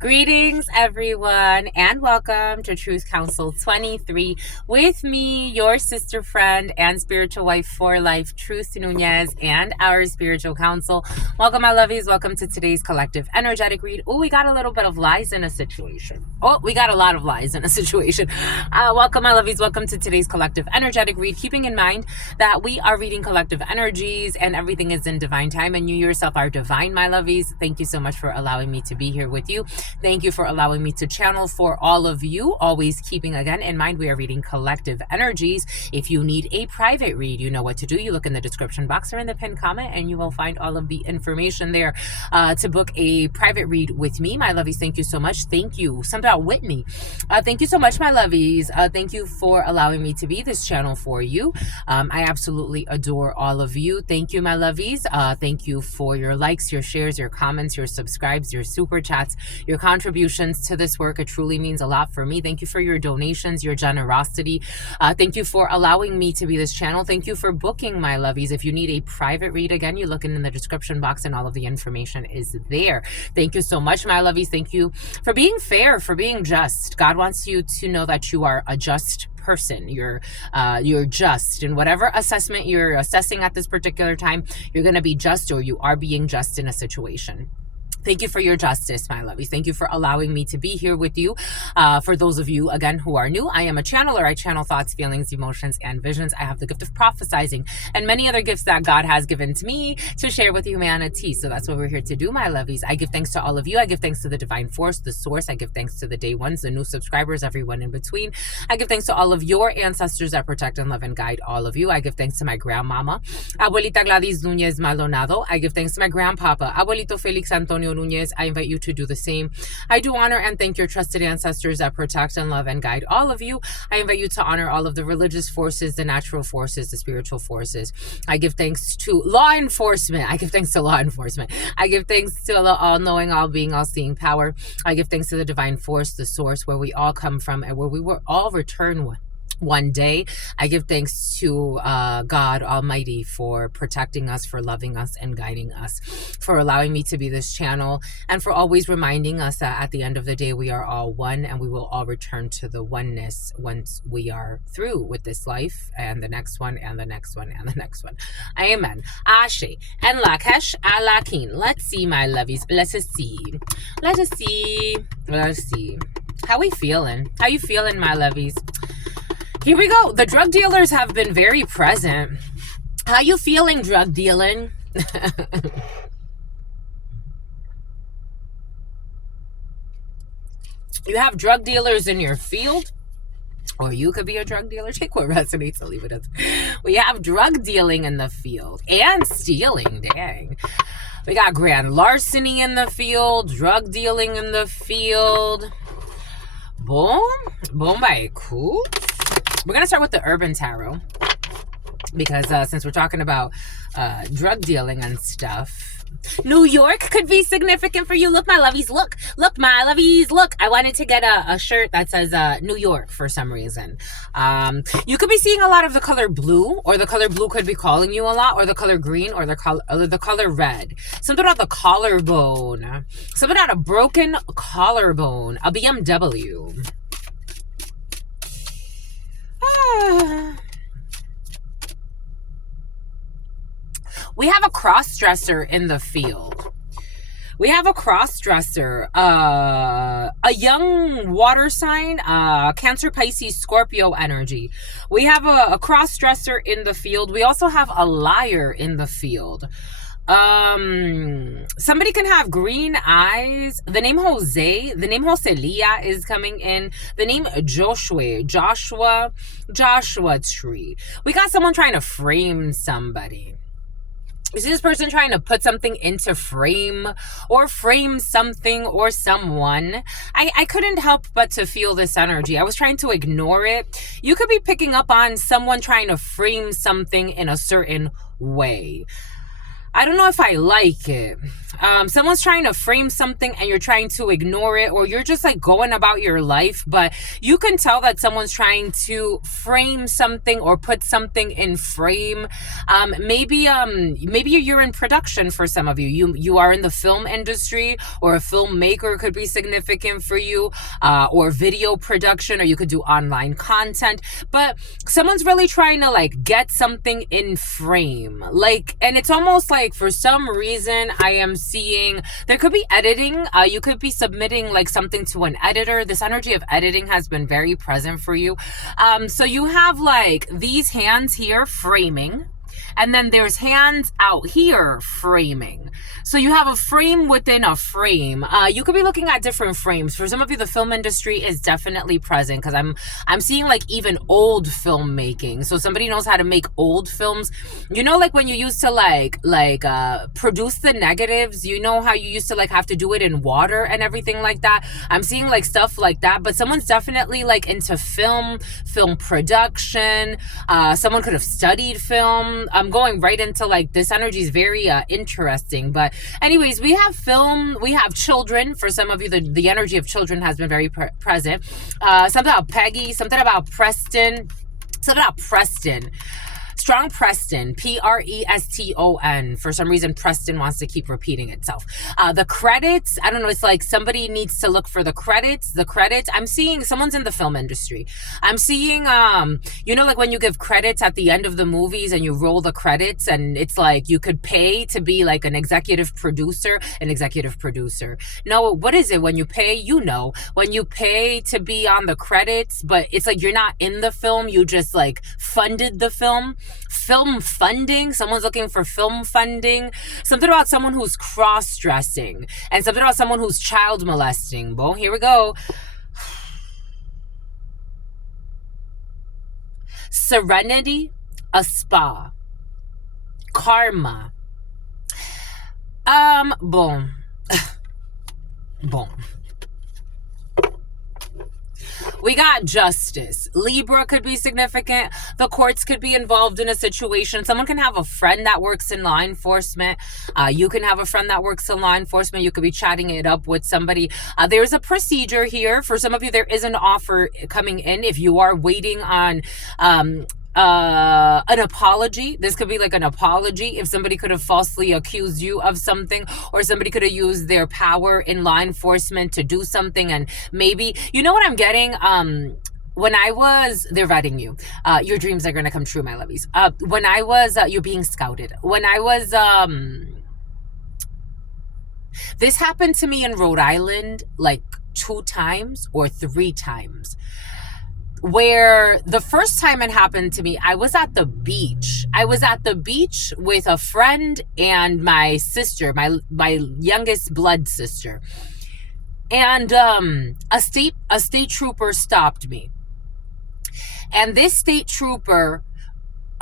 Greetings, everyone, and welcome to Truth Council 23 with me, your sister friend and spiritual wife for life, Truth Nunez, and our spiritual counsel. Welcome, my lovies. Welcome to today's collective energetic read. Oh, we got a little bit of lies in a situation. Oh, we got a lot of lies in a situation. Welcome, my lovies. Welcome to today's collective energetic read. Keeping in mind that we are reading collective energies and everything is in divine time, and you yourself are divine, my lovies. Thank you so much for allowing me to be here with you. Thank you for allowing me to channel for all of you. Always keeping again in mind we are reading collective energies. If you need a private read, you know what to do. You look in the description box or in the pinned comment and you will find all of the information there to book a private read with me. My lovies, thank you so much. Thank you. Something about Whitney. Thank you so much, my lovies. Thank you for allowing me to be this channel for you. I absolutely adore all of you. Thank you, my lovies. Thank you for your likes, your shares, your comments, your subscribes, your super chats, your contributions to this work. It truly means a lot for me. Thank you for your donations, your generosity. Thank you for allowing me to be this channel. Thank you for booking, my lovies. If you need a private read, again, you look in the description box and all of the information is there. Thank you so much, my lovies. Thank you for being fair, for being just. God wants you to know that you are a just person. You're just in whatever assessment you're assessing at this particular time. You're going to be just, or you are being just in a situation. Thank you for your justice, my lovies. Thank you for allowing me to be here with you. For those of you, again, who are new, I am a channeler. I channel thoughts, feelings, emotions, and visions. I have the gift of prophesizing and many other gifts that God has given to me to share with humanity. So that's what we're here to do, my lovies. I give thanks to all of you. I give thanks to the divine force, the source. I give thanks to the day ones, the new subscribers, everyone in between. I give thanks to all of your ancestors that protect and love and guide all of you. I give thanks to my grandmama, Abuelita Gladys Nunez Maldonado. I give thanks to my grandpapa, Abuelito Felix Antonio Nunez. I invite you to do the same. I do honor and thank your trusted ancestors that protect and love and guide all of you. I invite you to honor all of the religious forces, the natural forces, the spiritual forces. I give thanks to law enforcement. I give thanks to law enforcement. I give thanks to the all-knowing, all-being, all-seeing power. I give thanks to the divine force, the source, where we all come from and where we will all return one day. I give thanks to God Almighty for protecting us, for loving us and guiding us, for allowing me to be this channel, and for always reminding us that at the end of the day, we are all one and we will all return to the oneness once we are through with this life and the next one and the next one and the next one. Amen. Ashe and Lakesh Alakin. Let's see, my lovies. Let's see. Let us see. Let us see. How we feeling? How you feeling, my lovies? Here we go. The drug dealers have been very present. How you feeling, drug dealing? You have drug dealers in your field, or you could be a drug dealer. Take what resonates and leave it as. We have drug dealing in the field and stealing. Dang. We got grand larceny in the field, drug dealing in the field. Boom. Boom by cool. We're going to start with the Urban Tarot because since we're talking about drug dealing and stuff, New York could be significant for you. Look, my lovies, look, my lovies, look. I wanted to get a shirt that says New York for some reason. You could be seeing a lot of the color blue, or the color blue could be calling you a lot, or the color green, or the color red. Something about the collarbone. Something about a broken collarbone. A BMW. We have a cross-dresser in the field. We have a cross-dresser, a young water sign, Cancer, Pisces, Scorpio energy. We have a cross-dresser in the field. We also have a liar in the field. Somebody can have green eyes. The name Joselia is coming in. The name Joshua Tree. We got someone trying to frame somebody. You see this person trying to put something into frame, or frame something or someone. I couldn't help but to feel this energy. I was trying to ignore it. You could be picking up on someone trying to frame something in a certain way. I don't know if I like it. Someone's trying to frame something and you're trying to ignore it, or you're just like going about your life, but you can tell that someone's trying to frame something or put something in frame. Maybe you're in production. For some of you, you are in the film industry, or a filmmaker could be significant for you, or video production, or you could do online content. But someone's really trying to like get something in frame, like, and it's almost like for some reason I am seeing there could be editing. You could be submitting like something to an editor. This energy of editing has been very present for you. So you have like these hands here framing, and then there's hands out here framing. So you have a frame within a frame. You could be looking at different frames. For some of you, the film industry is definitely present, because I'm seeing like even old filmmaking. So somebody knows how to make old films. You know, like when you used to produce the negatives, you know how you used to like have to do it in water and everything like that. I'm seeing like stuff like that, but someone's definitely like into film production. Someone could have studied film. I'm going right into like this energy is very interesting. But anyways, we have film, we have children. For some of you, the energy of children has been very present. Something about Peggy, something about Preston, something about Preston. Strong Preston, Preston. For some reason, Preston wants to keep repeating itself. The credits, I don't know, it's like somebody needs to look for the credits. I'm seeing someone's in the film industry. I'm seeing, you know, like when you give credits at the end of the movies and you roll the credits, and it's like you could pay to be like an executive producer. No, what is it when you pay? You know, when you pay to be on the credits, but it's like you're not in the film, you just like funded the film. Film funding, someone's looking for film funding. Something about someone who's cross-dressing, and something about someone who's child molesting. Well, here we go. Serenity, a spa. Karma. Boom. Boom. We got justice. Libra could be significant. The courts could be involved in a situation. Someone can have a friend that works in law enforcement. You can have a friend that works in law enforcement. You could be chatting it up with somebody. There's a procedure here. For some of you, there is an offer coming in. If you are waiting on an apology, this could be like an apology. If somebody could have falsely accused you of something, or somebody could have used their power in law enforcement to do something, and maybe, you know what I'm getting, they're vetting you. Your dreams are gonna come true, my lovies. When I was, you're being scouted. When I was, this happened to me in Rhode Island like 2 times or 3 times. Where the first time it happened to me, I was at the beach. With a friend and my sister, my youngest blood sister. And a state trooper stopped me. And this state trooper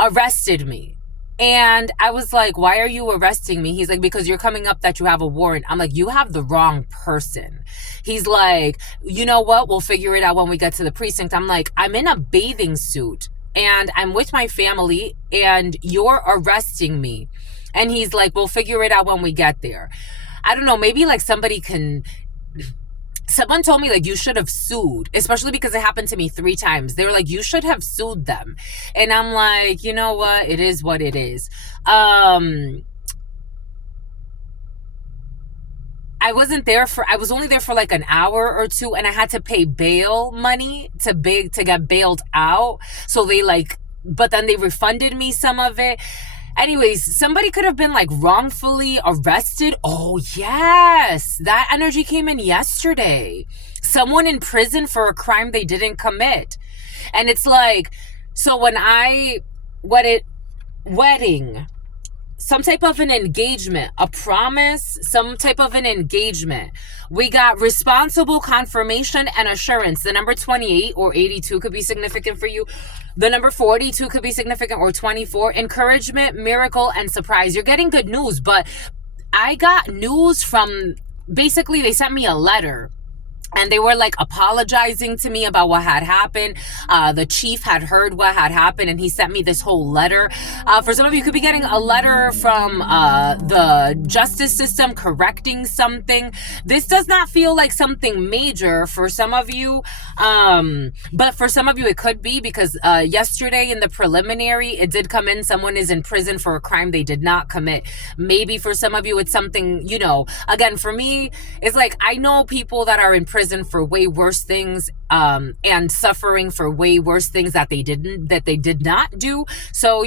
arrested me. And I was like, why are you arresting me? He's like, because you're coming up that you have a warrant. I'm like, you have the wrong person. He's like, you know what? We'll figure it out when we get to the precinct. I'm like, I'm in a bathing suit and I'm with my family and you're arresting me. And he's like, we'll figure it out when we get there. I don't know, maybe like someone told me like you should have sued, especially because it happened to me 3 times. They were like, you should have sued them. And I'm like, you know what? It is what it is. I was only there for like an hour or 2, and I had to pay bail money to get bailed out. So but then they refunded me some of it. Anyways, somebody could have been like wrongfully arrested. Oh yes, that energy came in yesterday. Someone in prison for a crime they didn't commit. And it's like, so wedding, some type of an engagement, a promise, some type of an engagement. We got responsible confirmation and assurance. The number 28 or 82 could be significant for you. The number 42 could be significant, or 24. Encouragement, miracle, and surprise. You're getting good news, but I got news from, basically they sent me a letter. and they were like apologizing to me about what had happened. The chief had heard what had happened, and he sent me this whole letter. For some of you, could be getting a letter from the justice system correcting something. This does not feel like something major for some of you, but for some of you it could be, because yesterday in the preliminary it did come in, someone is in prison for a crime they did not commit. Maybe for some of you it's something, again, for me, it's like I know people that are in prison for way worse things, and suffering for way worse things that they did not do. So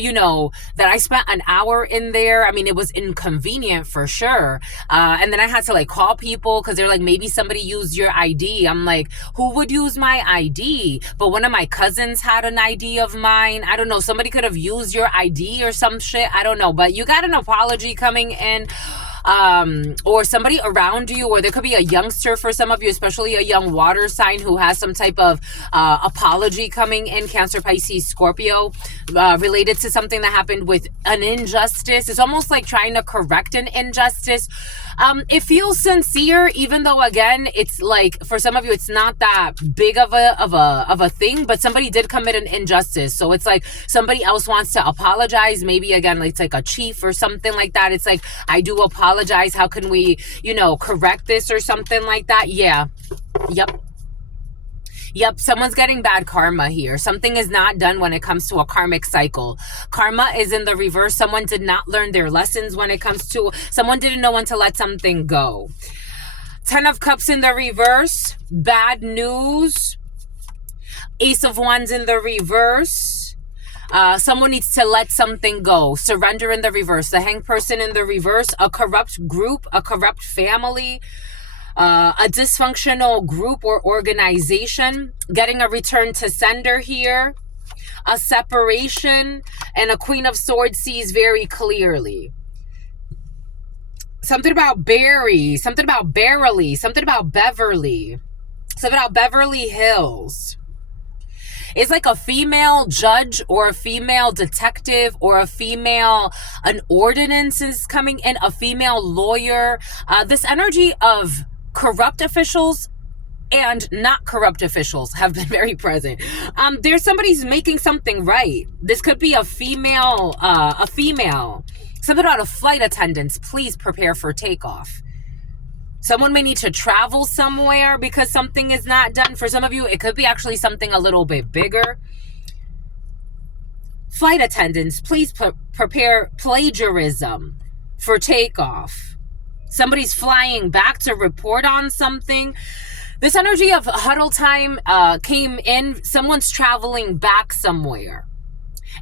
that I spent an hour in there. I mean, it was inconvenient for sure, and then I had to like call people because they're like, maybe somebody used your ID. I'm like, who would use my ID? But one of my cousins had an ID of mine. I don't know, somebody could have used your ID or some shit, I don't know. But you got an apology coming in, or somebody around you, or there could be a youngster for some of you, especially a young water sign who has some type of apology coming in, Cancer, Pisces, Scorpio, related to something that happened with an injustice. It's almost like trying to correct an injustice. It feels sincere, even though again, it's like for some of you, it's not that big of a thing, but somebody did commit an injustice. So it's like somebody else wants to apologize. Maybe again, it's like a chief or something like that. It's like, I do apologize. How can we, correct this or something like that? Yeah. Yep, someone's getting bad karma here. Something is not done when it comes to a karmic cycle. Karma is in the reverse. Someone did not learn their lessons when it comes to, someone didn't know when to let something go. 10 of Cups in the reverse, bad news. Ace of Wands in the reverse. Someone needs to let something go. Surrender in the reverse. The Hanged Person in the reverse. A corrupt group, a corrupt family, a dysfunctional group or organization. Getting a return to sender here. A separation. And a Queen of Swords sees very clearly. Something about Barry. Something about Beverly. Something about Beverly. Something about Beverly Hills. It's like a female judge or a female detective or a female, an ordinance is coming in, a female lawyer. This energy of corrupt officials and not corrupt officials have been very present. There's somebody's making something right. This could be a female. Something about a flight attendants. Please prepare for takeoff. Someone may need to travel somewhere because something is not done. For some of you, it could be actually something a little bit bigger. Flight attendants, please prepare plagiarism for takeoff. Somebody's flying back to report on something. This energy of huddle time came in. Someone's traveling back somewhere.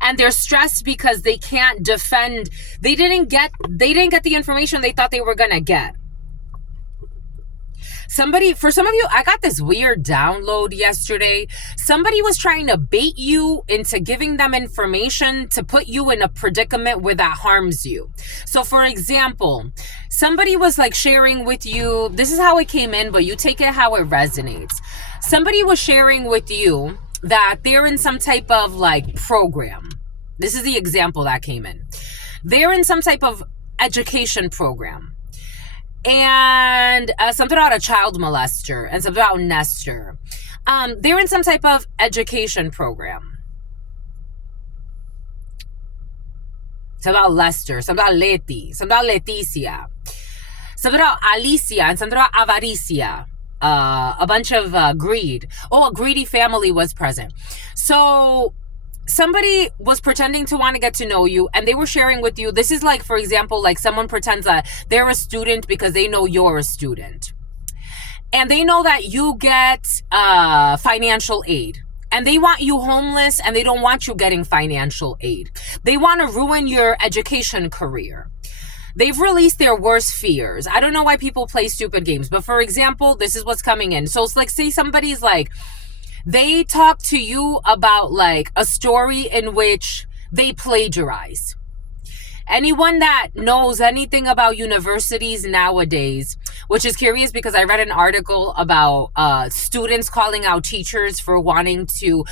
And they're stressed because they can't defend. They didn't get the information they thought they were going to get. For some of you, I got this weird download yesterday. Somebody was trying to bait you into giving them information to put you in a predicament where that harms you. So for example, somebody was like sharing with you, this is how it came in, but you take it how it resonates. Somebody was sharing with you that they're in some type of like program. This is the example that came in. They're in some type of education program. And something about a child molester and something about Nestor. They're in some type of education program. Something about Lester, something about Leti, something about Leticia, something about Alicia, and something about Avaricia. A bunch of greed. Oh, a greedy family was present. So somebody was pretending to want to get to know you, and they were sharing with you. This is like, for example, like someone pretends that they're a student because they know you're a student. And they know that you get financial aid. And they want you homeless, and they don't want you getting financial aid. They want to ruin your education career. They've released their worst fears. I don't know why people play stupid games. But for example, this is what's coming in. So it's like, say somebody's like, they talk to you about like a story in which they plagiarize. Anyone that knows anything about universities nowadays, which is curious because I read an article about students calling out teachers for wanting to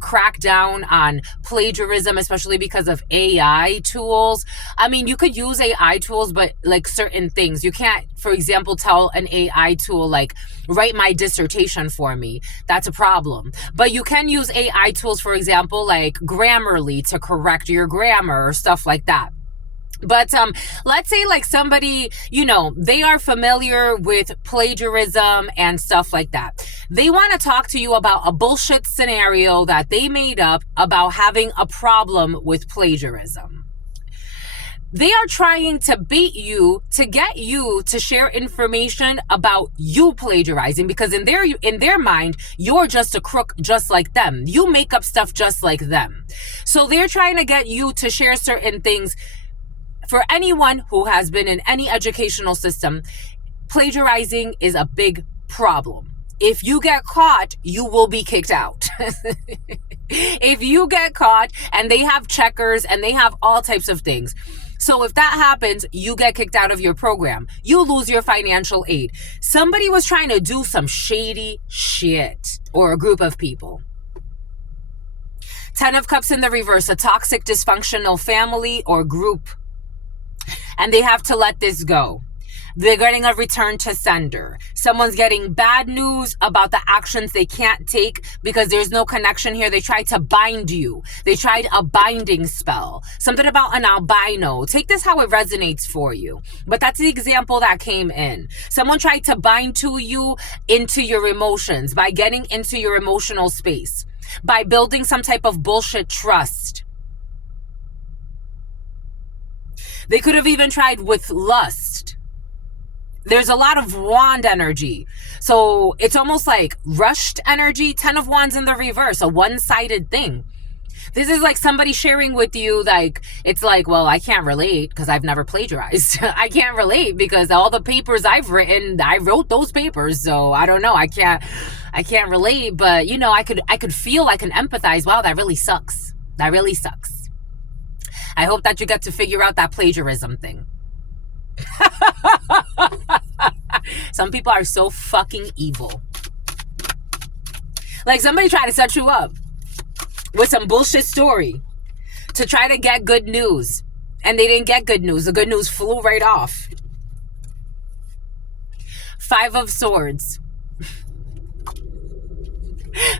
crack down on plagiarism, especially because of AI tools. I mean, you could use AI tools, but like certain things. You can't, for example, tell an AI tool, like, write my dissertation for me. That's a problem. But you can use AI tools, for example, like Grammarly to correct your grammar or stuff like that. But let's say like somebody, they are familiar with plagiarism and stuff like that. They want to talk to you about a bullshit scenario that they made up about having a problem with plagiarism. They are trying to bait you to get you to share information about you plagiarizing, because in their mind, you're just a crook just like them. You make up stuff just like them. So they're trying to get you to share certain things. For anyone who has been in any educational system, plagiarizing is a big problem. If you get caught, you will be kicked out. If you get caught, and they have checkers and they have all types of things. So if that happens, you get kicked out of your program. You lose your financial aid. Somebody was trying to do some shady shit, or a group of people. 10 of Cups in the reverse, a toxic, dysfunctional family or group. And they have to let this go. They're getting a return to sender. Someone's getting bad news about the actions they can't take because there's no connection here. They tried to bind you. They tried a binding spell. Something about an albino. Take this how it resonates for you. But that's the example that came in. Someone tried to bind to you into your emotions by getting into your emotional space, by building some type of bullshit trust. They could have even tried with lust. There's a lot of wand energy. So it's almost like rushed energy. 10 of Wands in the reverse, a one-sided thing. This is like somebody sharing with you, like, it's like, well, I can't relate because I've never plagiarized. I can't relate because all the papers I've written, I wrote those papers. So I don't know. I can't relate, but I could feel, I can empathize. Wow, that really sucks. That really sucks. I hope that you get to figure out that plagiarism thing. Some people are so fucking evil. Like, somebody tried to set you up with some bullshit story to try to get good news. And they didn't get good news. The good news flew right off. 5 of Swords.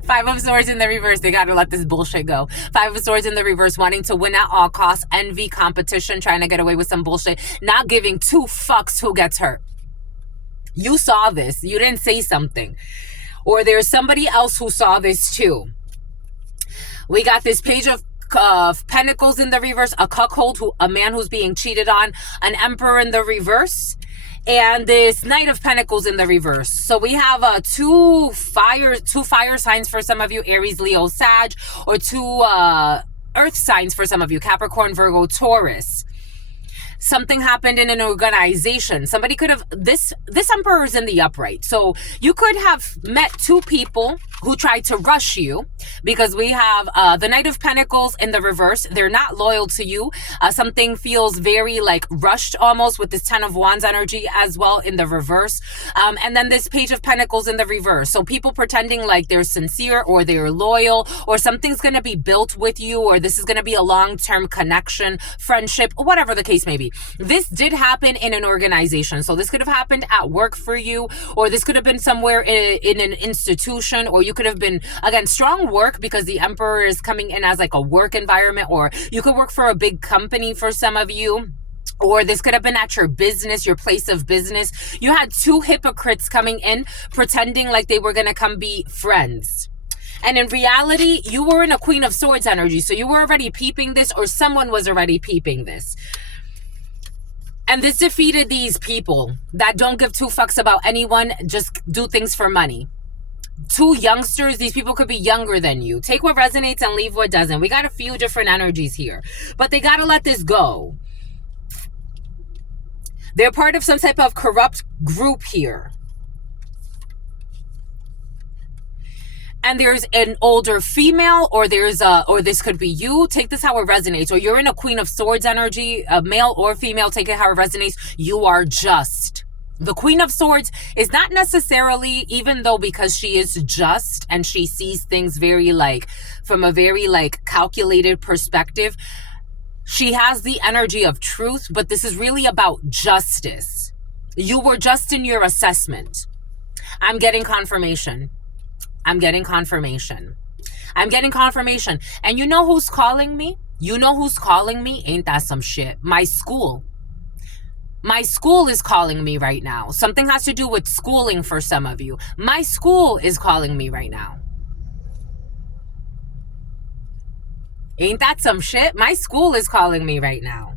5 of Swords in the reverse. They got to let this bullshit go. 5 of Swords in the reverse. Wanting to win at all costs. Envy, competition. Trying to get away with some bullshit. Not giving 2 fucks who gets hurt. You saw this. You didn't say something. Or there's somebody else who saw this too. We got this Page of Pentacles in the reverse. A cuckold, a man who's being cheated on. An Emperor in the reverse. And this Knight of Pentacles in the reverse. So we have two fire signs for some of you, Aries, Leo, Sag, or 2 earth signs for some of you, Capricorn, Virgo, Taurus. Something happened in an organization. Somebody could have, this Emperor is in the upright. So you could have met 2 people who tried to rush you, because we have the Knight of Pentacles in the reverse. They're not loyal to you. Something feels very like rushed almost, with this 10 of Wands energy as well in the reverse. And then this Page of Pentacles in the reverse. So people pretending like they're sincere or they're loyal, or something's going to be built with you, or this is going to be a long-term connection, friendship, whatever the case may be. This did happen in an organization. So this could have happened at work for you, or this could have been somewhere in an institution, or you could have been, again, strong work, because the Emperor is coming in as like a work environment, or you could work for a big company for some of you. Or this could have been at your business, your place of business. You had 2 hypocrites coming in, pretending like they were going to come be friends. And in reality, you were in a Queen of Swords energy. So you were already peeping this, or someone was already peeping this. And this defeated these people that don't give 2 fucks about anyone, just do things for money. 2 youngsters, these people could be younger than you. Take what resonates and leave what doesn't. We got a few different energies here, but they got to let this go. They're part of some type of corrupt group here. and there's an older female, or or this could be you, take this how it resonates, or you're in a Queen of Swords energy, a male or female, take it how it resonates. You are just. The Queen of Swords is not necessarily, even though because she is just and she sees things very like from a very like calculated perspective, she has the energy of truth, but this is really about justice. You were just in your assessment. I'm getting confirmation. I'm getting confirmation. I'm getting confirmation. And you know who's calling me? You know who's calling me? Ain't that some shit? My school. My school is calling me right now. Something has to do with schooling for some of you. My school is calling me right now. Ain't that some shit? My school is calling me right now.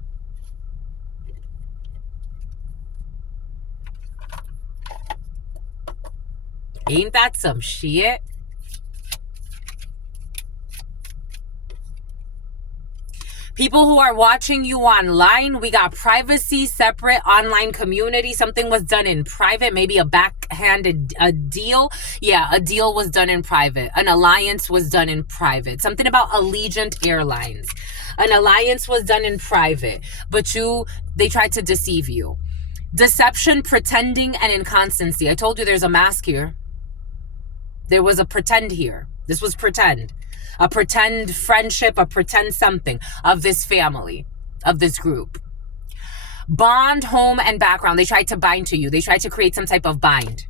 Ain't that some shit? People who are watching you online, we got privacy, separate online community. Something was done in private, maybe a backhanded deal. Yeah, a deal was done in private. An alliance was done in private. Something about Allegiant Airlines. An alliance was done in private, but they tried to deceive you. Deception, pretending, and inconstancy. I told you there's a mask here. There was a pretend here. This was pretend. A pretend friendship, a pretend something of this family, of this group. Bond, home, and background. They tried to bind to you. They tried to create some type of bind.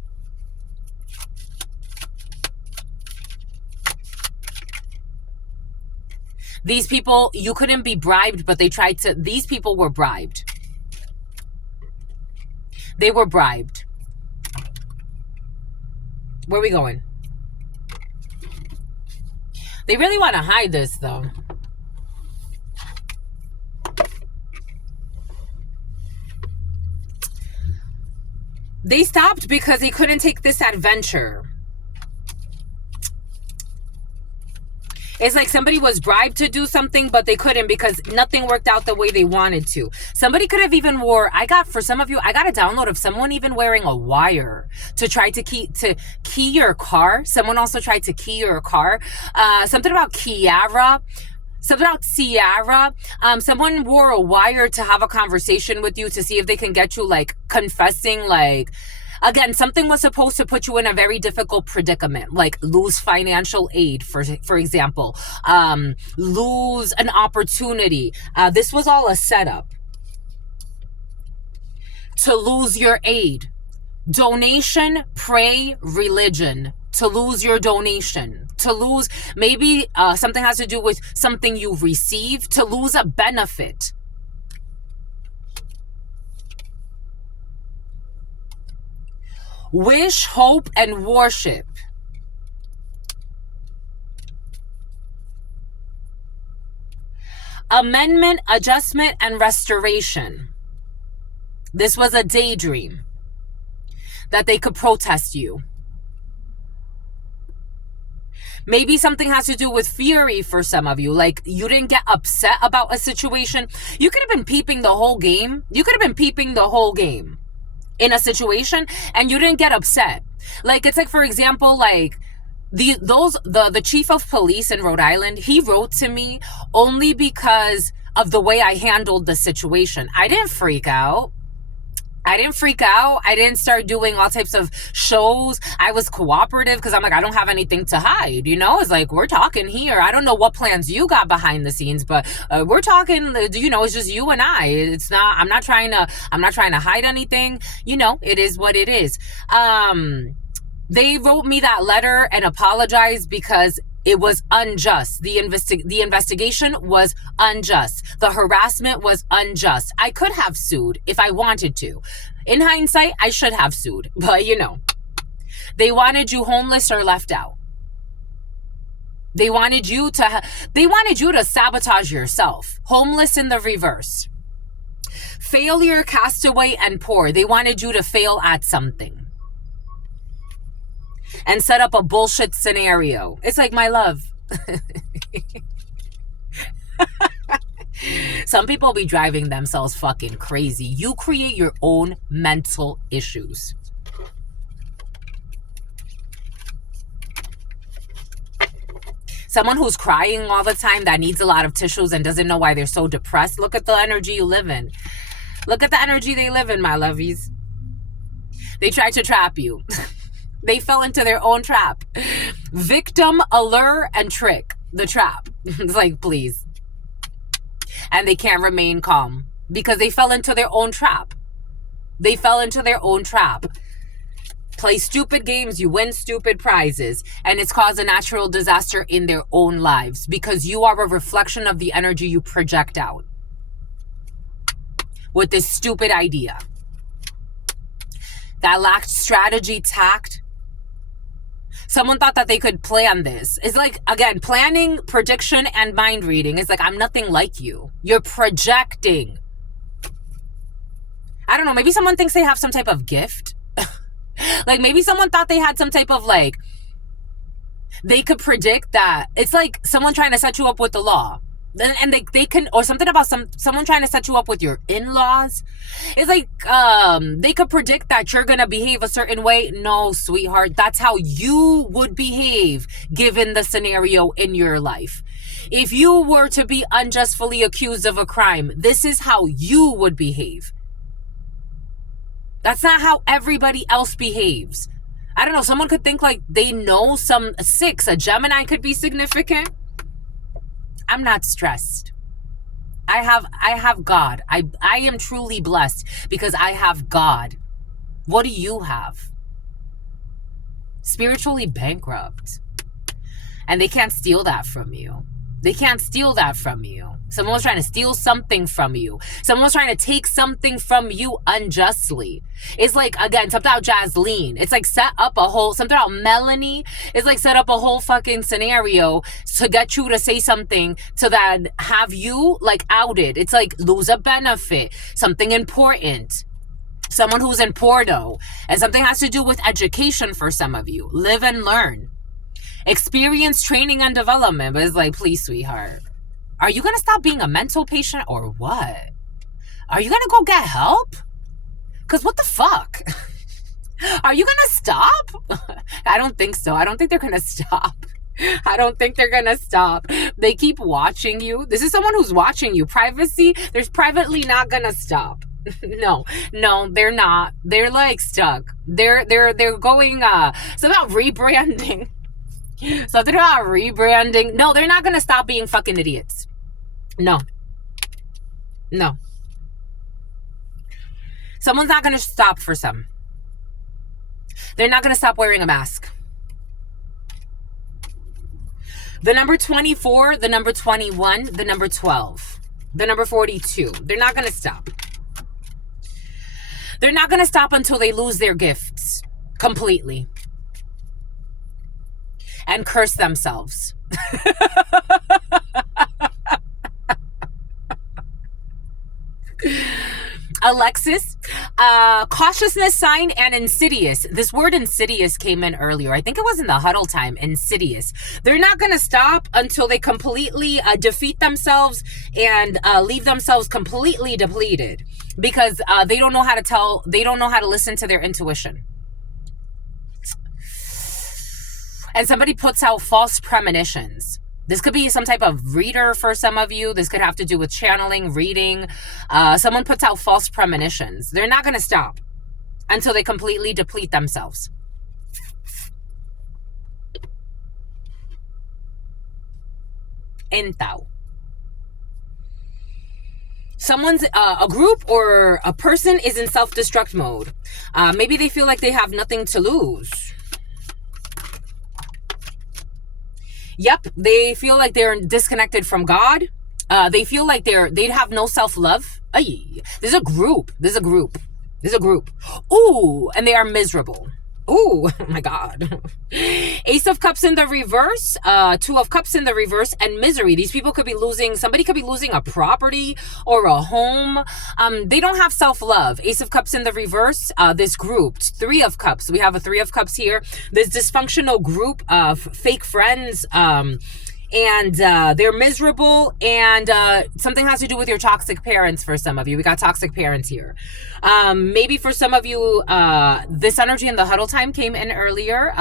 These people, you couldn't be bribed, but these people were bribed. They were bribed. Where are we going? They really want to hide this, though. They stopped because they couldn't take this adventure. It's like somebody was bribed to do something, but they couldn't because nothing worked out the way they wanted to. Somebody could have even for some of you, I got a download of someone even wearing a wire to try to key your car. Someone also tried to key your car. Something about Kiara. Something about Ciara. Someone wore a wire to have a conversation with you to see if they can get you like confessing, like, again, something was supposed to put you in a very difficult predicament, like lose financial aid, for example, lose an opportunity. This was all a setup to lose your aid. Donation, pray, religion. To lose your donation. To lose, maybe something has to do with something you receive. To lose a benefit. Wish, hope, and worship. Amendment, adjustment, and restoration. This was a daydream that they could protest you. Maybe something has to do with fury for some of you. Like, you didn't get upset about a situation. You could have been peeping the whole game. You could have been peeping the whole game in a situation and you didn't get upset. Like, it's like, for example, like the chief of police in Rhode Island, he wrote to me only because of the way I handled the situation. I didn't freak out. I didn't start doing all types of shows. I was cooperative because I'm like, I don't have anything to hide. You know, it's like, we're talking here. I don't know what plans you got behind the scenes, but we're talking, you know, it's just you and I. It's not, I'm not trying to hide anything. You know, it is what it is. They wrote me that letter and apologized because it was unjust. The investigation was unjust. The harassment was unjust. I could have sued if I wanted to. In hindsight, I should have sued. But, you know, they wanted you homeless or left out. They wanted you to sabotage yourself. Homeless in the reverse. Failure, castaway, and poor. They wanted you to fail at something and set up a bullshit scenario. It's like, my love. Some people be driving themselves fucking crazy. You create your own mental issues. Someone who's crying all the time, that needs a lot of tissues and doesn't know why they're so depressed. Look at the energy you live in. Look at the energy they live in, my lovies. They tried to trap you. They fell into their own trap. Victim, allure, and trick. The trap. It's like, please. And they can't remain calm because they fell into their own trap. They fell into their own trap. Play stupid games, you win stupid prizes, and it's caused a natural disaster in their own lives because you are a reflection of the energy you project out with this stupid idea that lacked strategy, tact. Someone thought that they could plan this. It's like, again, planning, prediction, and mind reading. It's like, I'm nothing like you. You're projecting. I don't know, maybe someone thinks they have some type of gift. Like, maybe someone thought they had some type of, like, they could predict that. It's like someone trying to set you up with the law. And they can, or something about someone trying to set you up with your in-laws. It's like, they could predict that you're going to behave a certain way. No, sweetheart, that's how you would behave given the scenario in your life. If you were to be unjustly accused of a crime, this is how you would behave. That's not how everybody else behaves. I don't know. Someone could think like they know some 6. A Gemini could be significant. I'm not stressed. I have God. I am truly blessed because I have God. What do you have? Spiritually bankrupt. And they can't steal that from you. They can't steal that from you. Someone was trying to steal something from you. Someone was trying to take something from you unjustly. It's like, again, something about Jasleen. It's like set up a whole, something about Melanie. It's like set up a whole fucking scenario to get you to say something to that have you like outed. It's like lose a benefit, something important. Someone who's in Porto. And something has to do with education for some of you. Live and learn. Experience, training, and development. But it's like, please, sweetheart. Are you going to stop being a mental patient or what? Are you going to go get help? Because what the fuck? Are you going to stop? I don't think so. I don't think they're going to stop. I don't think they're going to stop. They keep watching you. This is someone who's watching you. Privacy, there's privately not going to stop. No, they're not. They're like stuck. They're going, it's about rebranding. Something about rebranding. No, they're not going to stop being fucking idiots. No. Someone's not going to stop for some. They're not going to stop wearing a mask. The number 24, the number 21, the number 12, the number 42. They're not going to stop. They're not going to stop until they lose their gifts completely. And curse themselves. Alexis, cautiousness sign and insidious. This word insidious came in earlier. I think it was in the huddle time. Insidious. They're not going to stop until they completely defeat themselves and leave themselves completely depleted because they don't know how to they don't know how to listen to their intuition. And somebody puts out false premonitions. This could be some type of reader for some of you. This could have to do with channeling, reading. Someone puts out false premonitions. They're not going to stop until they completely deplete themselves. Entao. Someone's, a group or a person is in self-destruct mode. Maybe they feel like they have nothing to lose. Yep, they feel like they're disconnected from God. They feel like they'd have no self-love. There's a group. Ooh, and they are miserable. Ooh, oh my God. Ace of Cups in the reverse, 2 of Cups in the reverse, and misery. These people could be somebody could be losing a property or a home. They don't have self-love. Ace of Cups in the reverse, this group, 3 of Cups. We have a 3 of Cups here. This dysfunctional group of fake friends, and they're miserable, and something has to do with your toxic parents for some of you. We got toxic parents here. Maybe for some of you, this energy in the huddle time came in earlier.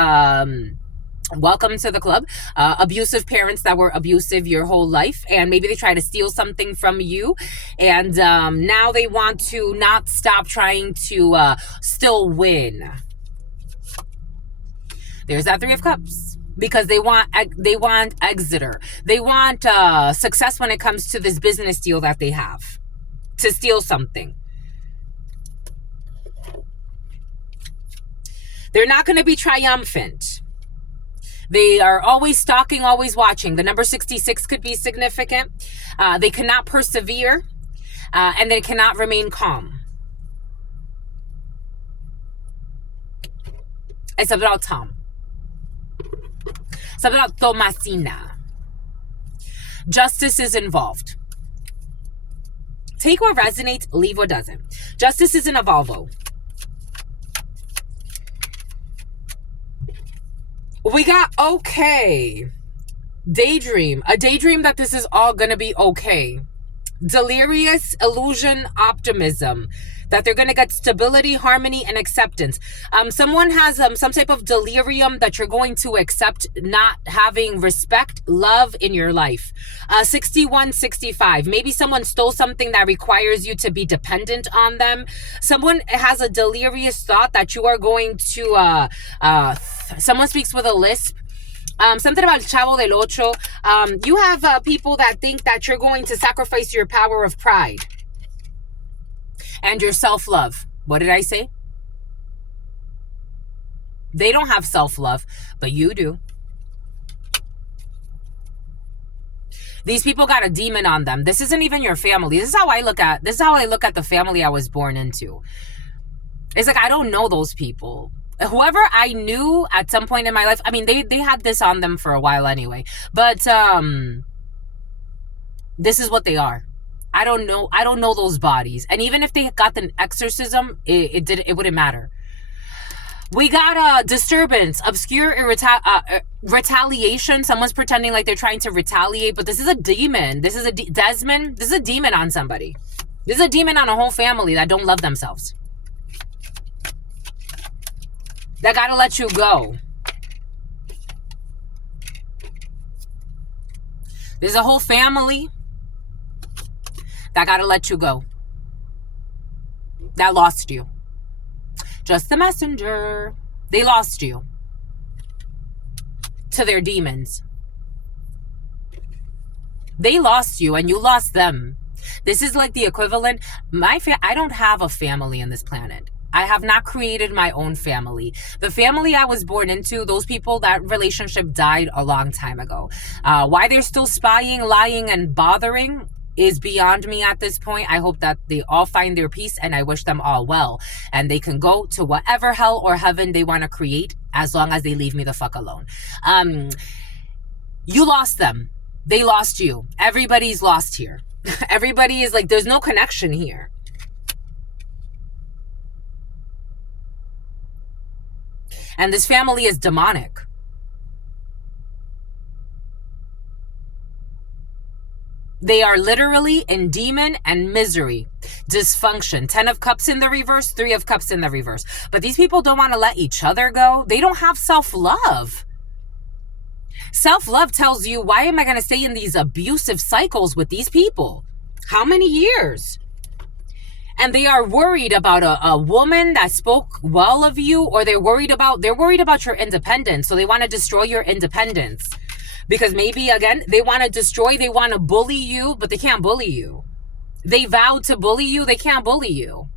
Welcome to the club. Abusive parents that were abusive your whole life, and maybe they try to steal something from you, and now they want to not stop trying to still win. There's that Three of Cups. Because they want exeter. They want success when it comes to this business deal that they have to steal something. They're not going to be triumphant. They are always stalking, always watching. The number 66 could be significant. They cannot persevere, and they cannot remain calm. It's about Tom. It's about Tomasina. Justice is involved. Take what resonates, leave what doesn't. Justice is in a Volvo. We got okay. Daydream. A daydream that this is all going to be okay. Delirious illusion optimism. That they're going to get stability, harmony, and acceptance. Someone has some type of delirium that you're going to accept not having respect, love in your life. 61, 65. Maybe someone stole something that requires you to be dependent on them. Someone has a delirious thought that you are going to... someone speaks with a lisp. Something about Chavo del Ocho. You have people that think that you're going to sacrifice your power of pride and your self-love. What did I say? They don't have self-love, but you do. These people got a demon on them. This isn't even your family. This is how I look at the family I was born into. It's like I don't know those people. Whoever I knew at some point in my life, I mean, they had this on them for a while anyway. But this is what they are. I don't know those bodies. And even if they got an exorcism, it wouldn't matter. We got a disturbance, obscure retaliation. Someone's pretending like they're trying to retaliate, but this is a demon. This is Desmond. This is a demon on somebody. This is a demon on a whole family that don't love themselves. That gotta let you go. There's a whole family that gotta let you go. That lost you. Just the messenger. They lost you to their demons. They lost you and you lost them. This is like the equivalent. I don't have a family on this planet. I have not created my own family. The family I was born into, those people, that relationship died a long time ago. Why they're still spying, lying, and bothering is beyond me at this point. I hope that they all find their peace, and I wish them all well. And they can go to whatever hell or heaven they want to create, as long as they leave me the fuck alone. You lost them. They lost you. Everybody's lost here. Everybody is like, there's no connection here. And this family is demonic. They are literally in demon and misery, dysfunction. 10 of Cups in the reverse, 3 of Cups in the reverse. But these people don't want to let each other go. They don't have self-love. Self-love tells you, why am I going to stay in these abusive cycles with these people? How many years? And they are worried about a woman that spoke well of you, or they're worried about your independence. So they want to destroy your independence. Because maybe, again, they want to bully you, but they can't bully you. They vowed to bully you, they can't bully you.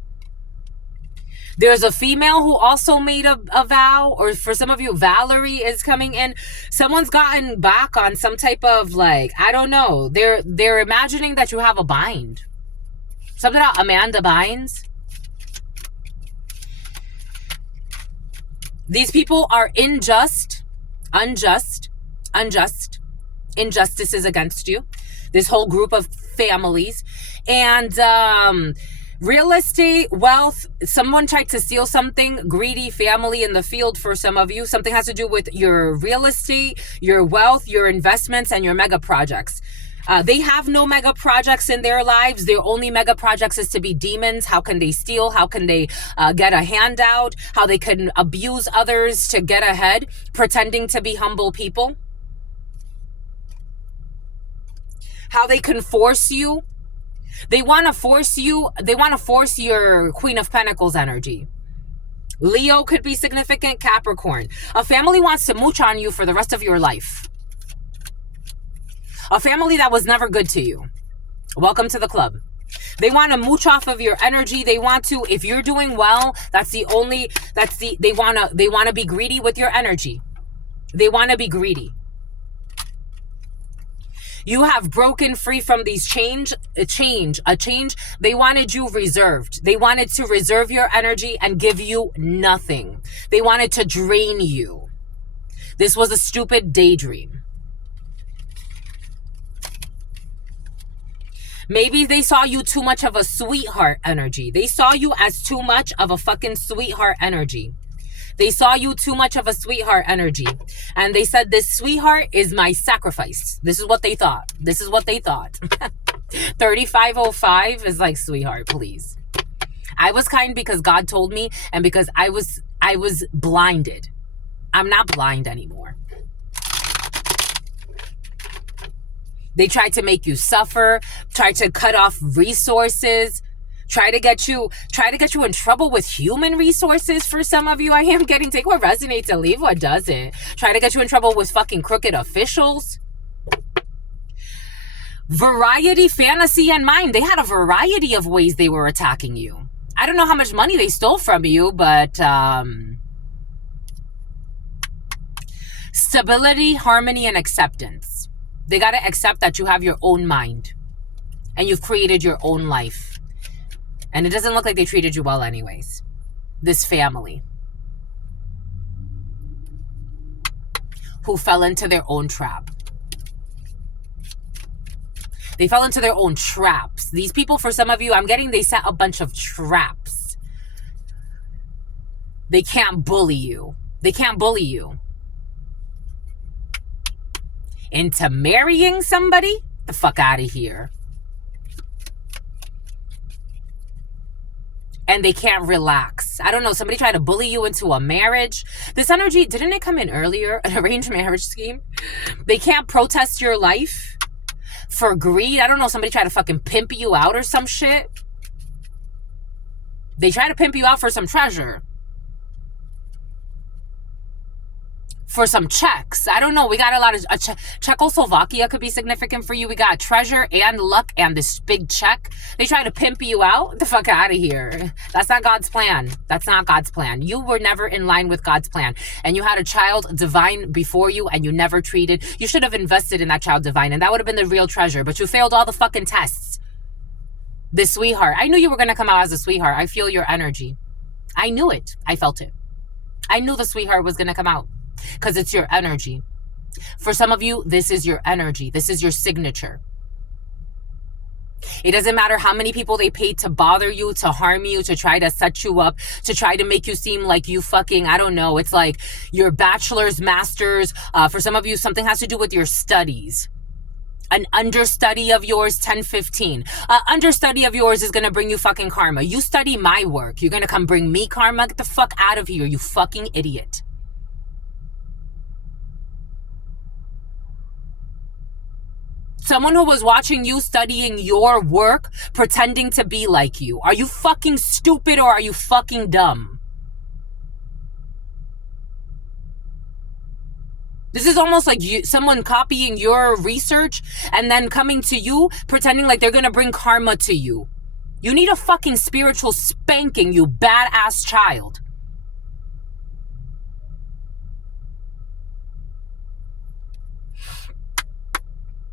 There's a female who also made a vow, or for some of you, Valerie is coming in. Someone's gotten back on some type of, like, I don't know. They're imagining that you have a bind. Something about Amanda Bynes. These people are unjust. Injustices against you. This whole group of families. And real estate, wealth, someone tried to steal something. Greedy family in the field for some of you. Something has to do with your real estate, your wealth, your investments, and your mega projects. They have no mega projects in their lives. Their only mega projects is to be demons. How can they steal? How can they get a handout? How they can abuse others to get ahead, pretending to be humble people. How they can force you. They want to force you. They want to force your Queen of Pentacles energy. Leo could be significant. Capricorn. A family wants to mooch on you for the rest of your life. A family that was never good to you. Welcome to the club. They want to mooch off of your energy. They want to, if you're doing well, they want to be greedy with your energy. They want to be greedy. You have broken free from these change. They wanted you reserved. They wanted to reserve your energy and give you nothing. They wanted to drain you. This was a stupid daydream. Maybe they saw you too much of a sweetheart energy. They saw you as too much of a fucking sweetheart energy. They saw you too much of a sweetheart energy. And they said, this sweetheart is my sacrifice. This is what they thought. 3505 is like, sweetheart, please. I was kind because God told me, and because I was blinded. I'm not blind anymore. They tried to make you suffer, tried to cut off resources, try to get you in trouble with human resources. For some of you, I am getting, take what resonates and leave what doesn't. Try to get you in trouble with fucking crooked officials. Variety, fantasy, and mind. They had a variety of ways they were attacking you. I don't know how much money they stole from you, but stability, harmony, and acceptance. They got to accept that you have your own mind and you've created your own life. And it doesn't look like they treated you well anyways. This family who fell into their own trap. They fell into their own traps. These people, for some of you, I'm getting they set a bunch of traps. They can't bully you. They can't bully you into marrying somebody. The fuck out of here. And they can't relax. I don't know, somebody tried to bully you into a marriage. This energy, didn't it come in earlier? An arranged marriage scheme? They can't protest your life for greed. I don't know, somebody tried to fucking pimp you out or some shit. They try to pimp you out for some treasure. For some checks. I don't know. We got a lot of... Czechoslovakia could be significant for you. We got treasure and luck and this big check. They try to pimp you out. Get the fuck out of here. That's not God's plan. That's not God's plan. You were never in line with God's plan. And you had a child divine before you and you never treated... You should have invested in that child divine and that would have been the real treasure. But you failed all the fucking tests. The sweetheart. I knew you were going to come out as a sweetheart. I feel your energy. I knew it. I felt it. I knew the sweetheart was going to come out. Because it's your energy. For some of you, this is your energy. This is your signature. It doesn't matter how many people they paid to bother you, to harm you, to try to set you up, to try to make you seem like you fucking, I don't know. It's like your bachelor's, master's. For some of you, something has to do with your studies. An understudy of yours, 10-15. Understudy of yours is going to bring you fucking karma. You study my work. You're going to come bring me karma? Get the fuck out of here, you fucking idiot. Someone who was watching you studying your work, pretending to be like you. Are you fucking stupid or are you fucking dumb? This is almost like someone copying your research and then coming to you, pretending like they're gonna bring karma to you. You need a fucking spiritual spanking, you badass child.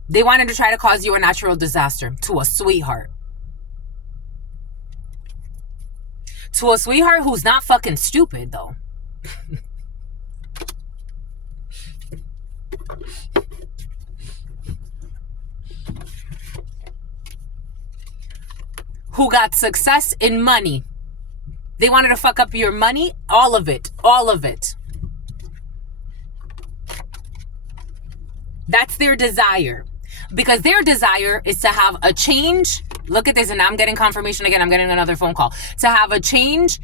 They wanted to try to cause you a natural disaster to a sweetheart. To a sweetheart who's not fucking stupid, though. Who got success in money. They wanted to fuck up your money. All of it. All of it. That's their desire. because their desire is to have a change. Look at this, and I'm getting confirmation again. I'm getting another phone call. To have a change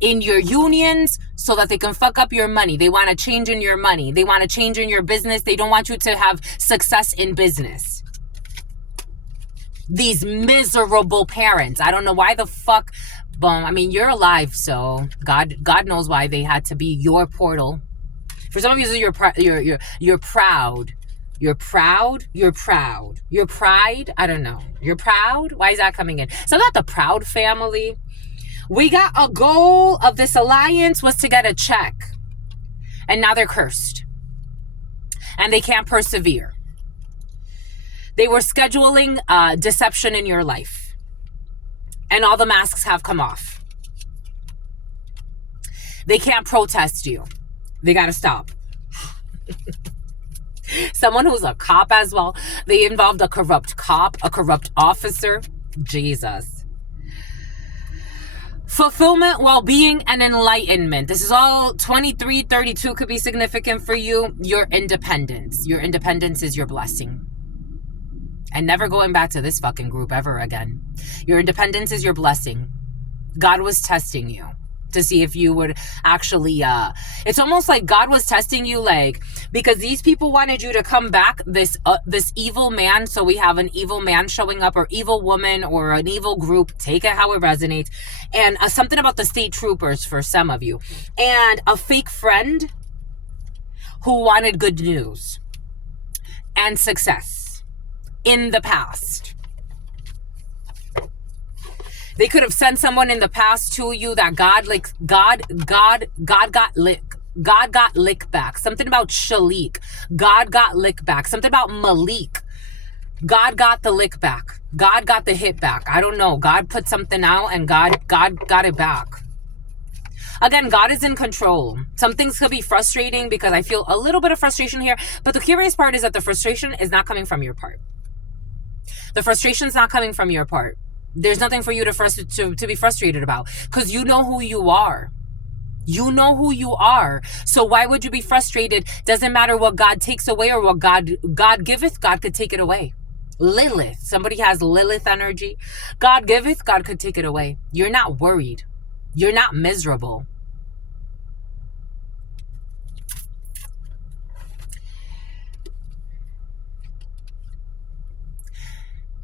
in your unions so that they can fuck up your money. They want to change in your money. They want to change in your business. They don't want you to have success in business. These miserable parents. I don't know why the fuck. I mean, you're alive, so God knows why they had to be your portal. For some of you, you're proud. You're proud. Your pride. I don't know. You're proud. Why is that coming in? So not the proud family. We got a goal of this alliance was to get a check, and now they're cursed, and they can't persevere. They were scheduling deception in your life, and all the masks have come off. They can't protest you. They got to stop. Someone who's a cop as well. They involved a corrupt cop, a corrupt officer. Jesus. Fulfillment, well-being, and enlightenment. This is all 23, 32 could be significant for you. Your independence. Your independence is your blessing. And never going back to this fucking group ever again. Your independence is your blessing. God was testing you to see if you would actually, it's almost like God was testing you, like, because these people wanted you to come back, this evil man. So we have an evil man showing up, or evil woman, or an evil group, take it how it resonates. And something about the state troopers for some of you, and a fake friend who wanted good news and success in the past. They could have sent someone in the past to you that God got lick back. Something about Shalik. God got lick back. Something about Malik. God got the lick back. God got the hit back. I don't know. God put something out and God got it back. Again, God is in control. Some things could be frustrating because I feel a little bit of frustration here. But the curious part is that the frustration is not coming from your part. The frustration is not coming from your part. There's nothing for you to be frustrated about, because you know who you are. You know who you are. So why would you be frustrated? Doesn't matter what God takes away or what God giveth, God could take it away. Lilith. Somebody has Lilith energy. God giveth, God could take it away. You're not worried. You're not miserable.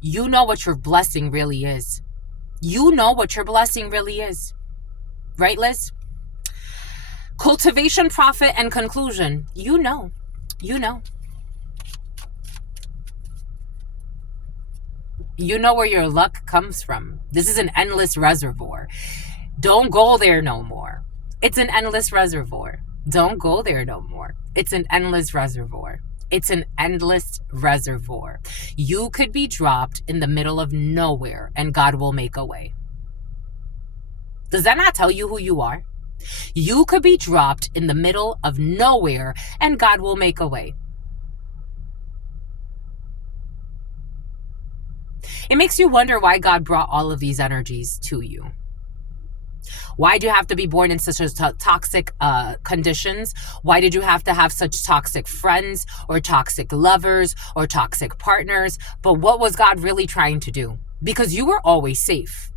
You know what your blessing really is. You know what your blessing really is. Right, Liz? Cultivation, profit, and conclusion. You know. You know. You know where your luck comes from. This is an endless reservoir. Don't go there no more. It's an endless reservoir. Don't go there no more. It's an endless reservoir. It's an endless reservoir. You could be dropped in the middle of nowhere and God will make a way. Does that not tell you who you are? You could be dropped in the middle of nowhere and God will make a way. It makes you wonder why God brought all of these energies to you. Why do you have to be born in such toxic conditions? Why did you have to have such toxic friends or toxic lovers or toxic partners? But what was God really trying to do? Because you were always safe.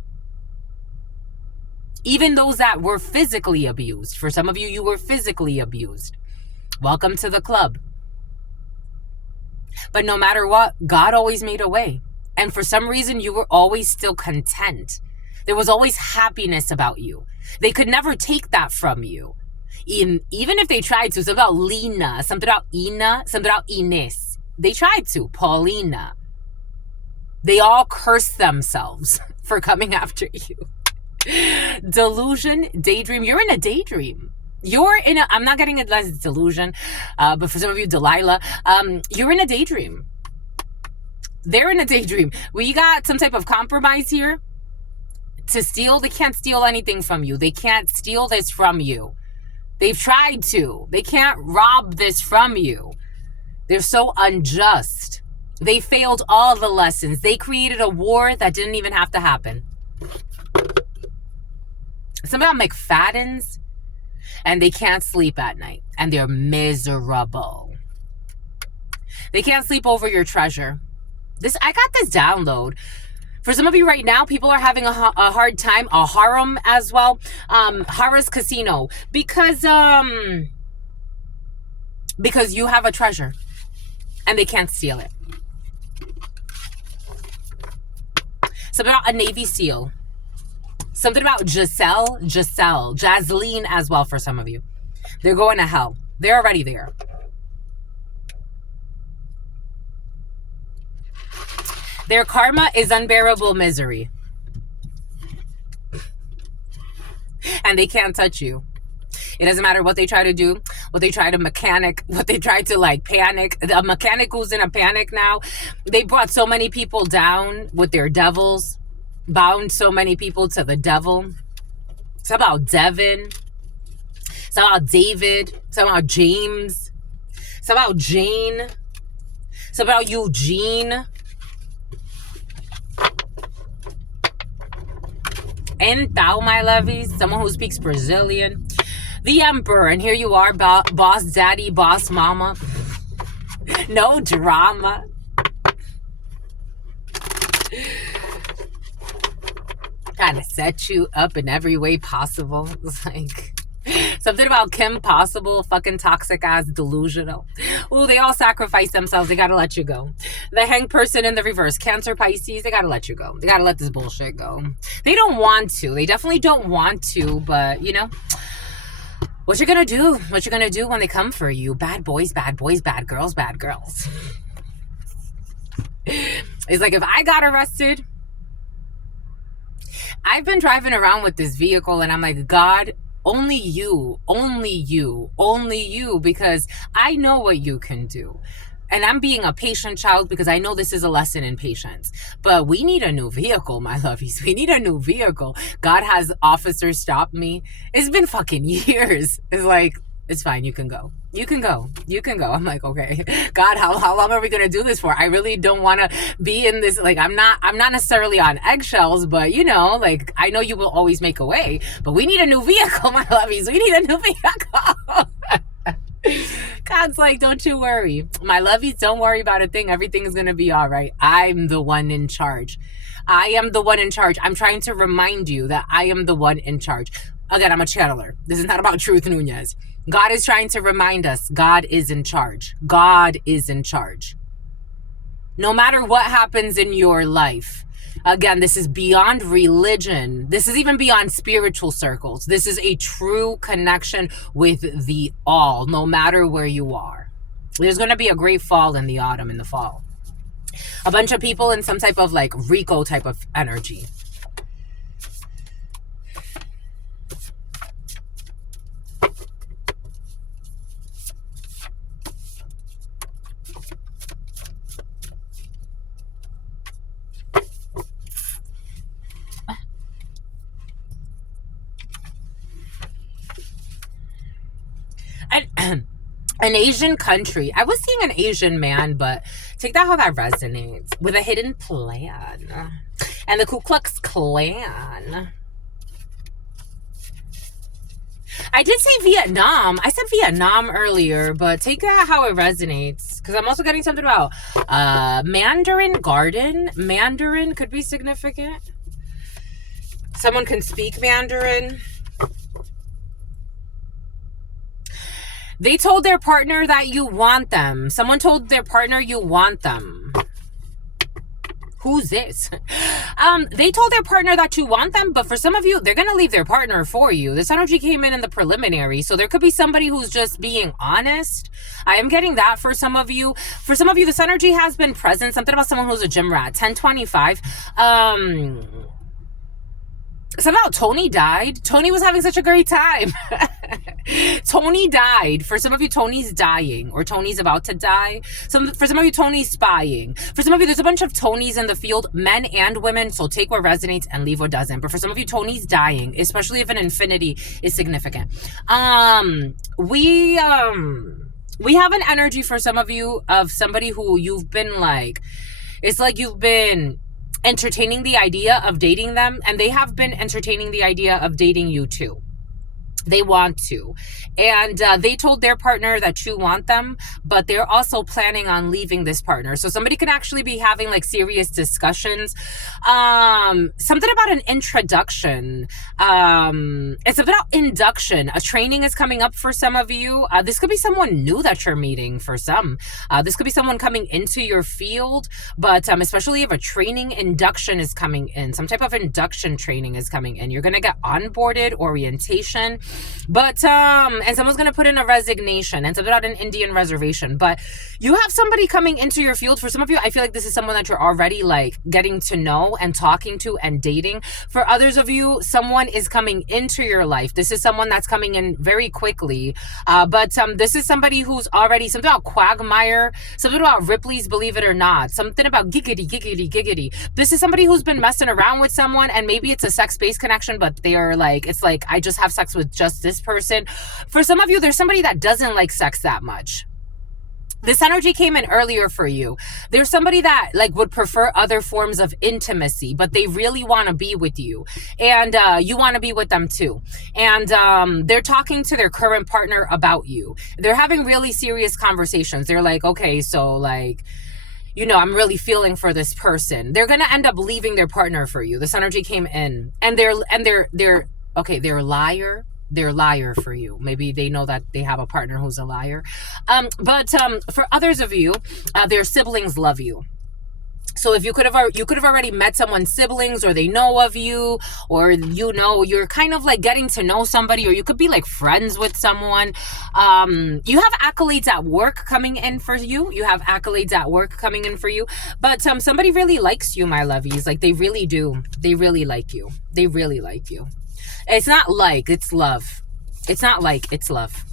Even those that were physically abused. For some of you, you were physically abused. Welcome to the club. But no matter what, God always made a way. And for some reason, you were always still content. There was always happiness about you. They could never take that from you. Even if they tried to. Something about Lena, something about Ina, something about Ines. They tried to. Paulina. They all cursed themselves for coming after you. Delusion, daydream. You're in a daydream. I'm not getting it as delusion, but for some of you, Delilah, you're in a daydream. They're in a daydream. Well, you got some type of compromise here. To steal, they can't steal anything from you. They can't steal this from you. They've tried to. They can't rob this from you. They're so unjust. They failed all the lessons. They created a war that didn't even have to happen. Some about McFadden's, and they can't sleep at night, and they're miserable. They can't sleep over your treasure. I got this download. For some of you right now, people are having a hard time, a harem as well, Harrah's Casino, because you have a treasure and they can't steal it. Something about a Navy SEAL. Something about Jaslene as well for some of you. They're going to hell. They're already there. Their karma is unbearable misery. And they can't touch you. It doesn't matter what they try to do, what they try to mechanic, what they try to like panic. The mechanic who's in a panic now. They brought so many people down with their devils, bound so many people to the devil. It's about Devin. It's about David. It's about James. It's about Jane. It's about Eugene. And thou, my lovies, someone who speaks Brazilian. The Emperor, and here you are, boss daddy, boss mama. No drama. Trying to set you up in every way possible. It's like something about Kim Possible, fucking toxic ass, delusional. Ooh, they all sacrifice themselves. They gotta let you go. The Hanged Person in the reverse, Cancer, Pisces, they gotta let you go. They gotta let this bullshit go. They don't want to. They definitely don't want to, but you know, what you're gonna do? What you're gonna do when they come for you? Bad boys, bad girls, bad girls. It's like if I got arrested, I've been driving around with this vehicle and I'm like, God, only you, because I know what you can do. And I'm being a patient child because I know this is a lesson in patience. But we need a new vehicle, my lovies. We need a new vehicle. God has officers stop me. It's been fucking years. It's like, it's fine. You can go. You can go. You can go. I'm like, okay, God, how long are we going to do this for? I really don't want to be in this. Like, I'm not necessarily on eggshells, but you know, like, I know you will always make a way, but we need a new vehicle, my lovies. We need a new vehicle. God's like, don't you worry. My lovies, don't worry about a thing. Everything is going to be all right. I'm the one in charge. I am the one in charge. I'm trying to remind you that I am the one in charge. Again, I'm a channeler. This is not about Truth Nunez. God is trying to remind us God is in charge. God is in charge. No matter what happens in your life. Again, this is beyond religion. This is even beyond spiritual circles. This is a true connection with the all, no matter where you are. There's going to be a great fall in the autumn, in the fall. A bunch of people in some type of like Rico type of energy. An Asian country. I was seeing an Asian man, but take that how that resonates. With a hidden plan. And the Ku Klux Klan. I did say Vietnam. I said Vietnam earlier, but take that how it resonates. Because I'm also getting something about Mandarin Garden. Mandarin could be significant. Someone can speak Mandarin. They told their partner that you want them. Someone told their partner you want them. Who's this? They told their partner that you want them, but for some of you, they're going to leave their partner for you. This energy came in the preliminary, so there could be somebody who's just being honest. I am getting that for some of you. For some of you, this energy has been present. Something about someone who's a gym rat. 1025. Somehow Tony died. Tony was having such a great time. Tony died. For some of you, Tony's dying, or Tony's about to die. For some of you, Tony's spying. For some of you, there's a bunch of Tonys in the field, men and women, so take what resonates and leave what doesn't. But for some of you, Tony's dying, especially if an infinity is significant. We have an energy for some of you of somebody who you've been like, it's like you've been entertaining the idea of dating them, and they have been entertaining the idea of dating you too. They want to. And they told their partner that you want them, but they're also planning on leaving this partner. So somebody could actually be having like serious discussions. Something about an introduction. It's about induction. A training is coming up for some of you. This could be someone new that you're meeting for some. This could be someone coming into your field, but especially if a training induction is coming in, some type of induction training is coming in. You're going to get onboarded, orientation. But and someone's gonna put in a resignation, and it's about an Indian reservation. But you have somebody coming into your field. For some of you, I feel like this is someone that you're already like getting to know and talking to and dating. For others of you, someone is coming into your life. This is someone that's coming in very quickly. But this is somebody who's already, something about Quagmire, something about Ripley's Believe It or Not, something about giggity, giggity, giggity. This is somebody who's been messing around with someone, and maybe it's a sex-based connection, but they're like, it's like, I just have sex with just this person. For some of you, there's somebody that doesn't like sex that much. This energy came in earlier for you. There's somebody that like would prefer other forms of intimacy, but they really want to be with you, and you want to be with them too. And they're talking to their current partner about you. They're having really serious conversations. They're like, okay, so like, you know, I'm really feeling for this person. They're gonna end up leaving their partner for you. This energy came in, and they're okay. They're a liar. They're a liar for you. Maybe they know that they have a partner who's a liar. But for others of you, their siblings love you. So if you could have already met someone's siblings, or they know of you, or you know, you're kind of like getting to know somebody, or you could be like friends with someone. You have accolades at work coming in for you. You have accolades at work coming in for you. But somebody really likes you, my lovies. Like, they really do. They really like you. They really like you. It's not like, it's love. It's not like, it's love.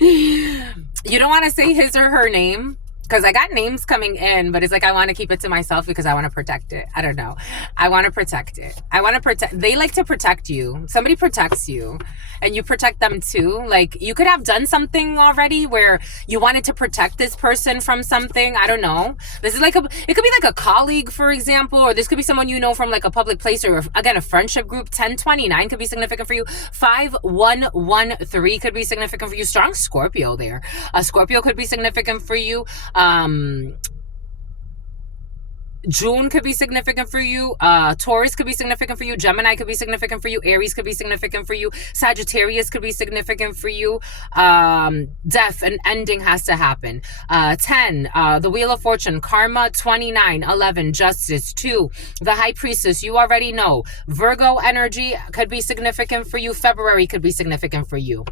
You don't want to say his or her name, because I got names coming in, but it's like I want to keep it to myself because I want to protect it. I don't know. I want to protect it. I want to protect. They like to protect you. Somebody protects you, and you protect them too. Like, you could have done something already where you wanted to protect this person from something. I don't know. This is like it could be like a colleague, for example, or this could be someone you know from like a public place, or again, a friendship group. 1029 could be significant for you. 5113 could be significant for you. Strong Scorpio there. A Scorpio could be significant for you. June could be significant for you. Taurus could be significant for you. Gemini could be significant for you. Aries could be significant for you. Sagittarius could be significant for you. Death, an ending has to happen. 10, the Wheel of Fortune, Karma. 29, 11, Justice. 2, the High Priestess. You already know. Virgo energy could be significant for you. February could be significant for you.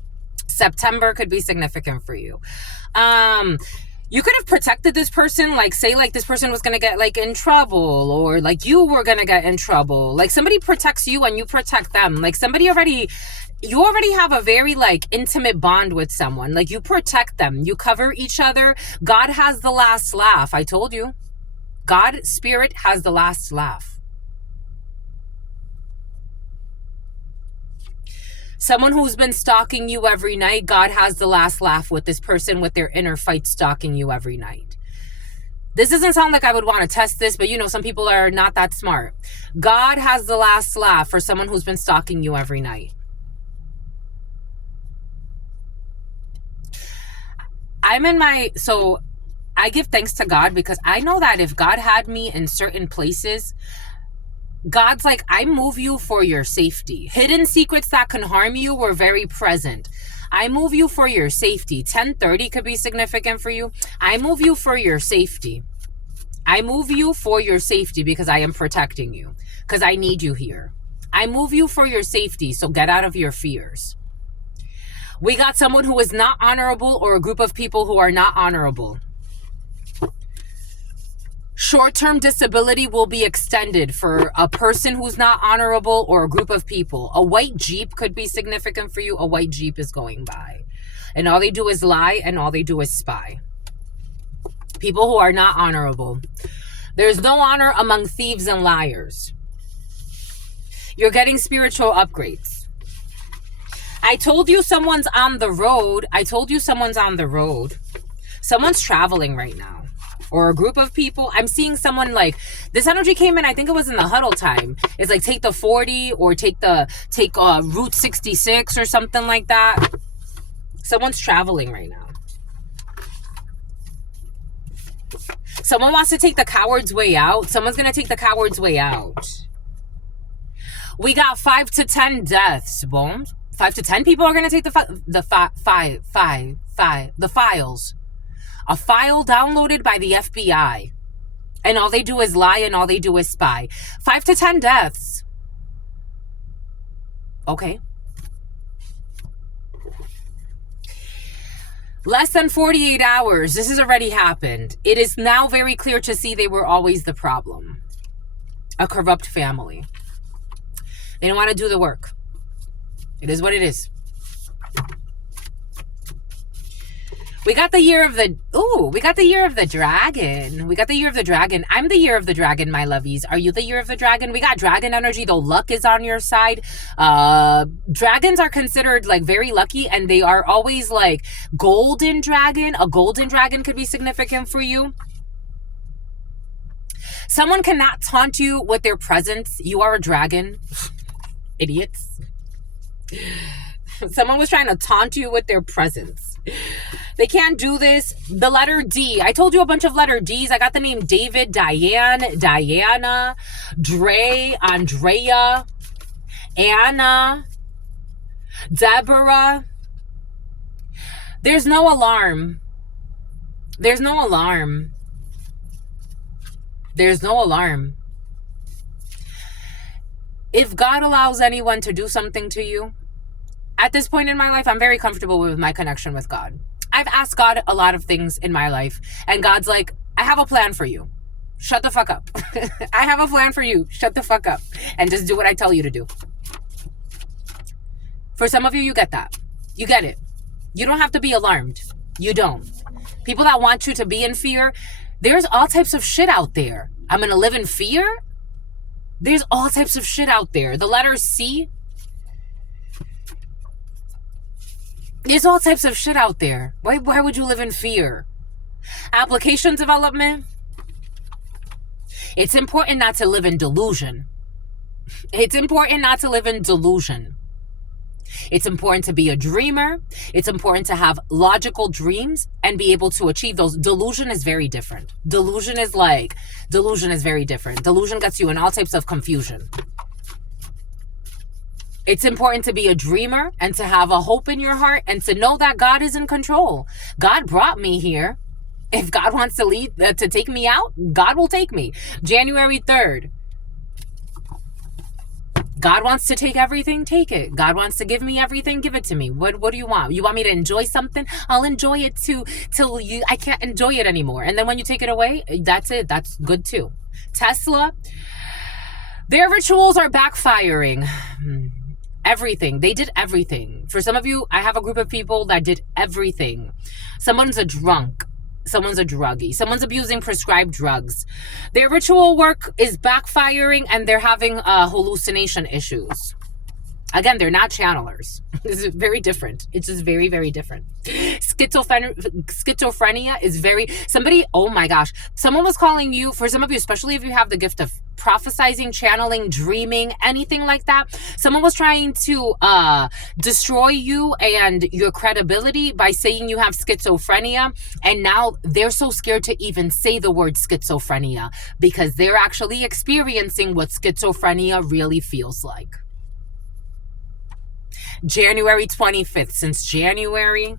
September could be significant for you. You could have protected this person, like, say, like, this person was going to get, like, in trouble, or, like, you were going to get in trouble. Like, somebody protects you and you protect them. Like, you already have a very, like, intimate bond with someone. Like, you protect them. You cover each other. God has the last laugh. I told you. God, Spirit, has the last laugh. Someone who's been stalking you every night, God has the last laugh with this person with their inner fight stalking you every night. This doesn't sound like I would want to test this, but you know, some people are not that smart. God has the last laugh for someone who's been stalking you every night. So I give thanks to God, because I know that if God had me in certain places, God's like, I move you for your safety. Hidden secrets that can harm you were very present. I move you for your safety. 1030 could be significant for you. I move you for your safety. I move you for your safety because I am protecting you, because I need you here. I move you for your safety, so get out of your fears. We got someone who is not honorable, or a group of people who are not honorable. Short-term disability will be extended for a person who's not honorable, or a group of people. A white Jeep could be significant for you. A white Jeep is going by, and all they do is lie, and all they do is spy. People who are not honorable. There's no honor among thieves and liars. You're getting spiritual upgrades. I told you someone's on the road. Someone's traveling right now. or a group of people. I'm seeing someone like, this energy came in, I think it was in the huddle time. It's like take the 40 or take Route 66 or something like that. Someone's traveling right now. Someone wants to take the coward's way out. Someone's going to take the coward's way out. We got 5 to 10 deaths. Boom. 5 to 10 people are going to take the files. A file downloaded by the FBI. And all they do is lie and all they do is spy. 5 to 10 deaths. Okay. Less than 48 hours. This has already happened. It is now very clear to see they were always the problem. A corrupt family. They don't want to do the work. It is what it is. We got the year of the... Ooh, we got the year of the dragon. We got the year of the dragon. I'm the year of the dragon, my lovies. Are you the year of the dragon? We got dragon energy, though luck is on your side. Dragons are considered like very lucky, and they are always like golden dragon. A golden dragon could be significant for you. Someone cannot taunt you with their presence. You are a dragon. Idiots. Someone was trying to taunt you with their presence. They can't do this. The letter D. I told you a bunch of letter Ds. I got the name David, Diane, Diana, Dre, Andrea, Anna, Deborah. There's no alarm. There's no alarm. There's no alarm. If God allows anyone to do something to you, at this point in my life, I'm very comfortable with my connection with God. I've asked God a lot of things in my life, and God's like, I have a plan for you. Shut the fuck up. I have a plan for you. Shut the fuck up. And just do what I tell you to do. For some of you, you get that. You get it. You don't have to be alarmed. You don't. People that want you to be in fear, there's all types of shit out there. I'm going to live in fear? There's all types of shit out there. The letter C. There's all types of shit out there. Why would you live in fear? Application development. It's important not to live in delusion. It's important not to live in delusion. It's important to be a dreamer. It's important to have logical dreams and be able to achieve those. Delusion is very different. Delusion is very different. Delusion gets you in all types of confusion. It's important to be a dreamer and to have a hope in your heart and to know that God is in control. God brought me here. If God wants to take me out, God will take me. January 3rd. God wants to take everything, take it. God wants to give me everything, give it to me. What do you want? You want me to enjoy something? I'll enjoy it till I can't enjoy it anymore. And then when you take it away, that's it. That's good too. Tesla, their rituals are backfiring. Everything. They did everything. For some of you, I have a group of people that did everything. Someone's a drunk. Someone's a druggie. Someone's abusing prescribed drugs. Their ritual work is backfiring and they're having hallucination issues. Again, they're not channelers. This is very different. It's just very, very different. Schizophrenia is oh my gosh. Someone was calling you, for some of you, especially if you have the gift of prophesizing, channeling, dreaming, anything like that. Someone was trying to destroy you and your credibility by saying you have schizophrenia. And now they're so scared to even say the word schizophrenia because they're actually experiencing what schizophrenia really feels like. January 25th, since January.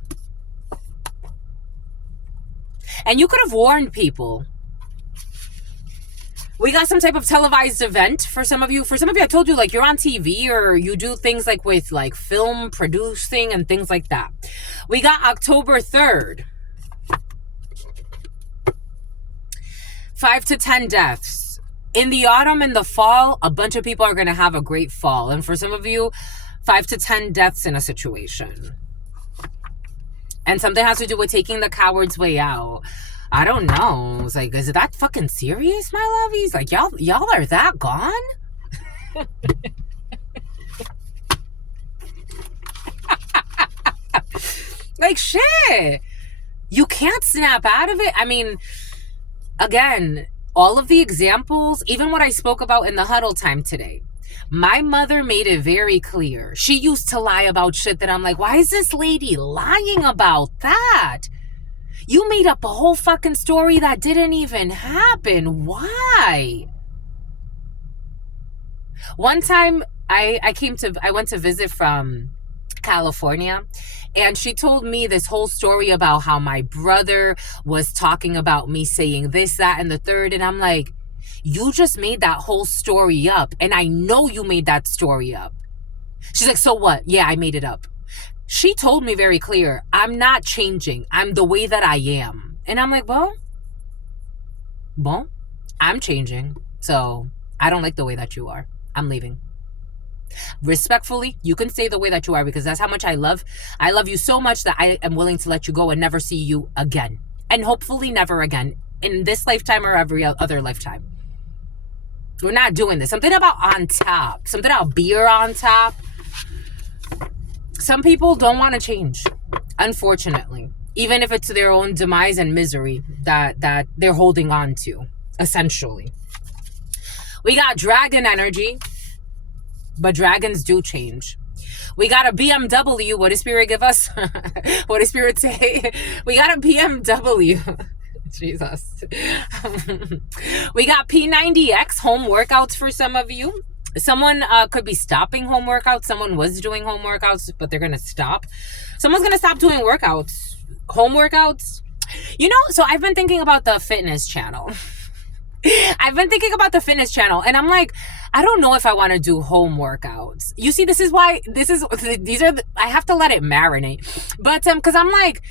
And you could have warned people. We got some type of televised event for some of you. For some of you, I told you, like, you're on TV or you do things like with like film producing and things like that. We got October 3rd. 5 to 10 deaths. In the autumn and the fall, a bunch of people are going to have a great fall. And for some of you, 5 to 10 deaths in a situation. And something has to do with taking the coward's way out. I don't know. It's like, is that fucking serious, my lovies? Like, y'all are that gone? Like, shit. You can't snap out of it. I mean, again, all of the examples, even what I spoke about in the huddle time today, my mother made it very clear. She used to lie about shit that I'm like, why is this lady lying about that? You made up a whole fucking story that didn't even happen. Why? One time I went to visit from California, and she told me this whole story about how my brother was talking about me saying this, that, and the third. And I'm like, you just made that whole story up. And I know you made that story up. She's like, so what? Yeah, I made it up. She told me very clear, I'm not changing. I'm the way that I am. And I'm like, well, I'm changing. So I don't like the way that you are. I'm leaving. Respectfully, you can stay the way that you are, because that's how much I love you so much that I am willing to let you go and never see you again. And hopefully never again in this lifetime or every other lifetime. We're not doing this. Something about on top. Something about beer on top. Some people don't want to change, unfortunately. Even if it's their own demise and misery that they're holding on to, essentially. We got dragon energy. But dragons do change. We got a BMW. What does Spirit give us? What does Spirit say? We got a BMW. Jesus. We got P90X, home workouts for some of you. Someone could be stopping home workouts. Someone was doing home workouts, but they're going to stop. Someone's going to stop doing workouts. Home workouts. You know, so I've been thinking about the fitness channel. And I'm like, I don't know if I want to do home workouts. You see, I have to let it marinate. But because I'm like,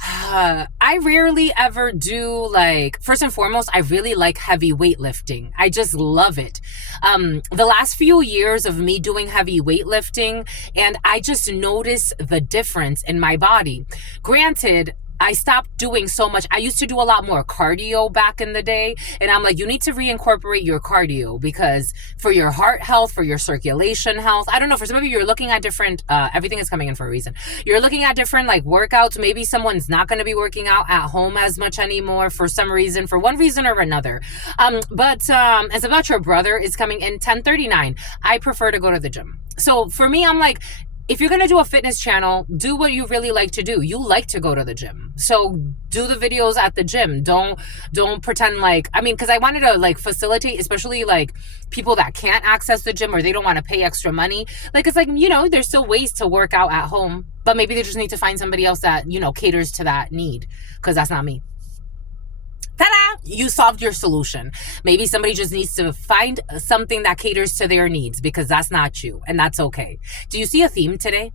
I rarely ever do, like, first and foremost, I really like heavy weightlifting. I just love it. The last few years of me doing heavy weightlifting, and I just notice the difference in my body. Granted, I stopped doing so much. I used to do a lot more cardio back in the day. And I'm like, you need to reincorporate your cardio, because for your heart health, for your circulation health, I don't know, for some of you, you're looking at different, everything is coming in for a reason. You're looking at different like workouts. Maybe someone's not going to be working out at home as much anymore for some reason, for one reason or another. But it's about your brother is coming in 10:39. I prefer to go to the gym. So for me, I'm like, if you're going to do a fitness channel, do what you really like to do. You like to go to the gym. So do the videos at the gym. Don't pretend like, I mean, because I wanted to like facilitate, especially like people that can't access the gym or they don't want to pay extra money. Like, it's like, you know, there's still ways to work out at home, but maybe they just need to find somebody else that, you know, caters to that need, because that's not me. Ta-da! You solved your solution. Maybe somebody just needs to find something that caters to their needs, because that's not you, and that's okay. Do you see a theme today?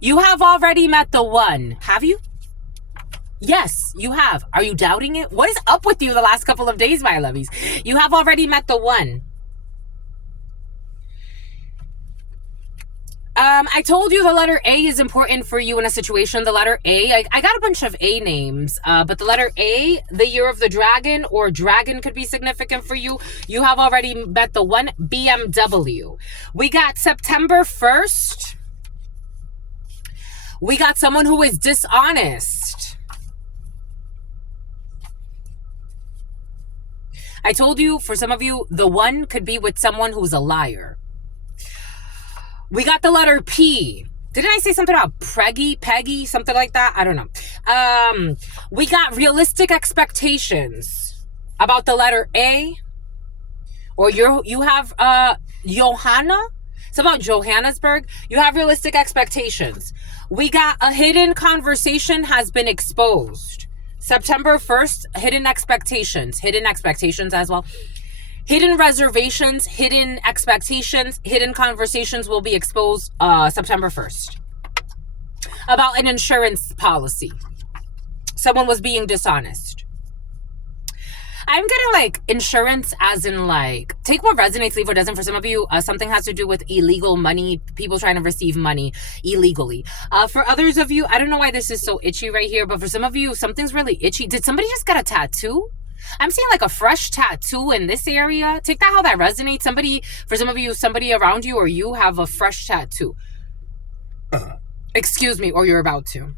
You have already met the one. Have you? Yes, you have. Are you doubting it? What is up with you the last couple of days, my lovies? You have already met the one. I told you the letter A is important for you in a situation. The letter A, I got a bunch of A names, but the letter A, the year of the dragon, or dragon could be significant for you. You have already met the one, BMW. We got September 1st. We got someone who is dishonest. I told you, for some of you, the one could be with someone who's a liar. We got the letter P. Didn't I say something about Peggy, something like that? I don't know. We got realistic expectations about the letter A. Or you have Johanna. It's about Johannesburg. You have realistic expectations. We got a hidden conversation has been exposed. September 1st, hidden expectations as well. Hidden reservations, hidden expectations, hidden conversations will be exposed September 1st. About an insurance policy. Someone was being dishonest. I'm getting like insurance as in like, take what resonates, leave what doesn't. For some of you, something has to do with illegal money, people trying to receive money illegally. For others of you, I don't know why this is so itchy right here, but for some of you, something's really itchy. Did somebody just get a tattoo? I'm seeing like a fresh tattoo in this area. Take that how that resonates. For some of you, somebody around you or you have a fresh tattoo. Excuse me, or you're about to.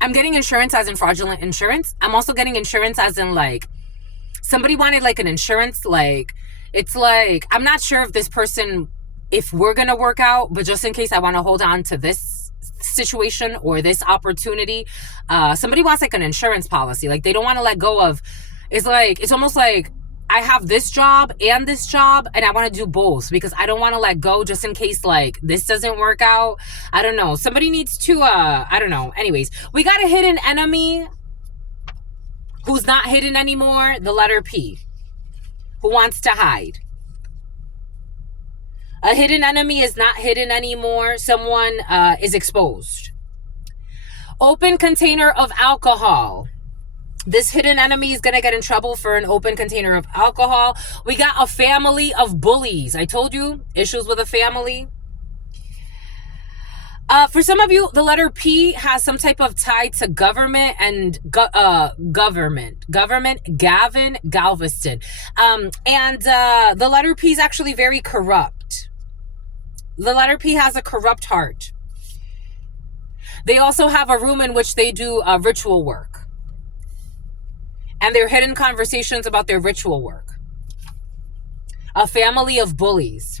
I'm getting insurance as in fraudulent insurance. I'm also getting insurance as in like somebody wanted like an insurance, like it's like I'm not sure if this person, if we're gonna work out, but just in case I want to hold on to this situation or this opportunity, somebody wants like an insurance policy, like they don't want to let go of. It's like it's almost like I have this job and I want to do both because I don't want to let go just in case like this doesn't work out. I don't know, somebody needs to I don't know. Anyways, we got a hidden enemy who's not hidden anymore, the letter P, who wants to hide. A hidden enemy is not hidden anymore. Someone is exposed. Open container of alcohol. This hidden enemy is going to get in trouble for an open container of alcohol. We got a family of bullies. I told you, issues with a family. For some of you, the letter P has some type of tie to government and government, Gavin Galveston. The letter P is actually very corrupt. The letter P has a corrupt heart. They also have a room in which they do ritual work. And their hidden conversations about their ritual work. A family of bullies.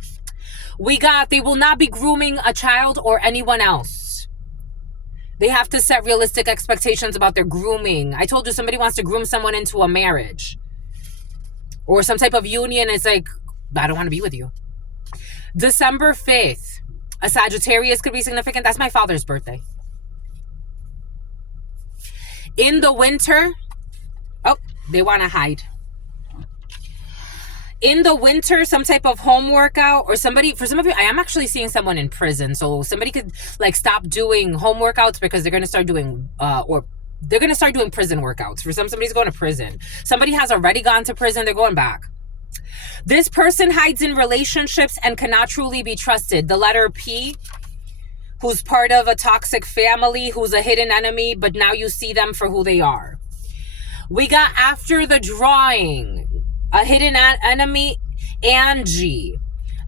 We got, they will not be grooming a child or anyone else. They have to set realistic expectations about their grooming. I told you somebody wants to groom someone into a marriage. Or some type of union. It's like, I don't want to be with you. December 5th. A Sagittarius could be significant. That's my father's birthday. In the winter. Oh, they want to hide. In the winter, some type of home workout or somebody, for some of you, I am actually seeing someone in prison. So somebody could like stop doing home workouts because they're going to start doing, they're going to start doing prison workouts. For somebody's going to prison. Somebody has already gone to prison. They're going back. This person hides in relationships and cannot truly be trusted. The letter P, who's part of a toxic family, who's a hidden enemy, but now you see them for who they are. We got after the drawing. A hidden enemy, Angie.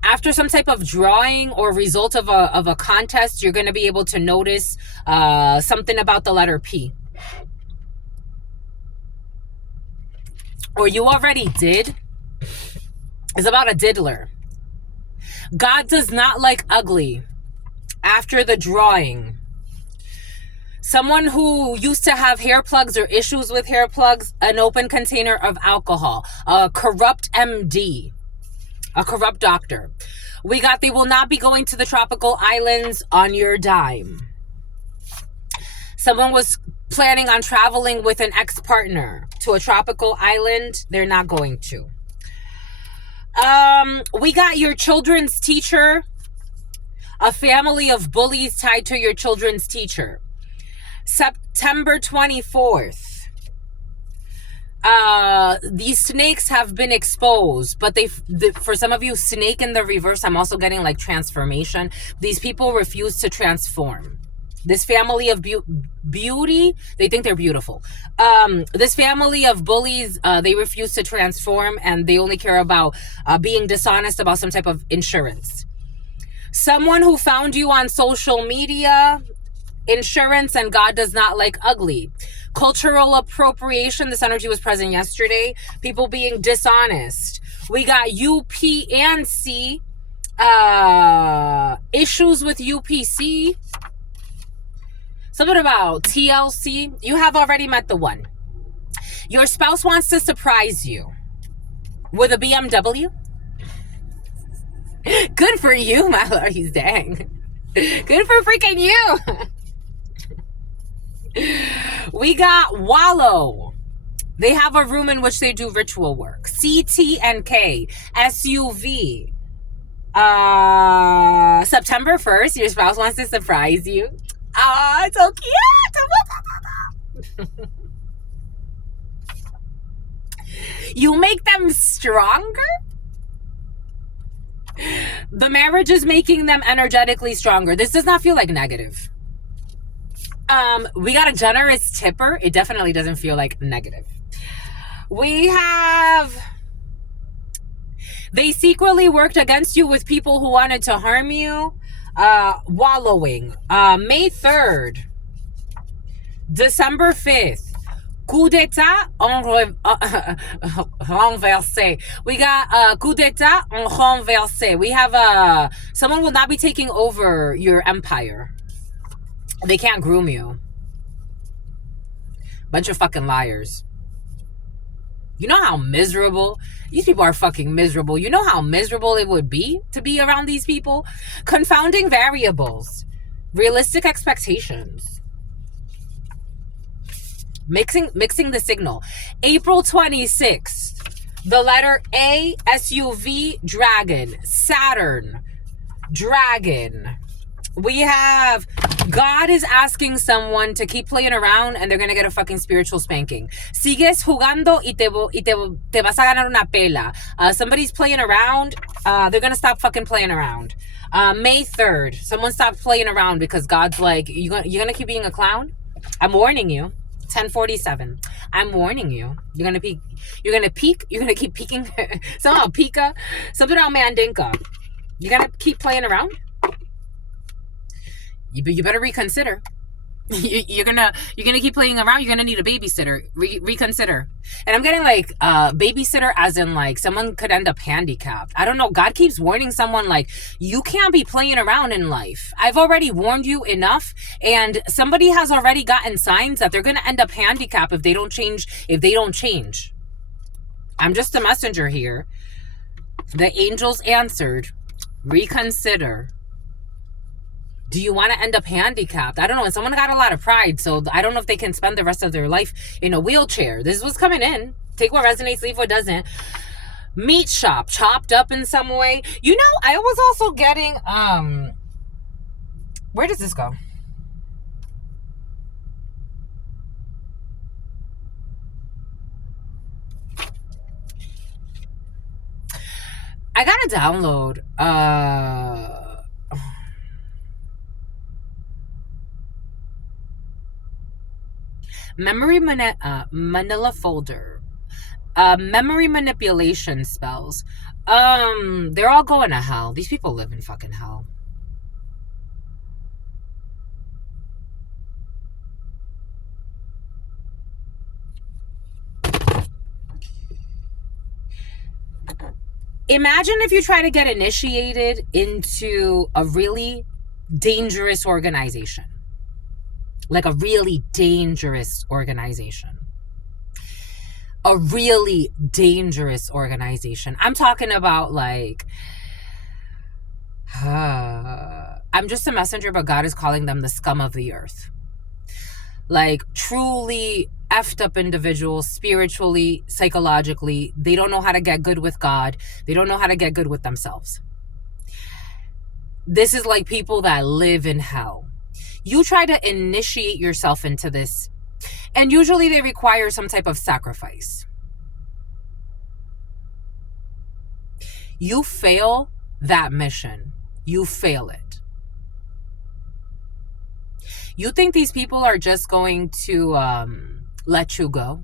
After some type of drawing or result of a contest, you're going to be able to notice something about the letter P. Or you already did. It's about a diddler. God does not like ugly. After the drawing. Someone who used to have hair plugs or issues with hair plugs, an open container of alcohol, a corrupt MD, a corrupt doctor. We got, they will not be going to the tropical islands on your dime. Someone was planning on traveling with an ex-partner to a tropical island. They're not going to. We got your children's teacher, a family of bullies tied to your children's teacher. September 24th. These snakes have been exposed, but for some of you, snake in the reverse, I'm also getting like transformation. These people refuse to transform. This family of beauty, they think they're beautiful. This family of bullies, they refuse to transform and they only care about being dishonest about some type of insurance. Someone who found you on social media, insurance, and God does not like ugly. Cultural appropriation. This energy was present yesterday. People being dishonest. We got UP and C. Issues with UPC. Something about TLC. You have already met the one. Your spouse wants to surprise you with a BMW. Good for you, my lord. He's dang. Good for freaking you. We got Wallow. They have a room in which they do ritual work. CT and K. SUV. September 1st, your spouse wants to surprise you. Oh, it's so cute. You make them stronger? The marriage is making them energetically stronger. This does not feel like negative. We got a generous tipper. It definitely doesn't feel like negative. We have, they secretly worked against you with people who wanted to harm you. Wallowing. May 3rd. December 5th. Coup d'etat renversé. We got coup d'etat renversé. We have someone will not be taking over your empire. They can't groom you. Bunch of fucking liars. You know how miserable these people are. Fucking miserable. You know how miserable it would be to be around these people. Confounding variables, realistic expectations, mixing the signal. April 26th, the letter A, SUV, dragon, Saturn, dragon. We have God is asking someone to keep playing around and they're going to get a fucking spiritual spanking. Sigues jugando y te vas a ganar una pela. Somebody's playing around. They're going to stop fucking playing around. May 3rd, someone stopped playing around because God's like, you're going to keep being a clown? I'm warning you. 10:47. I'm warning you. You're gonna peek. You're gonna peek. You're gonna keep peeking. Somehow pika. Something about mandinka. You're gonna keep playing around. You better reconsider. You're gonna keep playing around. You're gonna need a babysitter. Reconsider. And I'm getting like babysitter as in like someone could end up handicapped. I don't know. God keeps warning someone like you can't be playing around in life. I've already warned you enough, and somebody has already gotten signs that they're gonna end up handicapped if they don't change. I'm just a messenger here. The angels answered, reconsider. Do you want to end up handicapped? I don't know. And someone got a lot of pride, so I don't know if they can spend the rest of their life in a wheelchair. This was coming in. Take what resonates, leave what doesn't. Meat shop, chopped up in some way. You know, I was also getting, where does this go? I gotta download, Manila folder. Memory manipulation spells. They're all going to hell. These people live in fucking hell. Imagine if you try to get initiated into a really dangerous organization. Like a really dangerous organization. A really dangerous organization. I'm talking about like, I'm just a messenger, but God is calling them the scum of the earth. Like truly effed up individuals, spiritually, psychologically. They don't know how to get good with God. They don't know how to get good with themselves. This is like people that live in hell. You try to initiate yourself into this, and usually they require some type of sacrifice. You fail that mission. You fail it. You think these people are just going to let you go?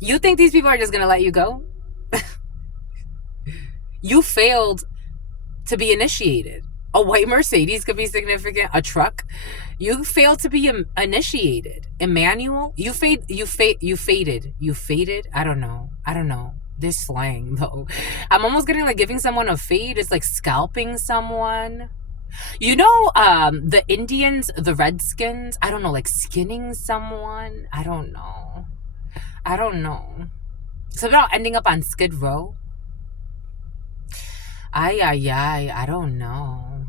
You think these people are just going to let you go? You failed to be initiated. A white Mercedes could be significant. A truck. You failed to be initiated. Emmanuel, you faded. I don't know. This slang though. I'm almost getting like giving someone a fade. It's like scalping someone. You know, the Indians, the Redskins. I don't know, like skinning someone. I don't know. So about ending up on Skid Row. I don't know.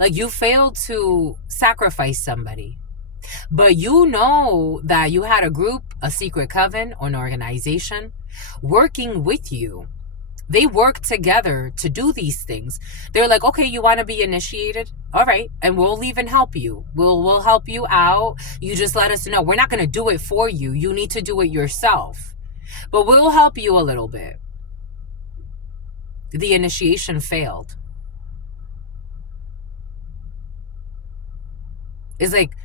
Like you failed to sacrifice somebody, but you know that you had a group, a secret coven, or an organization working with you. They work together to do these things. They're like, okay, you want to be initiated? All right. And we'll even help you. We'll help you out. You just let us know. We're not going to do it for you. You need to do it yourself. But we'll help you a little bit. The initiation failed. It's like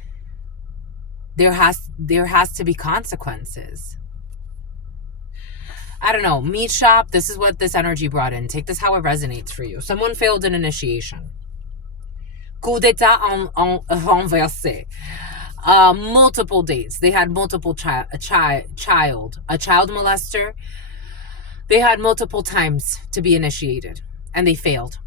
there has to be consequences. I don't know, meat shop. This is what this energy brought in. Take this how it resonates for you. Someone failed an initiation. Coup d'etat renversé. Multiple dates. They had multiple a child molester. They had multiple times to be initiated, and they failed.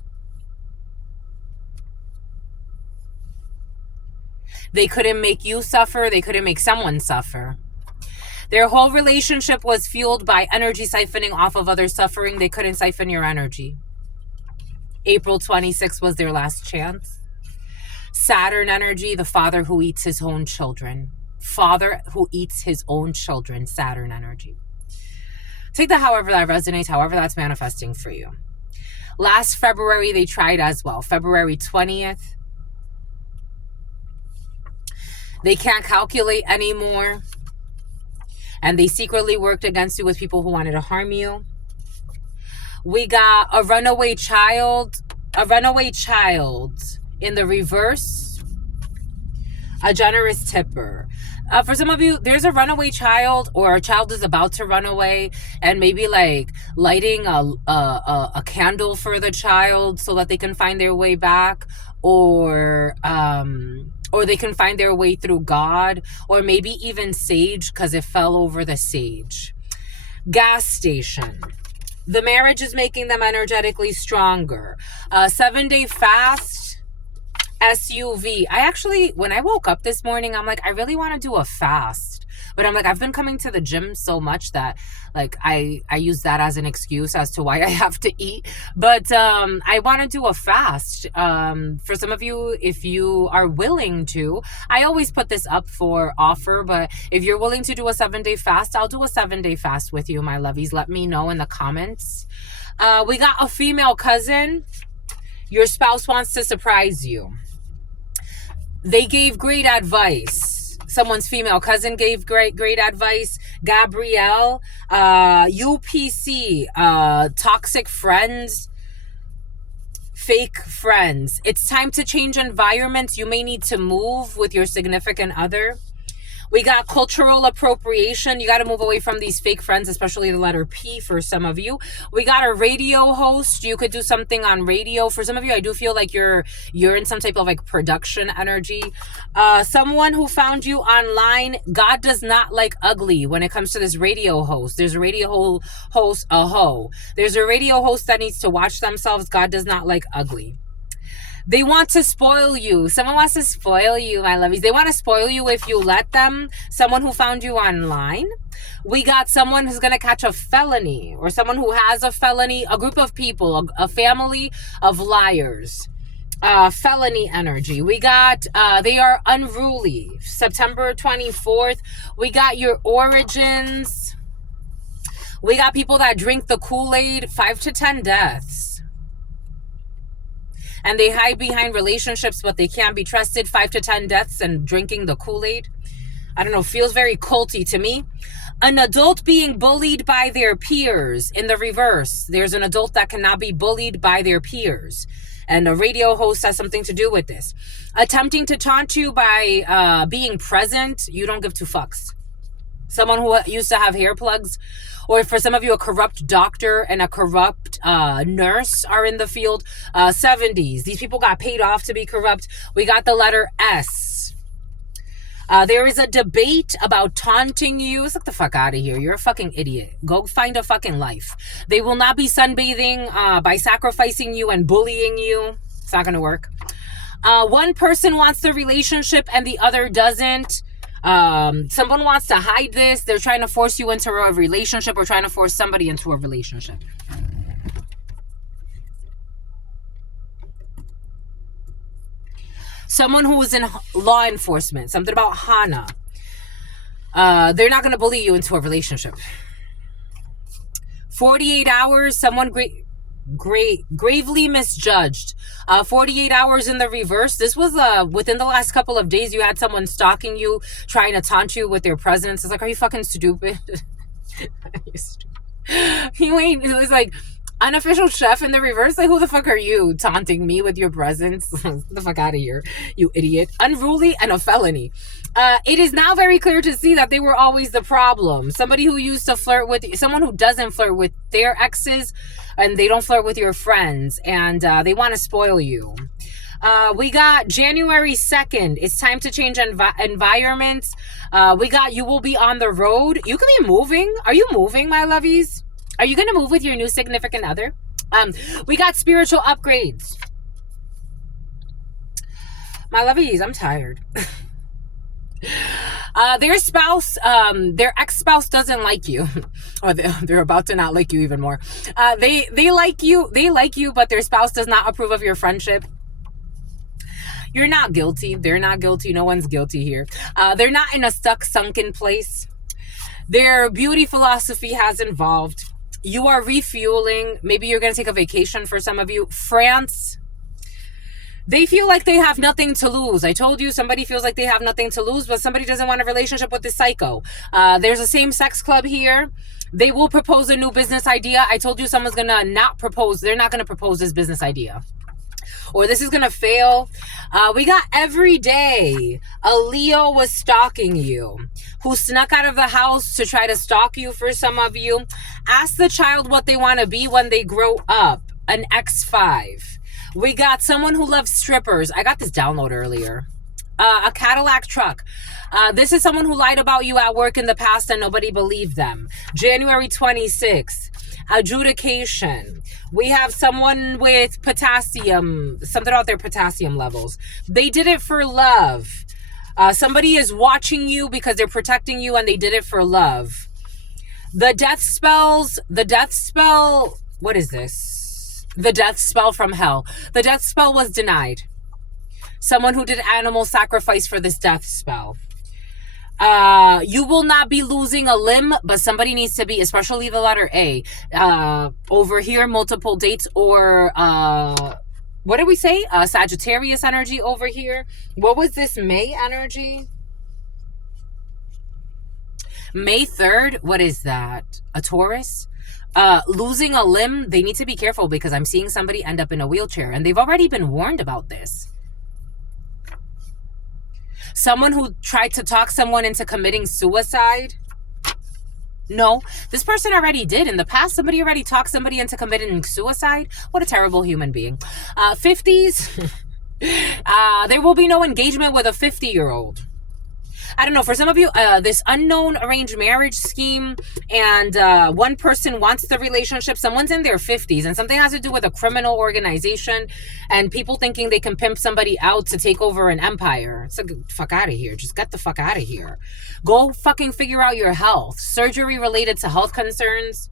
They couldn't make you suffer. They couldn't make someone suffer. Their whole relationship was fueled by energy siphoning off of others' suffering. They couldn't siphon your energy. April 26th was their last chance. Saturn energy, the father who eats his own children. Father who eats his own children, Saturn energy. Take that however that resonates, however that's manifesting for you. Last February, they tried as well. February 20th. They can't calculate anymore. And they secretly worked against you with people who wanted to harm you. We got a runaway child in the reverse, a generous tipper. For some of you, there's a runaway child, or a child is about to run away, and maybe like lighting a candle for the child so that they can find their way back, or they can find their way through God, or maybe even sage because it fell over the sage. Gas station. The marriage is making them energetically stronger. 7-day fast. SUV. When I woke up this morning, I'm like, I really want to do a fast. But I'm like, I've been coming to the gym so much that like I use that as an excuse as to why I have to eat. But I want to do a fast. For some of you, if you are willing to, I always put this up for offer, but if you're willing to do a 7-day fast, I'll do a 7-day fast with you, my lovies. Let me know in the comments. We got a female cousin. Your spouse wants to surprise you. They gave great advice. Someone's female cousin gave great advice. Gabrielle, UPC, toxic friends, fake friends. It's time to change environments. You may need to move with your significant other. We got cultural appropriation. You got to move away from these fake friends, especially the letter P for some of you. We got a radio host. You could do something on radio. For some of you, I do feel like you're in some type of like production energy. Someone who found you online. God does not like ugly when it comes to this radio host. There's a radio host, a hoe. There's a radio host that needs to watch themselves. God does not like ugly. They want to spoil you. Someone wants to spoil you, my lovies. They want to spoil you if you let them. Someone who found you online. We got someone who's going to catch a felony, or someone who has a felony. A group of people, a family of liars. Felony energy. We got, they are unruly. September 24th. We got your origins. We got people that drink the Kool-Aid. 5 to 10 deaths. And they hide behind relationships, but they can't be trusted. 5 to 10 deaths and drinking the Kool-Aid. I don't know, feels very culty to me. An adult being bullied by their peers. In the reverse, there's an adult that cannot be bullied by their peers. And a radio host has something to do with this. Attempting to taunt you by being present. You don't give two fucks. Someone who used to have hair plugs, or for some of you, a corrupt doctor and a corrupt nurse are in the field. 70s. These people got paid off to be corrupt. We got the letter S. There is a debate about taunting you. Get the fuck out of here. You're a fucking idiot. Go find a fucking life. They will not be sunbathing by sacrificing you and bullying you. It's not going to work. One person wants the relationship and the other doesn't. Someone wants to hide this. They're trying to force you into a relationship, or trying to force somebody into a relationship. Someone who is in law enforcement. Something about Hana. They're not going to bully you into a relationship. 48 hours. Someone gravely misjudged. 48 hours in the reverse. This was within the last couple of days. You had someone stalking you, trying to taunt you with their presence. It's like, are you fucking stupid? You ain't. It was like, Unofficial chef in the reverse? Like, who the fuck are you taunting me with your presence? Get the fuck out of here, you idiot. Unruly and a felony. It is now very clear to see that they were always the problem. Somebody who used to flirt with, someone who doesn't flirt with their exes, and they don't flirt with your friends, and they want to spoil you. We got January 2nd. It's time to change environments. We got you will be on the road. You could be moving. Are you moving, my lovies? Are you going to move with your new significant other? We got spiritual upgrades. My lovies, I'm tired. Their spouse, their ex-spouse doesn't like you. Or they're about to not like you even more. They like you, but their spouse does not approve of your friendship. You're not guilty. They're not guilty. No one's guilty here. They're not in a sunken place. Their beauty philosophy has evolved. You are refueling. Maybe you're going to take a vacation for some of you. France. They feel like they have nothing to lose. I told you somebody feels like they have nothing to lose, but somebody doesn't want a relationship with this psycho. There's a same-sex club here. They will propose a new business idea. I told you someone's going to not propose. They're not going to propose this business idea. Or this is going to fail. We got every day. A Leo was stalking you, who snuck out of the house to try to stalk you for some of you. Ask the child what they want to be when they grow up. An X5. We got someone who loves strippers. I got this download earlier. A Cadillac truck. This is someone who lied about you at work in the past and nobody believed them. January 26th. Adjudication. We have someone with potassium, something about their potassium levels. They did it for love. Somebody is watching you because they're protecting you and they did it for love. The death spell, what is this? The death spell from hell. The death spell was denied. Someone who did animal sacrifice for this death spell. You will not be losing a limb, but somebody needs to be, especially the letter A. Over here, multiple dates, or what did we say? Sagittarius energy over here. What was this May energy? May 3rd, what is that? A Taurus? Losing a limb, they need to be careful because I'm seeing somebody end up in a wheelchair, and they've already been warned about this. Someone who tried to talk someone into committing suicide. No, this person already did. In the past, somebody already talked somebody into committing suicide. What a terrible human being. 50s. There will be no engagement with a 50-year-old. I don't know, for some of you, this unknown arranged marriage scheme, and one person wants the relationship. Someone's in their 50s, and something has to do with a criminal organization, and people thinking they can pimp somebody out to take over an empire. It's like, fuck out of here. Just get the fuck out of here. Go fucking figure out your health. Surgery related to health concerns.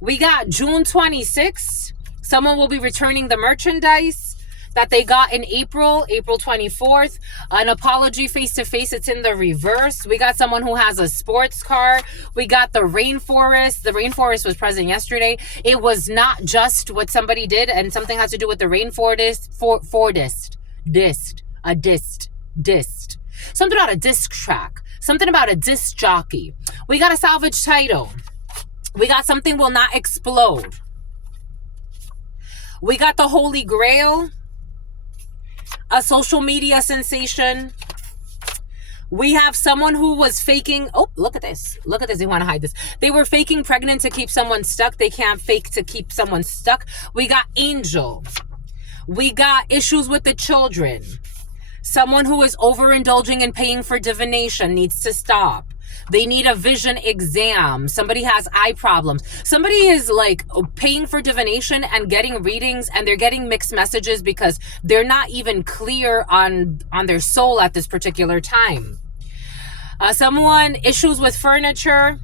We got June 26th. Someone will be returning the merchandise that they got in April 24th. An apology face-to-face. It's in the reverse. We got someone who has a sports car. We got the rainforest. The rainforest was present yesterday. It was not just what somebody did, and something has to do with the rainforest. Dist. Something about a disc track. Something about a disc jockey. We got a salvage title. We got something will not explode. We got the Holy Grail. A social media sensation. We have someone who was faking. Oh, look at this. Look at this. They want to hide this. They were faking pregnant to keep someone stuck. They can't fake to keep someone stuck. We got angel. We got issues with the children. Someone who is overindulging and paying for divination needs to stop. They need a vision exam. Somebody has eye problems. Somebody is like paying for divination and getting readings, and they're getting mixed messages because they're not even clear on their soul at this particular time. Someone issues with furniture.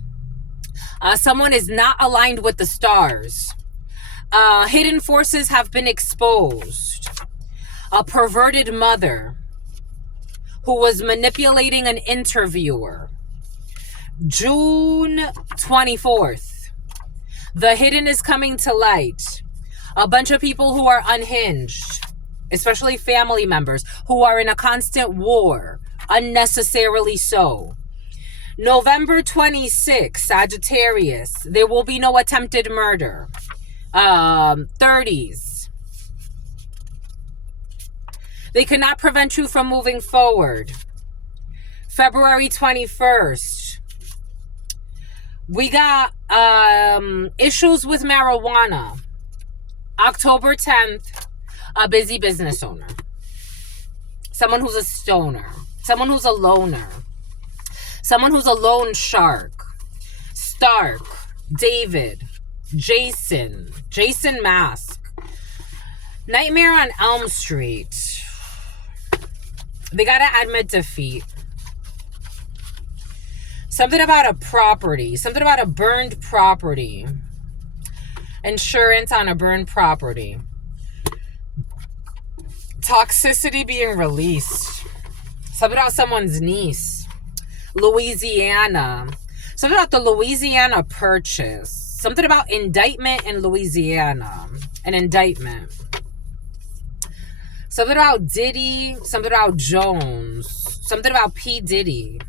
Someone is not aligned with the stars. Hidden forces have been exposed. A perverted mother who was manipulating an interviewer. June 24th. The hidden is coming to light. A bunch of people who are unhinged, especially family members, who are in a constant war, unnecessarily so. November 26th, Sagittarius. There will be no attempted murder. 30s. They cannot prevent you from moving forward. February 21st. We got issues with marijuana. October 10th, a busy business owner. Someone who's a stoner. Someone who's a loner. Someone who's a lone shark. Stark. David. Jason Mask. Nightmare on Elm Street. They gotta admit defeat. Something about a property. Something about a burned property. Insurance on a burned property. Toxicity being released. Something about someone's niece. Louisiana. Something about the Louisiana Purchase. Something about indictment in Louisiana. An indictment. Something about Diddy. Something about Jones. Something about P. Diddy.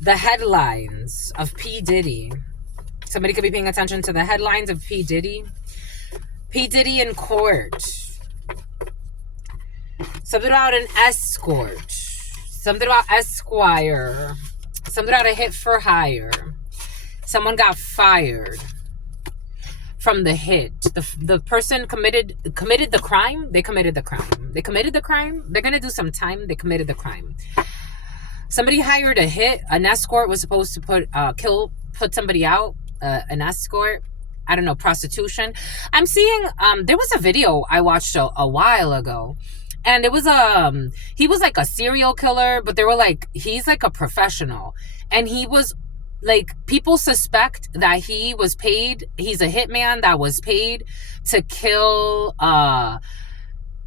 The headlines of P. Diddy. Somebody could be paying attention to the headlines of P. Diddy. P. Diddy in court. Something about an escort. Something about Esquire. Something about a hit for hire. Someone got fired from the hit. The person committed the crime. They committed the crime. They committed the crime. They're going to do some time. They committed the crime. Somebody hired a hit. An escort was supposed to put somebody out. An escort. I don't know, prostitution. I'm seeing, there was a video I watched a while ago. And it was, he was like a serial killer, but they were like, he's like a professional. And he was like, people suspect that he was paid. He's a hitman that was paid to kill,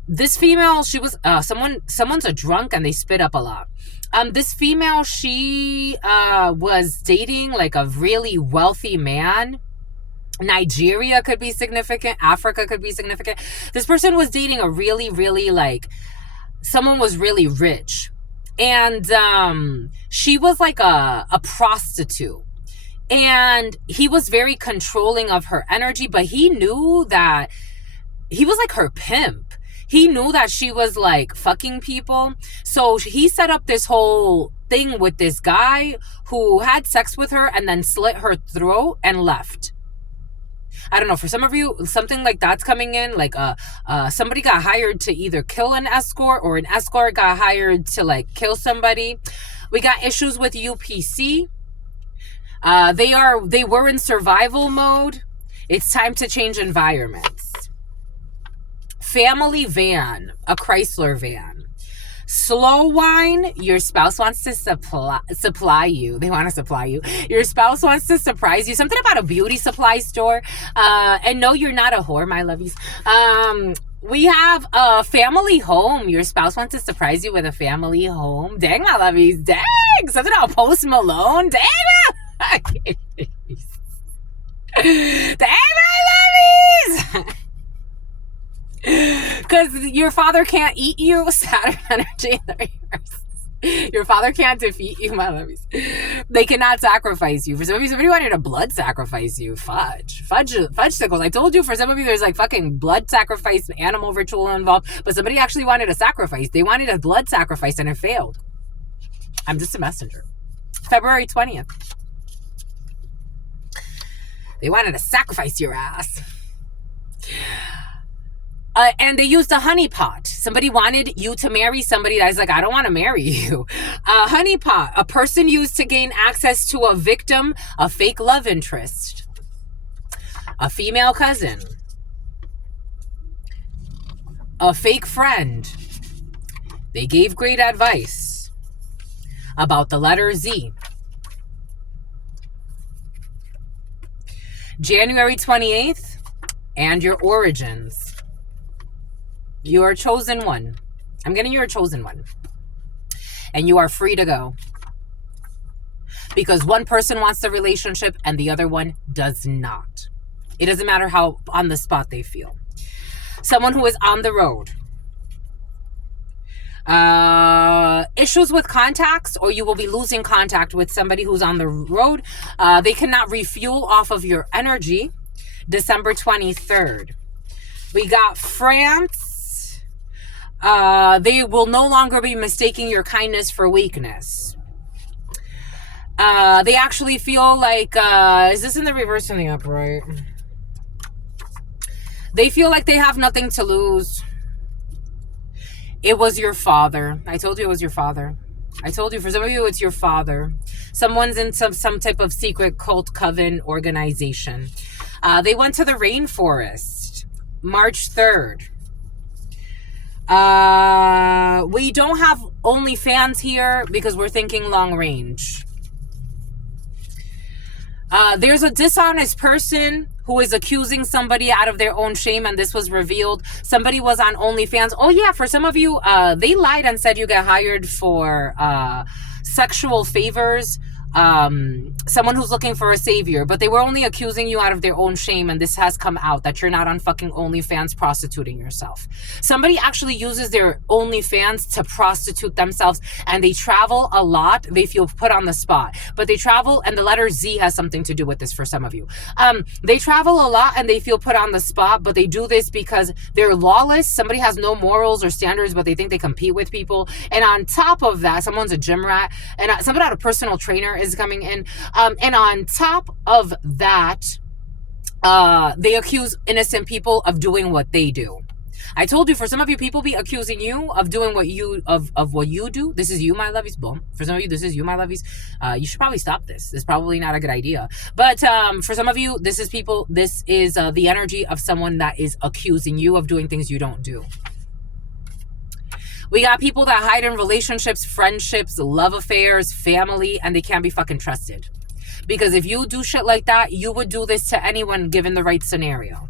this female. She was, someone's a drunk and they spit up a lot. This female, she, was dating like a really wealthy man. Nigeria could be significant. Africa could be significant. This person was dating a really, really like, someone was really rich. And she was like a prostitute. And he was very controlling of her energy, but he knew that he was like her pimp. He knew that she was like fucking people. So he set up this whole thing with this guy who had sex with her and then slit her throat and left. I don't know, for some of you, something like that's coming in, like somebody got hired to either kill an escort or an escort got hired to like kill somebody. We got issues with UPC. They were in survival mode. It's time to change environments. Family van, a Chrysler van. Slow wine, your spouse wants to supply you. They want to supply you. Your spouse wants to surprise you. Something about a beauty supply store. And no, you're not a whore, my lovies. We have a family home. Your spouse wants to surprise you with a family home. Dang, my lovies. Dang. Something about Post Malone. Dang. Dang, my lovies. Because your father can't eat you. Saturn energy in the reverse. Your father can't defeat you, my lovies. They cannot sacrifice you. For some of you, somebody wanted to blood sacrifice you. Fudge sickles. I told you, for some of you, there's like fucking blood sacrifice, animal ritual involved. But somebody actually wanted a sacrifice. They wanted a blood sacrifice and it failed. I'm just a messenger. February 20th. They wanted to sacrifice your ass. And they used a honeypot. Somebody wanted you to marry somebody that's like, I don't want to marry you. A honeypot, a person used to gain access to a victim, a fake love interest, a female cousin, a fake friend. They gave great advice about the letter Z. January 28th and your origins. You are chosen one. I'm getting you a chosen one. And you are free to go. Because one person wants the relationship and the other one does not. It doesn't matter how on the spot they feel. Someone who is on the road. issues with contacts, or you will be losing contact with somebody who's on the road. They cannot refuel off of your energy. December 23rd. We got France. They will no longer be mistaking your kindness for weakness. They actually feel like, is this in the reverse or in the upright? They feel like they have nothing to lose. It was your father. I told you it was your father. I told you, for some of you, it's your father. Someone's in some type of secret cult coven organization. They went to the rainforest, March 3rd. We don't have OnlyFans here because we're thinking long range. There's a dishonest person who is accusing somebody out of their own shame, and this was revealed. Somebody was on OnlyFans. Oh yeah, for some of you, they lied and said you get hired for sexual favors. Someone who's looking for a savior, but they were only accusing you out of their own shame, and this has come out that you're not on fucking OnlyFans prostituting yourself. Somebody actually uses their OnlyFans to prostitute themselves, and they travel a lot. They feel put on the spot, but they travel, and the letter Z has something to do with this for some of you. They travel a lot and they feel put on the spot, but they do this because they're lawless. Somebody has no morals or standards, but they think they compete with people. And on top of that, someone's a gym rat, and somebody had a personal trainer is coming in. And on top of that, they accuse innocent people of doing what they do. I told you, for some of you, people be accusing you of doing what you of what you do. This is you, my lovies. Boom. For some of you, this is you, my lovies. You should probably stop this. It's probably not a good idea. But for some of you, this is people. This is the energy of someone that is accusing you of doing things you don't do. We got people that hide in relationships, friendships, love affairs, family, and they can't be fucking trusted. Because if you do shit like that, you would do this to anyone given the right scenario.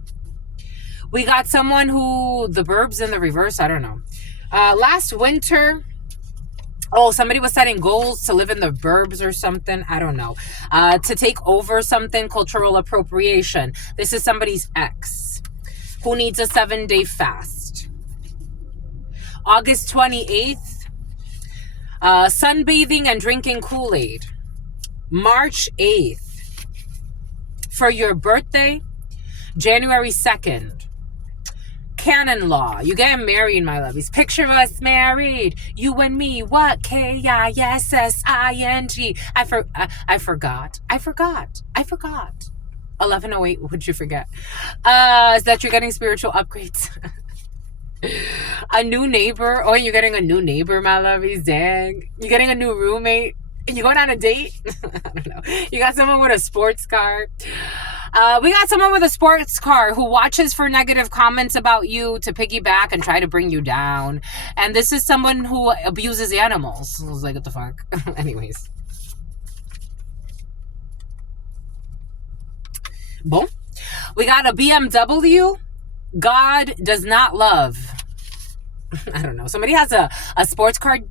We got someone who, the burbs in the reverse, I don't know. Last winter, somebody was setting goals to live in the burbs or something. I don't know. To take over something, cultural appropriation. This is somebody's ex who needs a 7-day fast. August 28th, sunbathing and drinking Kool-Aid. March 8th, for your birthday, January 2nd, canon law. You getting married, my lovies. Picture us married, you and me. What? K-I-S-S-I-N-G. I forgot. 1108, would you forget? Is that you're getting spiritual upgrades? A new neighbor. Oh, you're getting a new neighbor, my lovies. Dang. You're getting a new roommate. You going on a date? I don't know. You got someone with a sports car. We got someone with a sports car who watches for negative comments about you to piggyback and try to bring you down. And this is someone who abuses animals. I was like, what the fuck? Anyways. Boom. We got a BMW. God does not love. I don't know. Somebody has a sports card.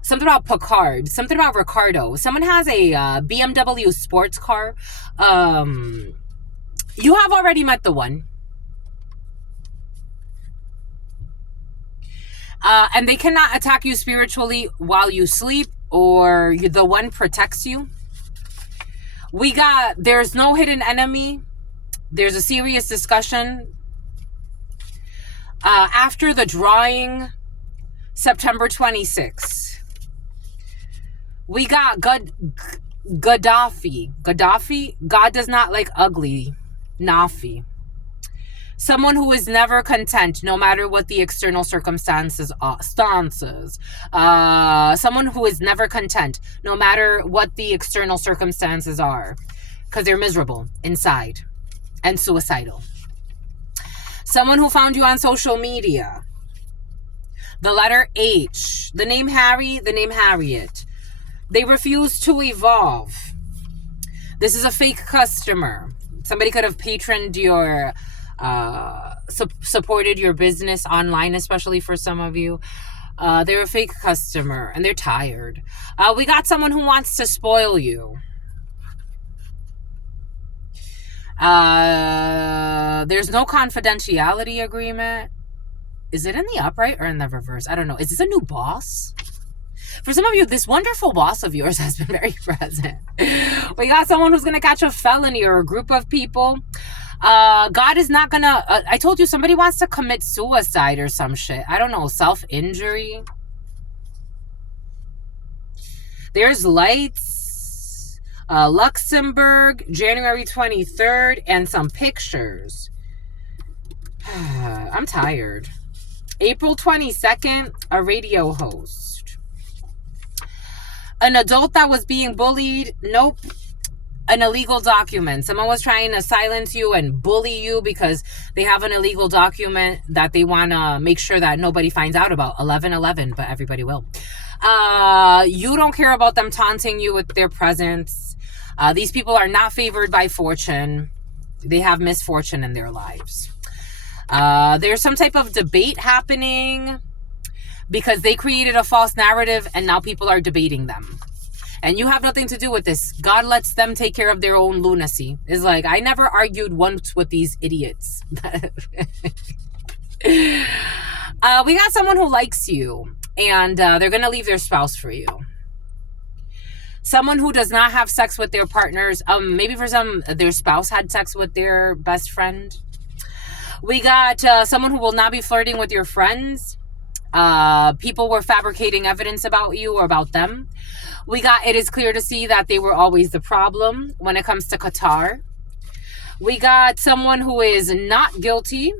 Something about Picard. Something about Ricardo. Someone has a BMW sports car. You have already met the one. And they cannot attack you spiritually while you sleep, or the one protects you. We got, there's no hidden enemy. There's a serious discussion. After the drawing, September 26th. We got Gaddafi. Gaddafi? God does not like ugly. Nafi. Someone who is never content, no matter what the external circumstances are. Someone who is never content, no matter what the external circumstances are. Because they're miserable inside. And suicidal. Someone who found you on social media. The letter H. The name Harry, the name Harriet. They refuse to evolve. This is a fake customer. Somebody could have patroned your, supported your business online, especially for some of you. They're a fake customer and they're tired. We got someone who wants to spoil you. There's no confidentiality agreement. Is it in the upright or in the reverse? I don't know. Is this a new boss? For some of you, this wonderful boss of yours has been very present. We got someone who's going to catch a felony or a group of people. God is not going to... I told you somebody wants to commit suicide or some shit. I don't know, self-injury. There's lights. Luxembourg, January 23rd, and some pictures. I'm tired. April 22nd, a radio host. An adult that was being bullied. Nope. An illegal document. Someone was trying to silence you and bully you because they have an illegal document that they want to make sure that nobody finds out about. 11/11, but everybody will. You don't care about them taunting you with their presence. These people are not favored by fortune. They have misfortune in their lives. There's some type of debate happening because they created a false narrative and now people are debating them. And you have nothing to do with this. God lets them take care of their own lunacy. It's like, I never argued once with these idiots. We got someone who likes you and they're going to leave their spouse for you. Someone who does not have sex with their partners. Maybe for some, their spouse had sex with their best friend. We got someone who will not be flirting with your friends. People were fabricating evidence about you or about them. We got, it is clear to see that they were always the problem when it comes to Qatar. We got someone who is not guilty.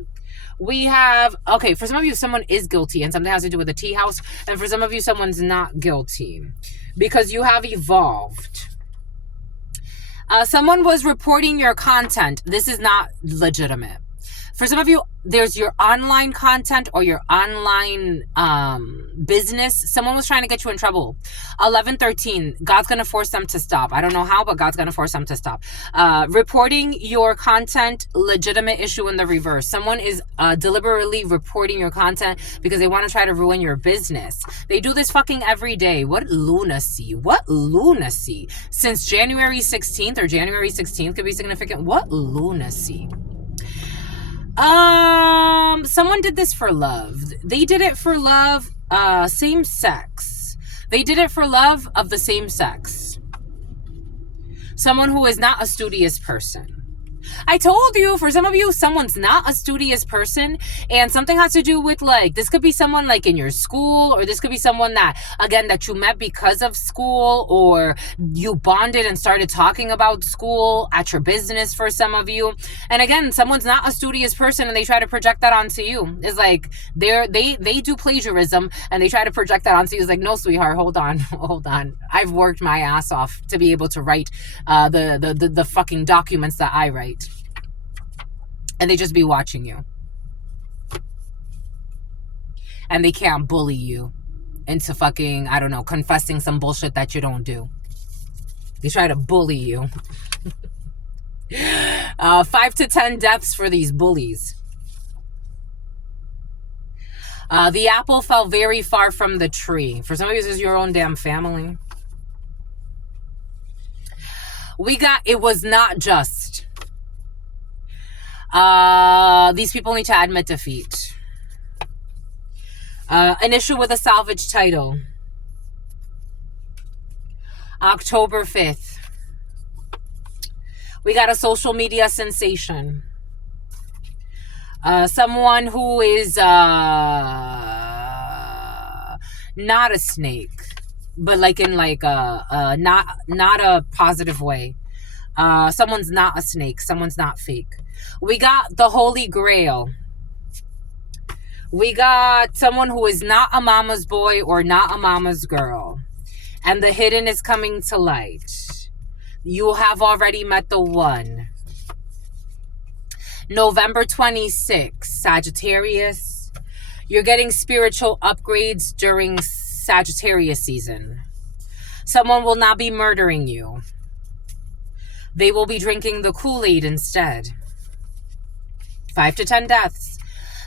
We have, okay, for some of you, someone is guilty and something has to do with the tea house. And for some of you, someone's not guilty because you have evolved. Someone was reporting your content. This is not legitimate. For some of you, there's your online content or your online business. Someone was trying to get you in trouble. 11/13, God's going to force them to stop. I don't know how, but God's going to force them to stop. Reporting your content, legitimate issue in the reverse. Someone is deliberately reporting your content because they want to try to ruin your business. They do this fucking every day. What lunacy. What lunacy. Since January 16th or January 16th could be significant. What lunacy. Someone did this for love. They did it for love, same sex. They did it for love of the same sex. Someone who is not a studious person. I told you, for some of you, someone's not a studious person and something has to do with like, this could be someone like in your school, or this could be someone that, again, that you met because of school, or you bonded and started talking about school at your business for some of you. And again, someone's not a studious person and they try to project that onto you. It's like they do plagiarism and they try to project that onto you. It's like, no, sweetheart, hold on. I've worked my ass off to be able to write the fucking documents that I write. And they just be watching you. And they can't bully you into fucking, I don't know, confessing some bullshit that you don't do. They try to bully you. 5 to 10 deaths for these bullies. The apple fell very far from the tree. For some of you, this is your own damn family. We got, it was not just. These people need to admit defeat. An issue with a salvage title. October 5th. We got a social media sensation. Someone who is not a snake, but like in like not a positive way. Someone's not a snake. Someone's not fake. We got the Holy Grail. We got someone who is not a mama's boy or not a mama's girl. And the hidden is coming to light. You have already met the one. November 26th, Sagittarius. You're getting spiritual upgrades during Sagittarius season. Someone will not be murdering you. They will be drinking the Kool-Aid instead. 5 to 10 deaths.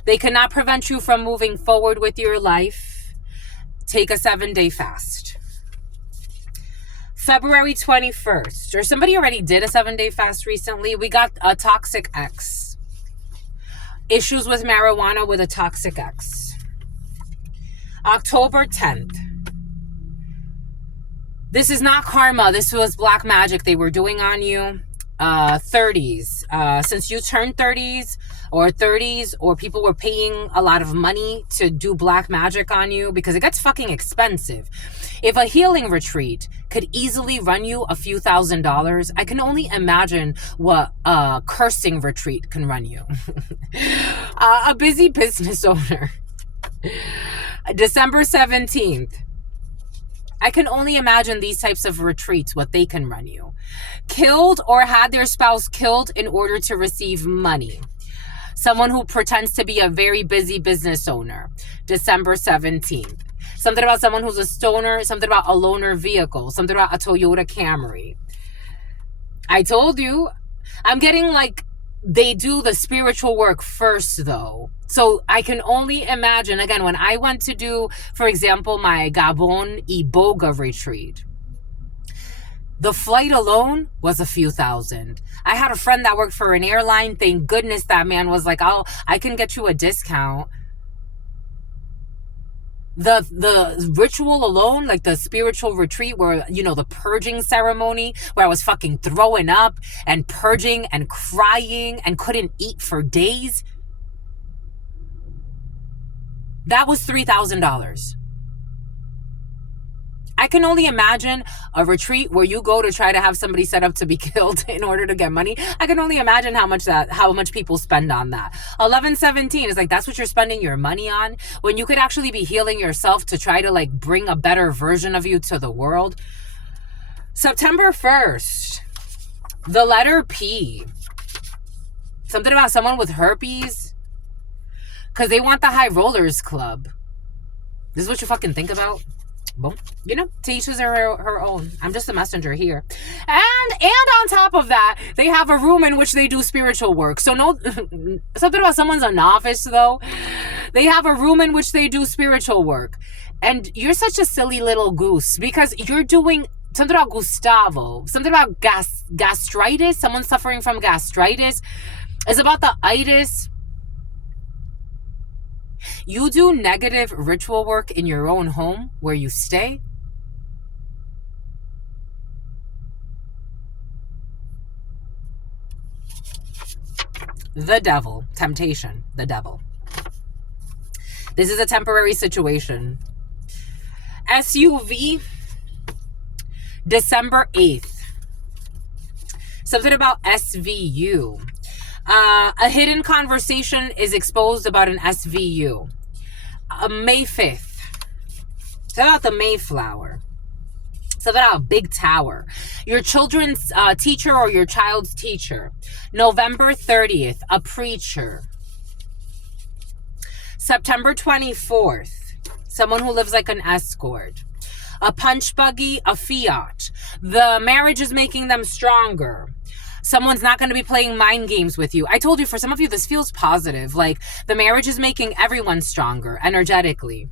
They cannot prevent you from moving forward with your life. Take a 7-day fast. February 21st, or somebody already did a 7-day fast recently. We got a toxic ex. Issues with marijuana with a toxic ex. October 10th. This is not karma. This was black magic they were doing on you. 30s. Since you turned 30s or people were paying a lot of money to do black magic on you because it gets fucking expensive. If a healing retreat could easily run you a few $1,000s, I can only imagine what a cursing retreat can run you. A busy business owner. December 17th. I can only imagine these types of retreats, what they can run you. Killed or had their spouse killed in order to receive money. Someone who pretends to be a very busy business owner. December 17th. Something about someone who's a stoner. Something about a loaner vehicle. Something about a Toyota Camry. I told you. I'm getting like they do the spiritual work first, though. So I can only imagine, again, when I went to do, for example, my Gabon Iboga retreat, the flight alone was a few thousand. I had a friend that worked for an airline. Thank goodness that man was like, oh, I can get you a discount. The ritual alone, like the spiritual retreat where, you know, the purging ceremony where I was fucking throwing up and purging and crying and couldn't eat for days, that was $3,000. I can only imagine a retreat where you go to try to have somebody set up to be killed in order to get money. I can only imagine how much people spend on that. 1117 is like, that's what you're spending your money on when you could actually be healing yourself to try to like bring a better version of you to the world. September 1st, the letter P. Something about someone with herpes because they want the high rollers club. This is what you fucking think about? Boom. You know, to each her own. I'm just a messenger here. And on top of that, they have a room in which they do spiritual work. So no, something about someone's a novice though. They have a room in which they do spiritual work. And you're such a silly little goose because you're doing something about Gustavo, something about gastritis, someone suffering from gastritis. It's about the itis. You do negative ritual work in your own home where you stay. The devil, temptation, the devil. This is a temporary situation. SUV, December 8th. Something about SVU. A hidden conversation is exposed about an SVU. May 5th. Talk about the Mayflower. Something about a big tower. Your children's teacher or your child's teacher. November 30th. A preacher. September 24th. Someone who lives like an escort. A punch buggy. A Fiat. The marriage is making them stronger. Someone's not going to be playing mind games with you. I told you, for some of you, this feels positive. Like, the marriage is making everyone stronger energetically.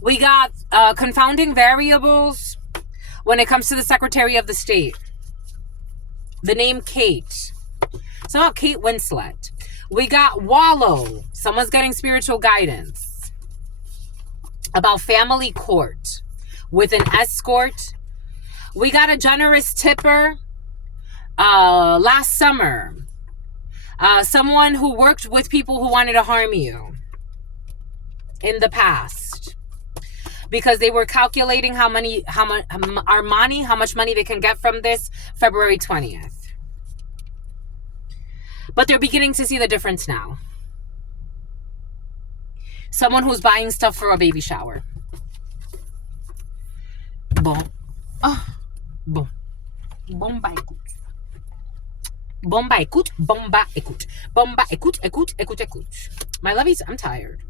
We got confounding variables when it comes to the Secretary of the State. The name Kate. So about Kate Winslet. We got wallow. Someone's getting spiritual guidance. About family court with an escort. We got a generous tipper. Last summer, someone who worked with people who wanted to harm you in the past because they were calculating how much money they can get from this February 20th. But they're beginning to see the difference now. Someone who's buying stuff for a baby shower. Boom. Boom. Bomba écoute. Bomba écoute. Bomba écoute. Bomba écoute. Écoute. Écoute. Écoute. My lovies, I'm tired.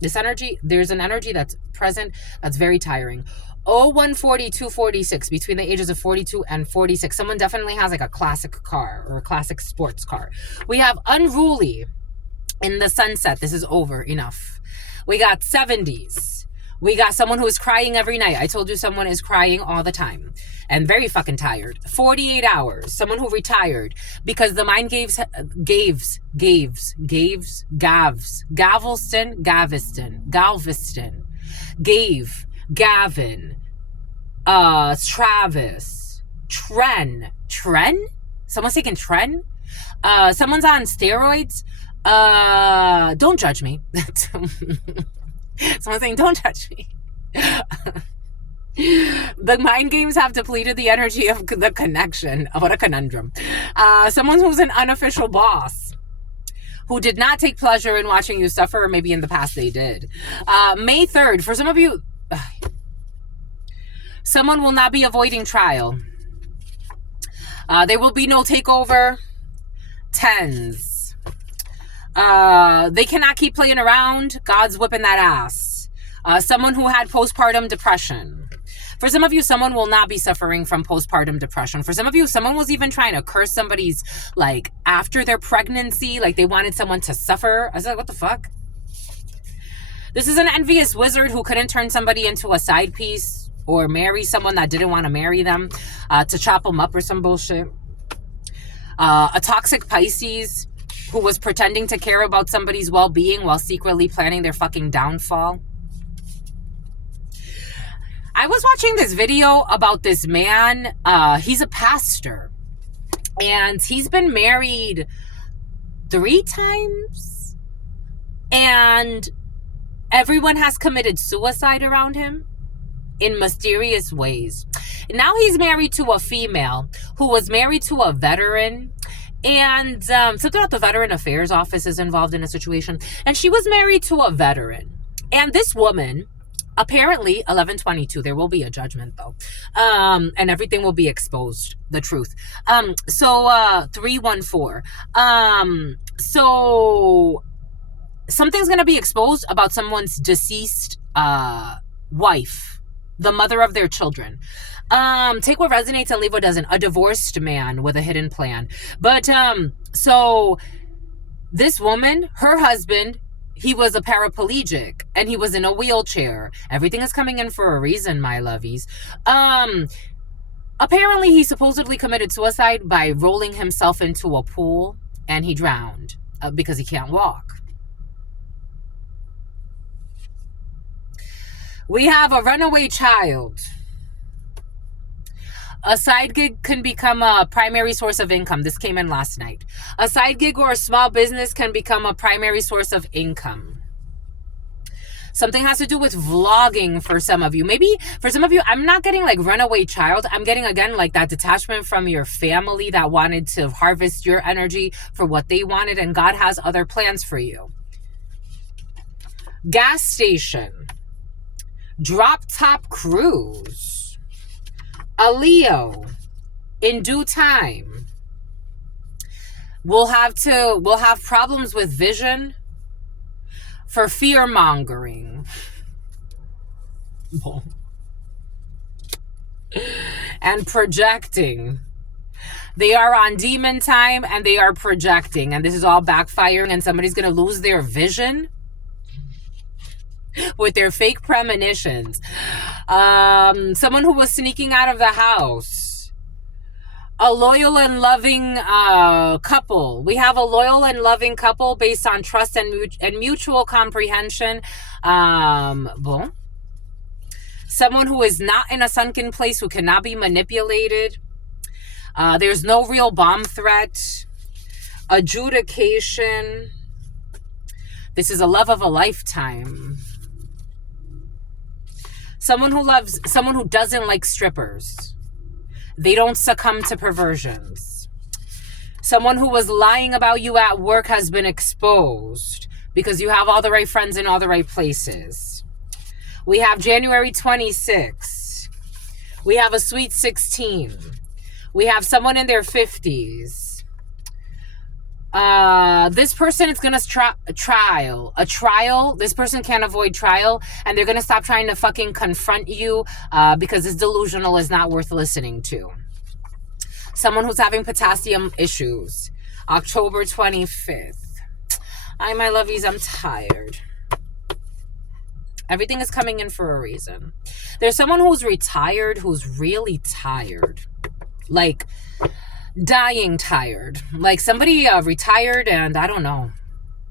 This energy, there's an energy that's present that's very tiring. 0140 246, between the ages of 42 and 46. Someone definitely has like a classic car or a classic sports car. We have unruly in the sunset. This is over. Enough. We got 70s. We got someone who is crying every night. I told you someone is crying all the time and very fucking tired. 48 hours. Someone who retired because the mind Galveston, Gavin, Travis, Tren? Someone's taking Tren? Someone's on steroids. Don't judge me. Someone's saying, don't judge me. The mind games have depleted the energy of the connection. What a conundrum. Someone who's an unofficial boss who did not take pleasure in watching you suffer, or maybe in the past they did. May 3rd, for some of you, someone will not be avoiding trial. There will be no takeover. 10s. They cannot keep playing around. God's whipping that ass. Someone who had postpartum depression. For some of you, someone will not be suffering from postpartum depression. For some of you, someone was even trying to curse somebody's, like, after their pregnancy. Like, they wanted someone to suffer. I was like, what the fuck? This is an envious wizard who couldn't turn somebody into a side piece or marry someone that didn't want to marry them, to chop them up or some bullshit. A toxic Pisces who was pretending to care about somebody's well-being while secretly planning their fucking downfall. I was watching this video about this man. He's a pastor. And he's been married 3 times. And everyone has committed suicide around him in mysterious ways. Now he's married to a female who was married to a veteran. And something about the Veteran Affairs Office is involved in a situation. And she was married to a veteran. And this woman, apparently, 11/22, there will be a judgment though. And everything will be exposed, the truth. So 314. So something's going to be exposed about someone's deceased wife, the mother of their children. Take what resonates and leave what doesn't. A divorced man with a hidden plan. But so this woman, her husband, he was a paraplegic and he was in a wheelchair. Everything is coming in for a reason, my lovies. Apparently he supposedly committed suicide by rolling himself into a pool and he drowned because he can't walk. We have a runaway child. A side gig can become a primary source of income. This came in last night. A side gig or a small business can become a primary source of income. Something has to do with vlogging for some of you. Maybe for some of you, I'm not getting like runaway child. I'm getting, again, like that detachment from your family that wanted to harvest your energy for what they wanted. And God has other plans for you. Gas station. Drop top cruise. A Leo, in due time, we'll have problems with vision for fear mongering. And projecting. They are on demon time and they are projecting, and this is all backfiring, and somebody's going to lose their vision with their fake premonitions. Someone who was sneaking out of the house. A loyal and loving couple. We have a loyal and loving couple based on trust and mutual comprehension. Boom. Someone who is not in a sunken place, who cannot be manipulated. There's no real bomb threat. Adjudication. This is a love of a lifetime. Someone who doesn't like strippers. They don't succumb to perversions. Someone who was lying about you at work has been exposed because you have all the right friends in all the right places. We have January 26. We have a sweet 16. We have someone in their 50s. This person is gonna trial. This person can't avoid trial, and they're gonna stop trying to fucking confront you because this delusional is not worth listening to. Someone who's having potassium issues. October 25th. Hi, my lovies, I'm tired. Everything is coming in for a reason. There's someone who's retired, who's really tired. Like, dying tired. Like somebody retired and I don't know.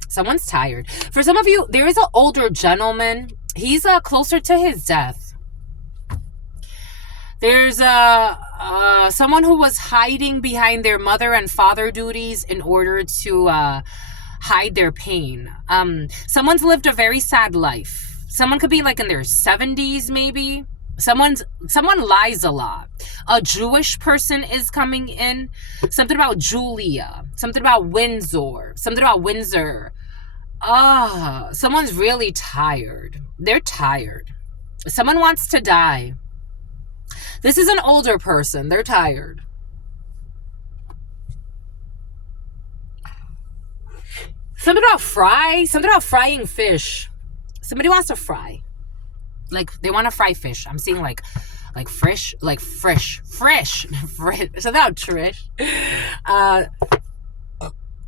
Someone's tired. For some of you, there is an older gentleman. He's closer to his death. There's someone who was hiding behind their mother and father duties in order to hide their pain. Someone's lived a very sad life. Someone could be like in their 70s, maybe. Someone lies a lot. A Jewish person is coming in. Something about Julia. Something about Windsor. Something about Windsor. Someone's really tired. They're tired. Someone wants to die. This is an older person. They're tired. Something about frying fish. Somebody wants to fry. Like, they want to fry fish. I'm seeing like fresh. Something about Trish.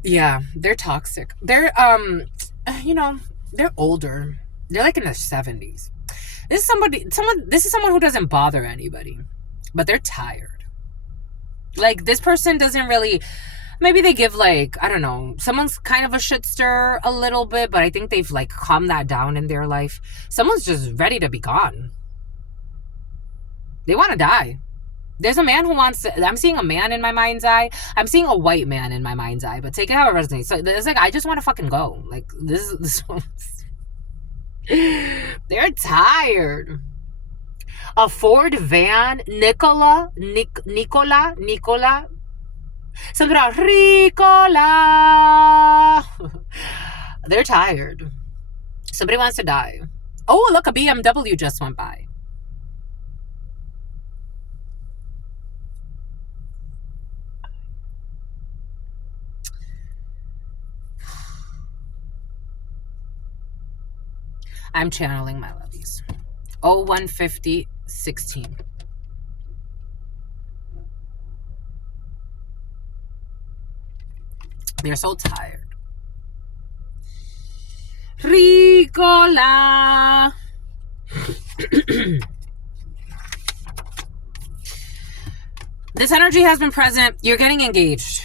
Yeah, they're toxic. They're, they're older. They're like in their 70s. This is someone who doesn't bother anybody, but they're tired. Like, this person doesn't really, maybe they give like, I don't know, someone's kind of a shitster a little bit, but I think they've like calmed that down in their life. Someone's just ready to be gone. They want to die. There's a man who wants to, I'm seeing a man in my mind's eye. I'm seeing a white man in my mind's eye, but take it how it resonates. So it's like, I just want to fucking go. Like, this one's, they're tired. A Ford van, Nicola. Something about Ricola. They're tired. Somebody wants to die. Oh, look, a BMW just went by. I'm channeling my lovies. 0150 16. They're so tired. Ricola. This energy has been present. You're getting engaged.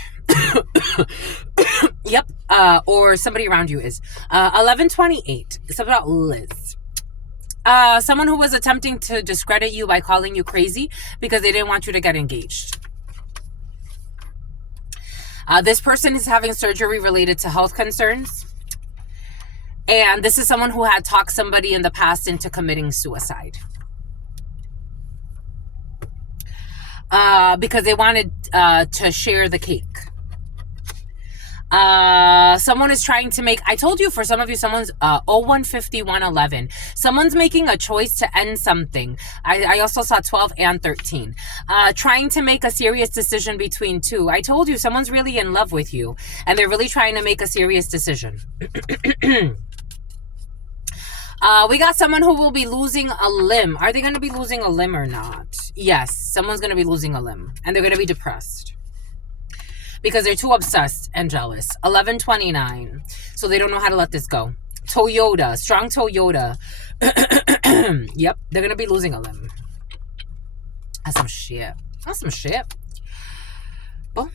Yep. Or somebody around you is. 1128. It's about Liz. Someone who was attempting to discredit you by calling you crazy because they didn't want you to get engaged. This person is having surgery related to health concerns. And this is someone who had talked somebody in the past into committing suicide. Because they wanted to share the cake. Someone is trying to make, I told you, for some of you, someone's 015111. Someone's making a choice to end something. I also saw 12 and 13. Trying to make a serious decision between two. I told you, someone's really in love with you, and they're really trying to make a serious decision. We got someone who will be losing a limb. Are they going to be losing a limb or not? Yes, someone's going to be losing a limb, and they're going to be depressed because they're too obsessed and jealous. 1129. So they don't know how to let this go. Toyota, strong Toyota. Yep, they're going to be losing a limb. That's some shit. That's some shit. Well,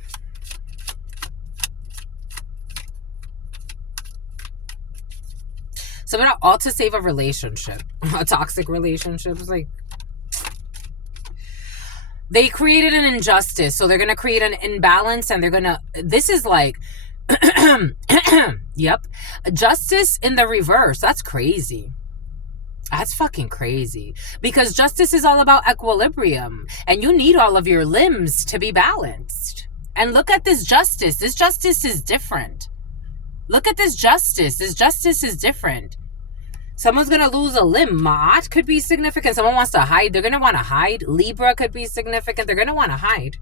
so we're not all to save a relationship. A toxic relationship. It's like, they created an injustice, so they're going to create an imbalance, and they're going to, this is like, yep, justice in the reverse. That's crazy. That's fucking crazy. Because justice is all about equilibrium, and you need all of your limbs to be balanced. And look at this justice. This justice is different. Look at this justice. This justice is different. Someone's going to lose a limb. Ma'at could be significant. Someone wants to hide. They're going to want to hide. Libra could be significant. They're going to want to hide.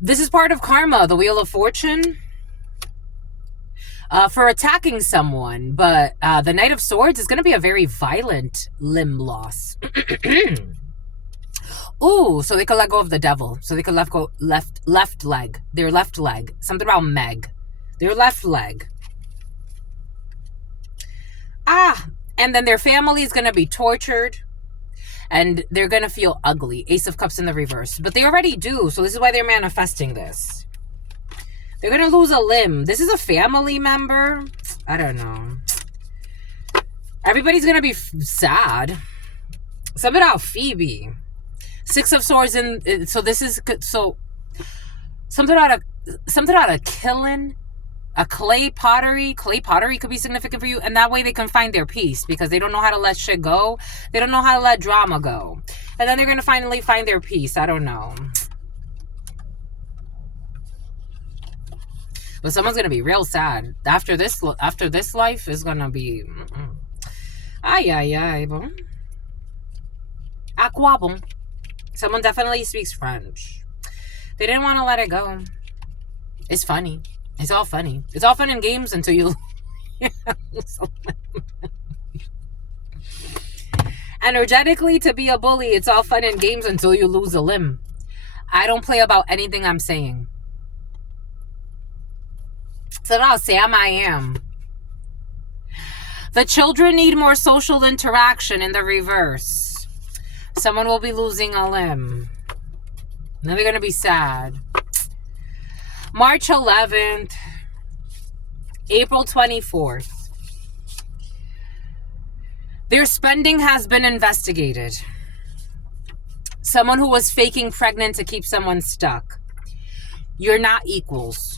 This is part of karma, the Wheel of Fortune, for attacking someone. But the Knight of Swords is going to be a very violent limb loss. Ooh, so they could let go of the devil. So they could let go left leg. Their left leg. Something about Meg. Their left leg. And then their family is going to be tortured, and they're going to feel ugly. Ace of Cups in the reverse. But they already do, so this is why they're manifesting this. They're going to lose a limb. This is a family member. I don't know. Everybody's going to be sad. Something about Phoebe. Six of Swords, and so this is so something out of killing a clay pottery could be significant for you, and that way they can find their peace because they don't know how to let shit go. They don't know how to let drama go, and then they're gonna finally find their peace. I don't know, but someone's gonna be real sad after this life is gonna be ay aquabum. Someone definitely speaks French. They didn't want to let it go. It's funny. It's all funny. It's all fun and games until you energetically, to be a bully, it's all fun and games until you lose a limb. I don't play about anything I'm saying. So now, Sam, I am. The children need more social interaction in the reverse. Someone will be losing a limb. Then they're going to be sad. March 11th, April 24th. Their spending has been investigated. Someone who was faking pregnant to keep someone stuck. You're not equals.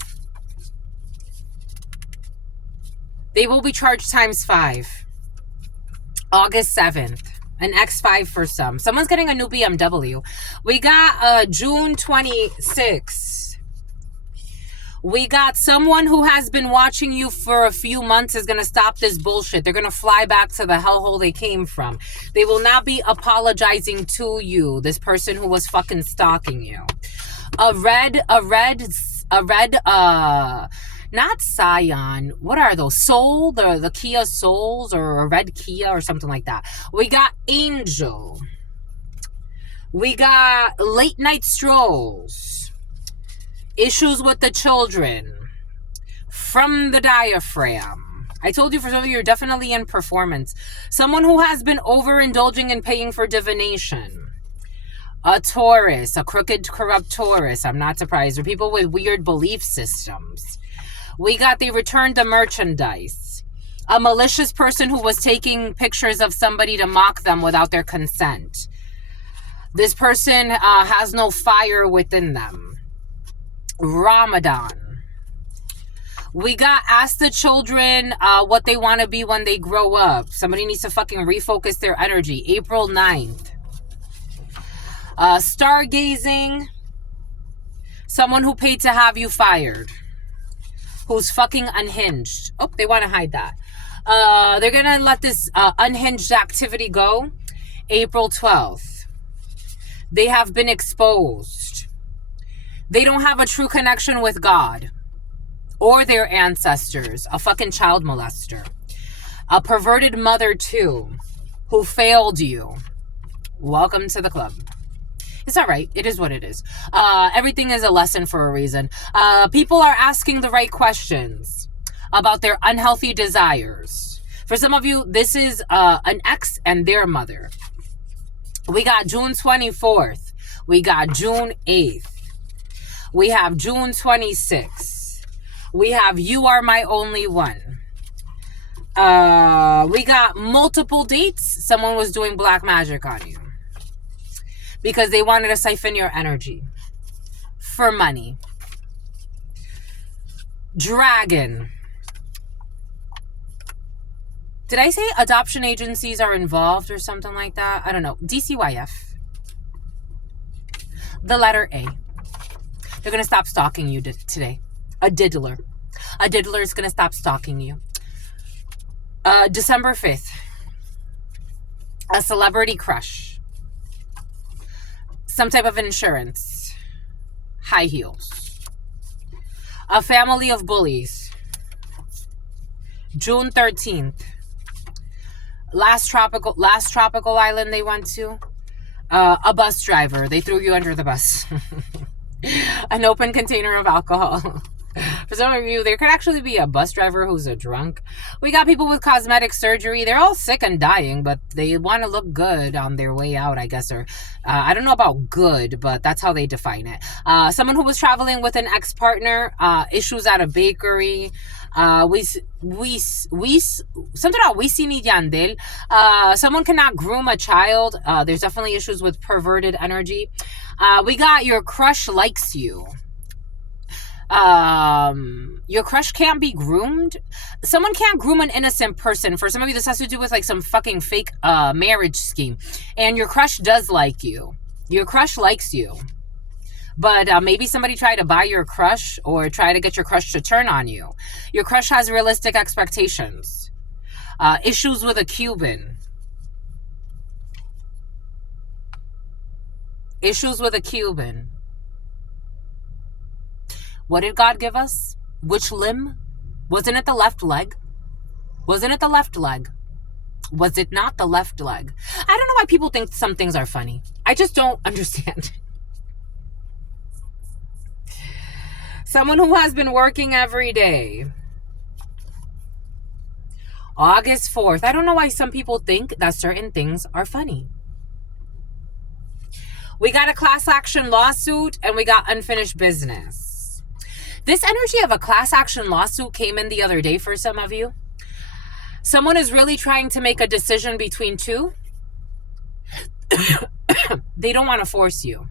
They will be charged ×5. August 7th. An X5 for some. Someone's getting a new BMW. We got June 26th. We got someone who has been watching you for a few months is going to stop this bullshit. They're going to fly back to the hellhole they came from. They will not be apologizing to you, this person who was fucking stalking you. A red, not Scion. What are those? Soul? The Kia Souls or a red Kia or something like that. We got Angel. We got late night strolls. Issues with the children. From the diaphragm. I told you, for some of you, you're definitely in performance. Someone who has been overindulging and paying for divination. A Taurus. A crooked, corrupt Taurus. I'm not surprised. Or people with weird belief systems. We got they returned the merchandise. A malicious person who was taking pictures of somebody to mock them without their consent. This person has no fire within them. Ramadan. We got ask the children what they want to be when they grow up. Somebody needs to fucking refocus their energy. April 9th. Stargazing. Someone who paid to have you fired. Who's fucking unhinged. Oh, they want to hide that. They're going to let this unhinged activity go. April 12th. They have been exposed. They don't have a true connection with God or their ancestors. A fucking child molester. A perverted mother too, who failed you. Welcome to the club. It's all right. It is what it is. Everything is a lesson for a reason. People are asking the right questions about their unhealthy desires. For some of you, this is an ex and their mother. We got June 24th. We got June 8th. We have June 26th. We have You Are My Only One. We got multiple dates. Someone was doing black magic on you. Because they wanted to siphon your energy for money. Dragon. Did I say adoption agencies are involved or something like that? I don't know. DCYF. The letter A. They're going to stop stalking you today. A diddler. A diddler is going to stop stalking you. December 5th. A celebrity crush. Some type of insurance. High heels. A family of bullies. June 13th. Last tropical island they went to. A bus driver. They threw you under the bus. An open container of alcohol. For some of you, there could actually be a bus driver who's a drunk. We got people with cosmetic surgery. They're all sick and dying, but they want to look good on their way out, I guess. Or I don't know about good, but that's how they define it. Someone who was traveling with an ex-partner. Issues at a bakery. something about we see ni yandel. Someone cannot groom a child. There's definitely issues with perverted energy. We got your crush likes you. Your crush can't be groomed. Someone can't groom an innocent person. For some of you, this has to do with like some fucking fake marriage scheme. And your crush does like you. Your crush likes you. But maybe somebody tried to buy your crush or try to get your crush to turn on you. Your crush has realistic expectations. Issues with a Cuban. Issues with a Cuban. What did God give us? Which limb? Wasn't it the left leg? Wasn't it the left leg? Was it not the left leg? I don't know why people think some things are funny. I just don't understand. Someone who has been working every day. August 4th. I don't know why some people think that certain things are funny. We got a class action lawsuit and we got unfinished business. This energy of a class action lawsuit came in the other day for some of you. Someone is really trying to make a decision between two. They don't want to force you.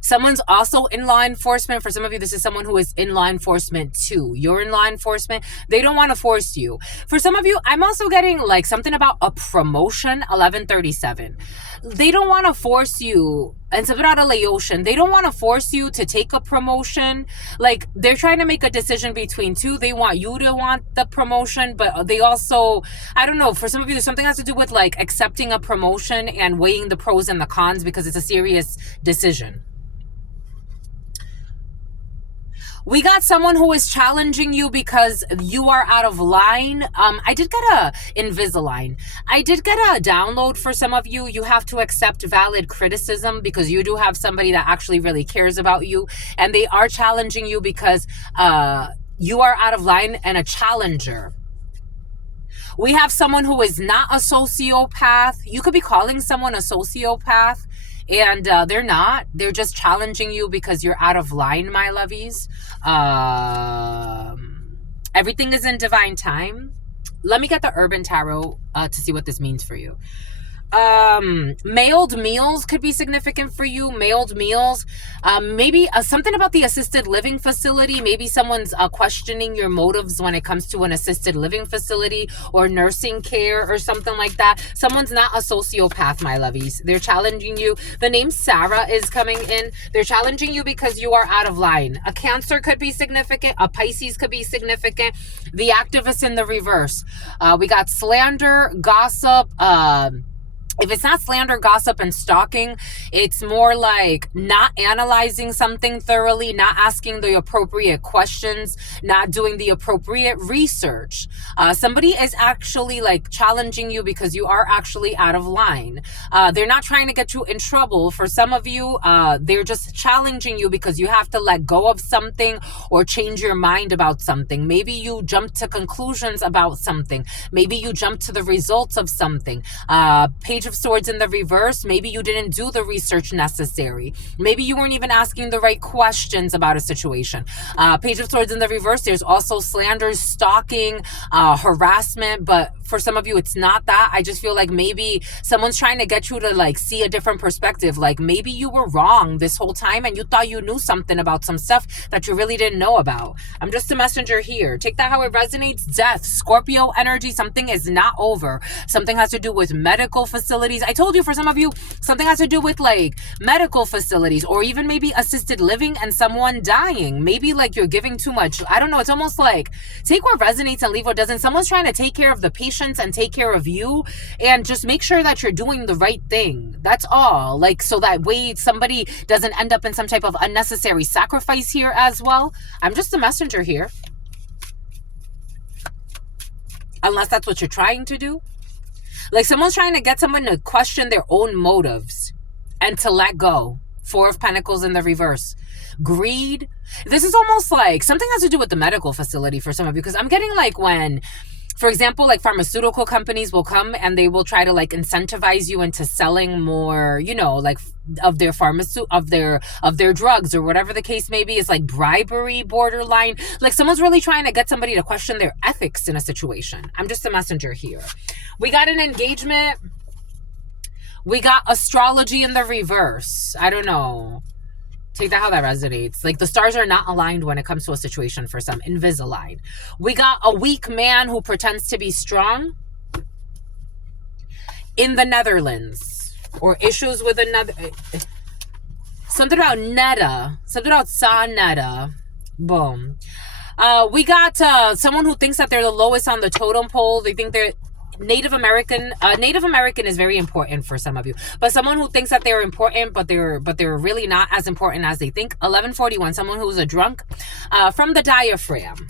Someone's also in law enforcement. For some of you, this is someone who is in law enforcement too. You're in law enforcement. They don't want to force you. For some of you, I'm also getting like something about a promotion, 1137. They don't want to force you. And something out of Laotian, they don't want to force you to take a promotion. Like they're trying to make a decision between two. They want you to want the promotion, but they also, I don't know, for some of you, there's something that has to do with like accepting a promotion and weighing the pros and the cons because it's a serious decision. We got someone who is challenging you because you are out of line. I did get a Invisalign. I did get a download for some of you. You have to accept valid criticism because you do have somebody that actually really cares about you. And they are challenging you because you are out of line and a challenger. We have someone who is not a sociopath. You could be calling someone a sociopath. And they're not. They're just challenging you because you're out of line, my lovies. Everything is in divine time. Let me get the Urban Tarot to see what this means for you. Mailed meals could be significant for you. Mailed meals. Maybe something about the assisted living facility. Maybe someone's questioning your motives when it comes to an assisted living facility or nursing care or something like that. Someone's not a sociopath, my lovies. They're challenging you. The name Sarah is coming in. They're challenging you because you are out of line. A Cancer could be significant. A Pisces could be significant. The activist in the reverse. We got slander, gossip, if it's not slander, gossip, and stalking, it's more like not analyzing something thoroughly, not asking the appropriate questions, not doing the appropriate research. Somebody is actually like challenging you because you are actually out of line. They're not trying to get you in trouble. For some of you, they're just challenging you because you have to let go of something or change your mind about something. Maybe you jump to conclusions about something. Maybe you jump to the results of something. Page of Swords in the reverse. Maybe you didn't do the research necessary. Maybe you weren't even asking the right questions about a situation. Page of Swords in the reverse. There's also slander, stalking, harassment, but for some of you, it's not that. I just feel like maybe someone's trying to get you to like see a different perspective. Like maybe you were wrong this whole time and you thought you knew something about some stuff that you really didn't know about. I'm just a messenger here. Take that how it resonates. Death, Scorpio energy. Something is not over. Something has to do with medical facilities. I told you for some of you, something has to do with like medical facilities or even maybe assisted living and someone dying. Maybe like you're giving too much. I don't know. It's almost like take what resonates and leave what doesn't. Someone's trying to take care of the patient and take care of you and just make sure that you're doing the right thing. That's all. Like, so that way somebody doesn't end up in some type of unnecessary sacrifice here as well. I'm just a messenger here. Unless that's what you're trying to do. Like someone's trying to get someone to question their own motives and to let go. Four of Pentacles in the reverse. Greed. This is almost like something has to do with the medical facility for some of you, because I'm getting like when For example, like pharmaceutical companies will come and they will try to like incentivize you into selling more, like of their of their drugs or whatever the case may be. It's like bribery borderline. Like someone's really trying to get somebody to question their ethics in a situation. I'm just a messenger here. We got an engagement. We got astrology in the reverse. I don't know. Take that how that resonates. Like the stars are not aligned when it comes to a situation for some. Invisalign. We got a weak man who pretends to be strong in the Netherlands. Or issues with another. Something about Netta. Something about Sa Netta. Boom. We got someone who thinks that they're the lowest on the totem pole. They think they're Native American. Native American is very important for some of you, but someone who thinks that they're important, but they're really not as important as they think. 1141. Someone who's a drunk. From the diaphragm.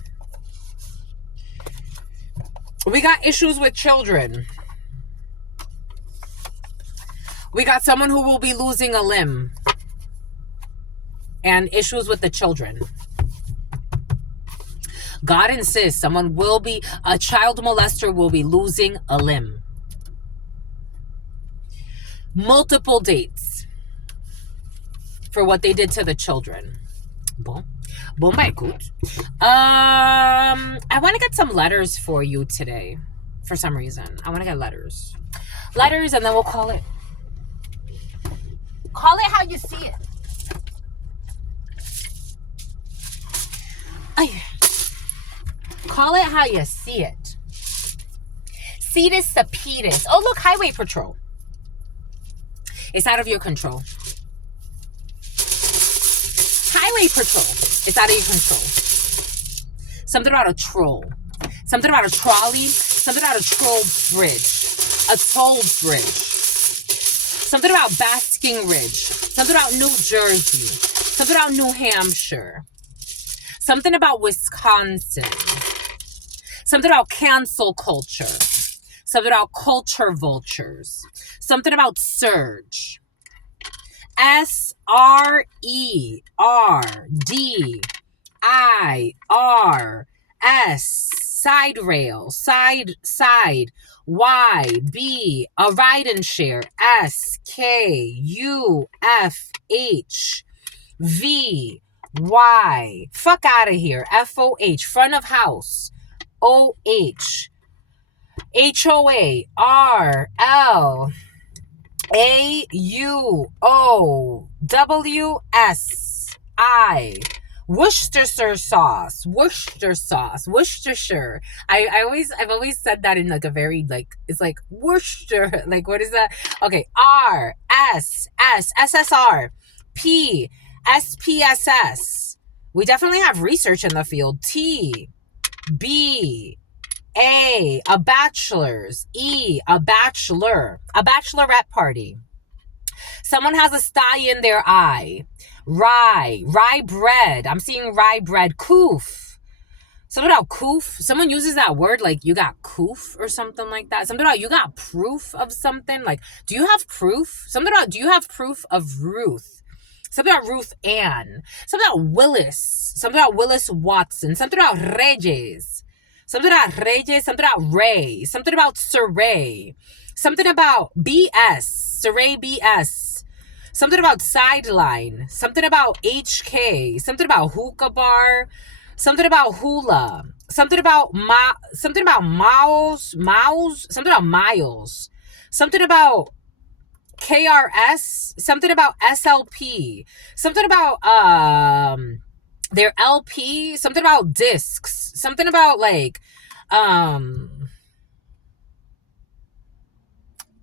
We got issues with children. We got someone who will be losing a limb. And issues with the children. God insists a child molester will be losing a limb. Multiple dates for what they did to the children. Bon my good. I want to get some letters for you today. For some reason. I want to get letters. Letters, and then we'll call it. Call it how you see it. Call it how you see it. Cetus Cepetus. Oh, look, highway patrol. It's out of your control. Highway patrol. It's out of your control. Something about a troll. Something about a trolley. Something about a troll bridge. A toll bridge. Something about Basking Ridge. Something about New Jersey. Something about New Hampshire. Something about Wisconsin. Something about cancel culture. Something about culture vultures. Something about surge. SRERDIRS. Side rail. Side. YB. A ride and share. SKUFHVY. Fuck out of here. FOH. Front of house. OH. HOA. RL. AUOWSI. Worcestershire sauce. Worcestershire. I've always said that in like a very like, it's like Worcester. Like what is that? Okay. SSR. SPSS. We definitely have research in the field. B. A bachelor's. E, a bachelor. A bachelorette party. Someone has a sty in their eye. Rye bread. I'm seeing rye bread. Coof. Something about coof. Someone uses that word like you got coof or something like that. Something about you got proof of something. Like, do you have proof? Something about, do you have proof of Ruth? Something about Ruth Ann. Something about Willis. Something about Willis Watson. Something about Reyes. Something about Reyes. Something about Ray. Something about Saray. Something about BS. Saray BS. Something about sideline. Something about HK. Something about hookah bar. Something about hula. Something about miles. Something about Miles. Something about KRS. Something about SLP. Something about their LP. Something about discs. Something about like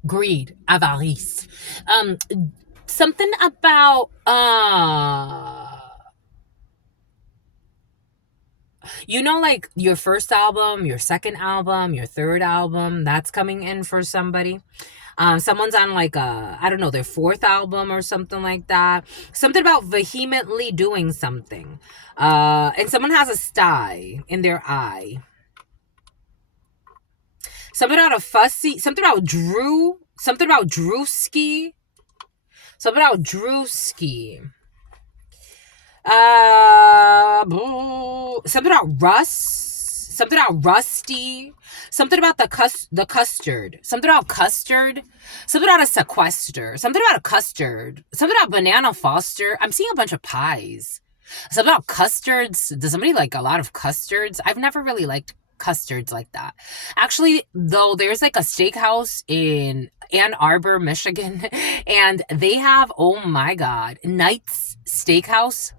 greed, avarice. Something about like your first album, your second album, your third album, that's coming in for somebody. Someone's on like I don't know, their fourth album or something like that. Something about vehemently doing something. And someone has a sty in their eye. Something about a fussy, something about Drew, something about Drewski. Something about Drewski. Something about Russ. something about rusty, something about the custard, something about custard, something about a sequester, something about a custard, something about banana foster. I'm seeing a bunch of pies. Something about custards. Does somebody like a lot of custards? I've never really liked custards like that. Actually, though, there's like a steakhouse in Ann Arbor, Michigan, and they have, oh my God, Knight's Steakhouse.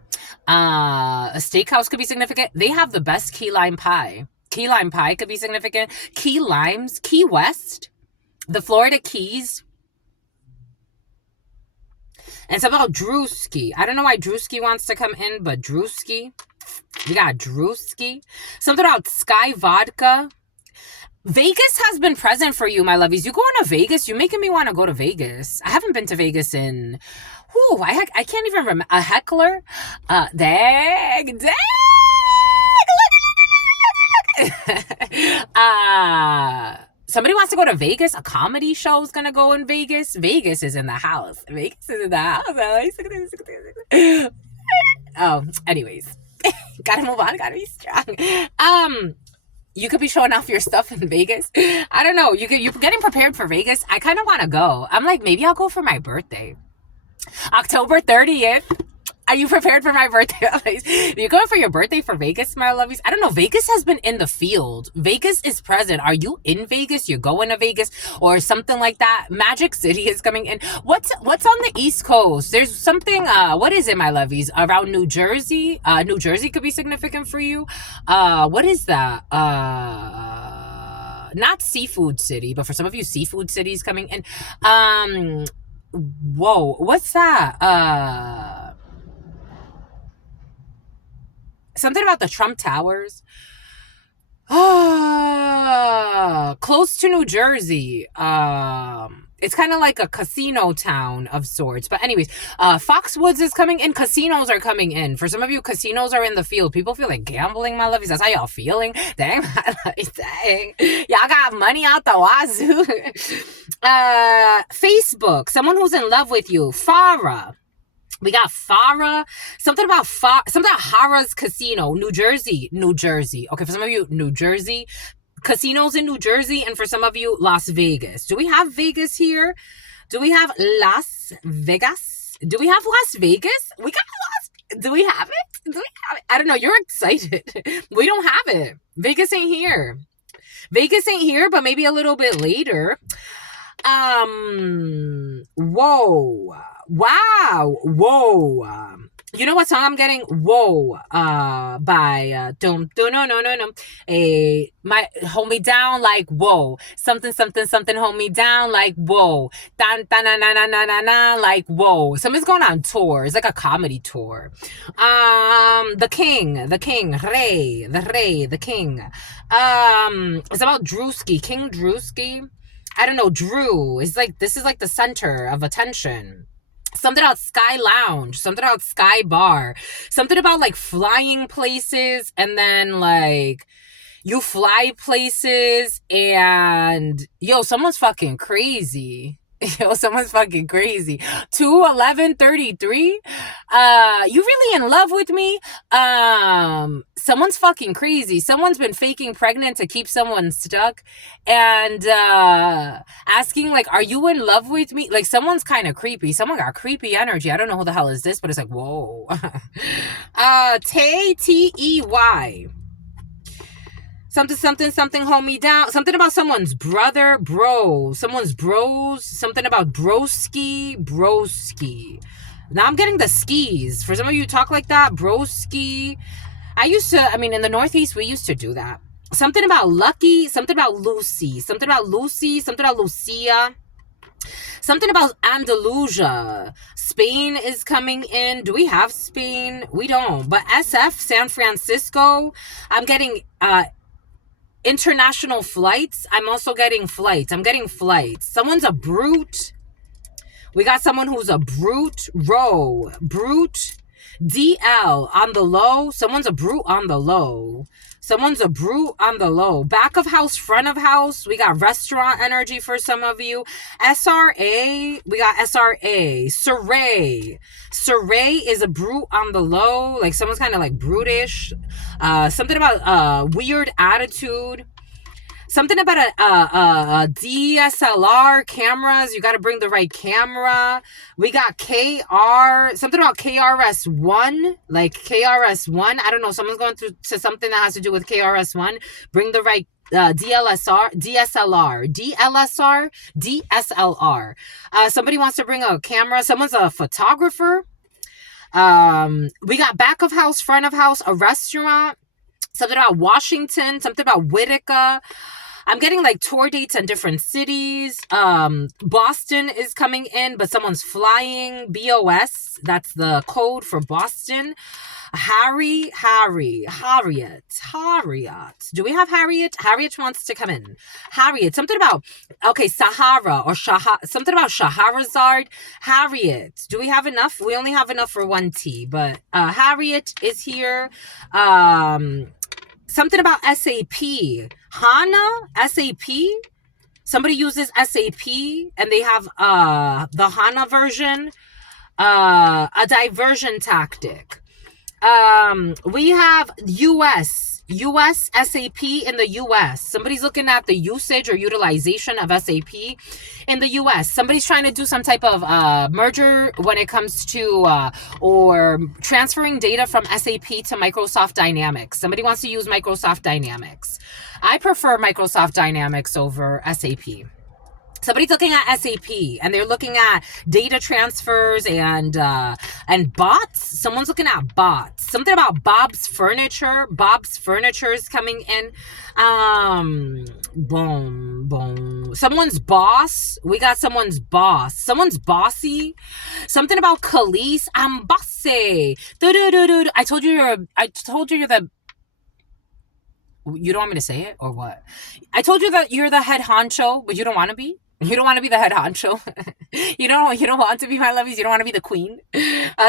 A steakhouse could be significant. They have the best key lime pie. Key lime pie could be significant. Key limes, Key West, the Florida Keys. And it's about Drewski. I don't know why Drewski wants to come in, but Drewski. We got Drewski. Something about Sky Vodka. Vegas has been present for you, my lovies. You going to Vegas? You're making me want to go to Vegas. I haven't been to Vegas in... Whew, I can't even remember. A heckler? Dang. Somebody wants to go to Vegas. A comedy show is going to go in Vegas. Vegas is in the house. Vegas is in the house. Oh, anyways. Gotta move on. Gotta be strong. You could be showing off your stuff in Vegas. I don't know. You're getting prepared for Vegas. I kind of want to go. I'm like, maybe I'll go for my birthday. October 30th. Are you prepared for my birthday? You're going for your birthday for Vegas, my lovies? I don't know. Vegas has been in the field. Vegas is present. Are you in Vegas? You're going to Vegas or something like that? Magic City is coming in. What's on the East Coast? There's something, what is it, my lovies? Around New Jersey? New Jersey could be significant for you. What is that? Not Seafood City, but for some of you, Seafood City is coming in. Whoa, what's that? Something about the Trump Towers. Close to New Jersey. It's kind of like a casino town of sorts. But anyways, Foxwoods is coming in. Casinos are coming in. For some of you, casinos are in the field. People feel like gambling, my lovies. That's how y'all feeling. Dang, dang. Y'all got money out the wazoo. Facebook. Someone who's in love with you. Farah. We got Farah, something about Harrah's Casino, New Jersey. Okay, for some of you, New Jersey, casinos in New Jersey, and for some of you, Las Vegas. Do we have Vegas here? Do we have Las Vegas? Do we have Las Vegas? We got do we have it? I don't know. You're excited. We don't have it. Vegas ain't here. But maybe a little bit later. Whoa. Wow. Whoa. You know what song I'm getting? Whoa. By no. My hold me down like whoa. Something hold me down like whoa. Dan na na na na na na like whoa. Something's going on tour. It's like a comedy tour. The king, the king. It's about Drewski, King Drewski. I don't know, Drew. It's like, this is like the center of attention. Something about Sky Lounge, something about Sky Bar, something about like flying places, and then like you fly places and someone's fucking crazy. Someone's fucking crazy. 2-11-33. You really in love with me? Someone's fucking crazy. Someone's been faking pregnant to keep someone stuck and asking like, are you in love with me? Like, someone's kind of creepy. Someone got creepy energy. I don't know who the hell is this, but it's like, whoa. T-E-Y. Something hold me down. Something about someone's brother, bro. Someone's bros. Something about broski. Now I'm getting the skis. For some of you talk like that, broski. In the Northeast, we used to do that. Something about Lucky. Something about Lucy. Something about Lucia. Something about Andalusia. Spain is coming in. Do we have Spain? We don't. But SF, San Francisco. I'm getting international flights. I'm also getting flights. Someone's a brute. We got someone who's a brute. Brute. DL on the low. Someone's a brute on the low. Back of house, front of house. We got restaurant energy for some of you. SRA. We got SRA. Saray is a brute on the low. Like, someone's kind of like brutish. Something about weird attitude. Something about a DSLR cameras. You got to bring the right camera. We got something about KRS-One, like KRS-One. I don't know. Someone's going through to something that has to do with KRS-One. Bring the right DSLR. Somebody wants to bring a camera. Someone's a photographer. We got back of house, front of house, a restaurant. Something about Washington. Something about Whitaker. I'm getting like tour dates in different cities. Boston is coming in, but someone's flying. BOS, that's the code for Boston. Harriet. Do we have Harriet? Harriet wants to come in. Harriet, something about, Sahara or something about Shahrazad. Harriet, do we have enough? We only have enough for one T, but Harriet is here. Something about SAP. HANA? SAP? Somebody uses SAP and they have the HANA version. A diversion tactic. We have US SAP in the US. Somebody's looking at the usage or utilization of SAP in the US. Somebody's trying to do some type of merger when it comes to or transferring data from SAP to Microsoft Dynamics. Somebody wants to use Microsoft Dynamics. I prefer Microsoft Dynamics over SAP. Somebody's looking at SAP and they're looking at data transfers and bots. Someone's looking at bots. Something about Bob's Furniture. Bob's Furniture is coming in. Boom. Someone's boss. We got someone's boss. Someone's bossy. Something about Khalees. I'm bossy. I told you you're the. You don't want me to say it or what? I told you that you're the head honcho, but you don't want to be. You don't want to be the head honcho. You don't want to be, my lovies. You don't want to be the queen.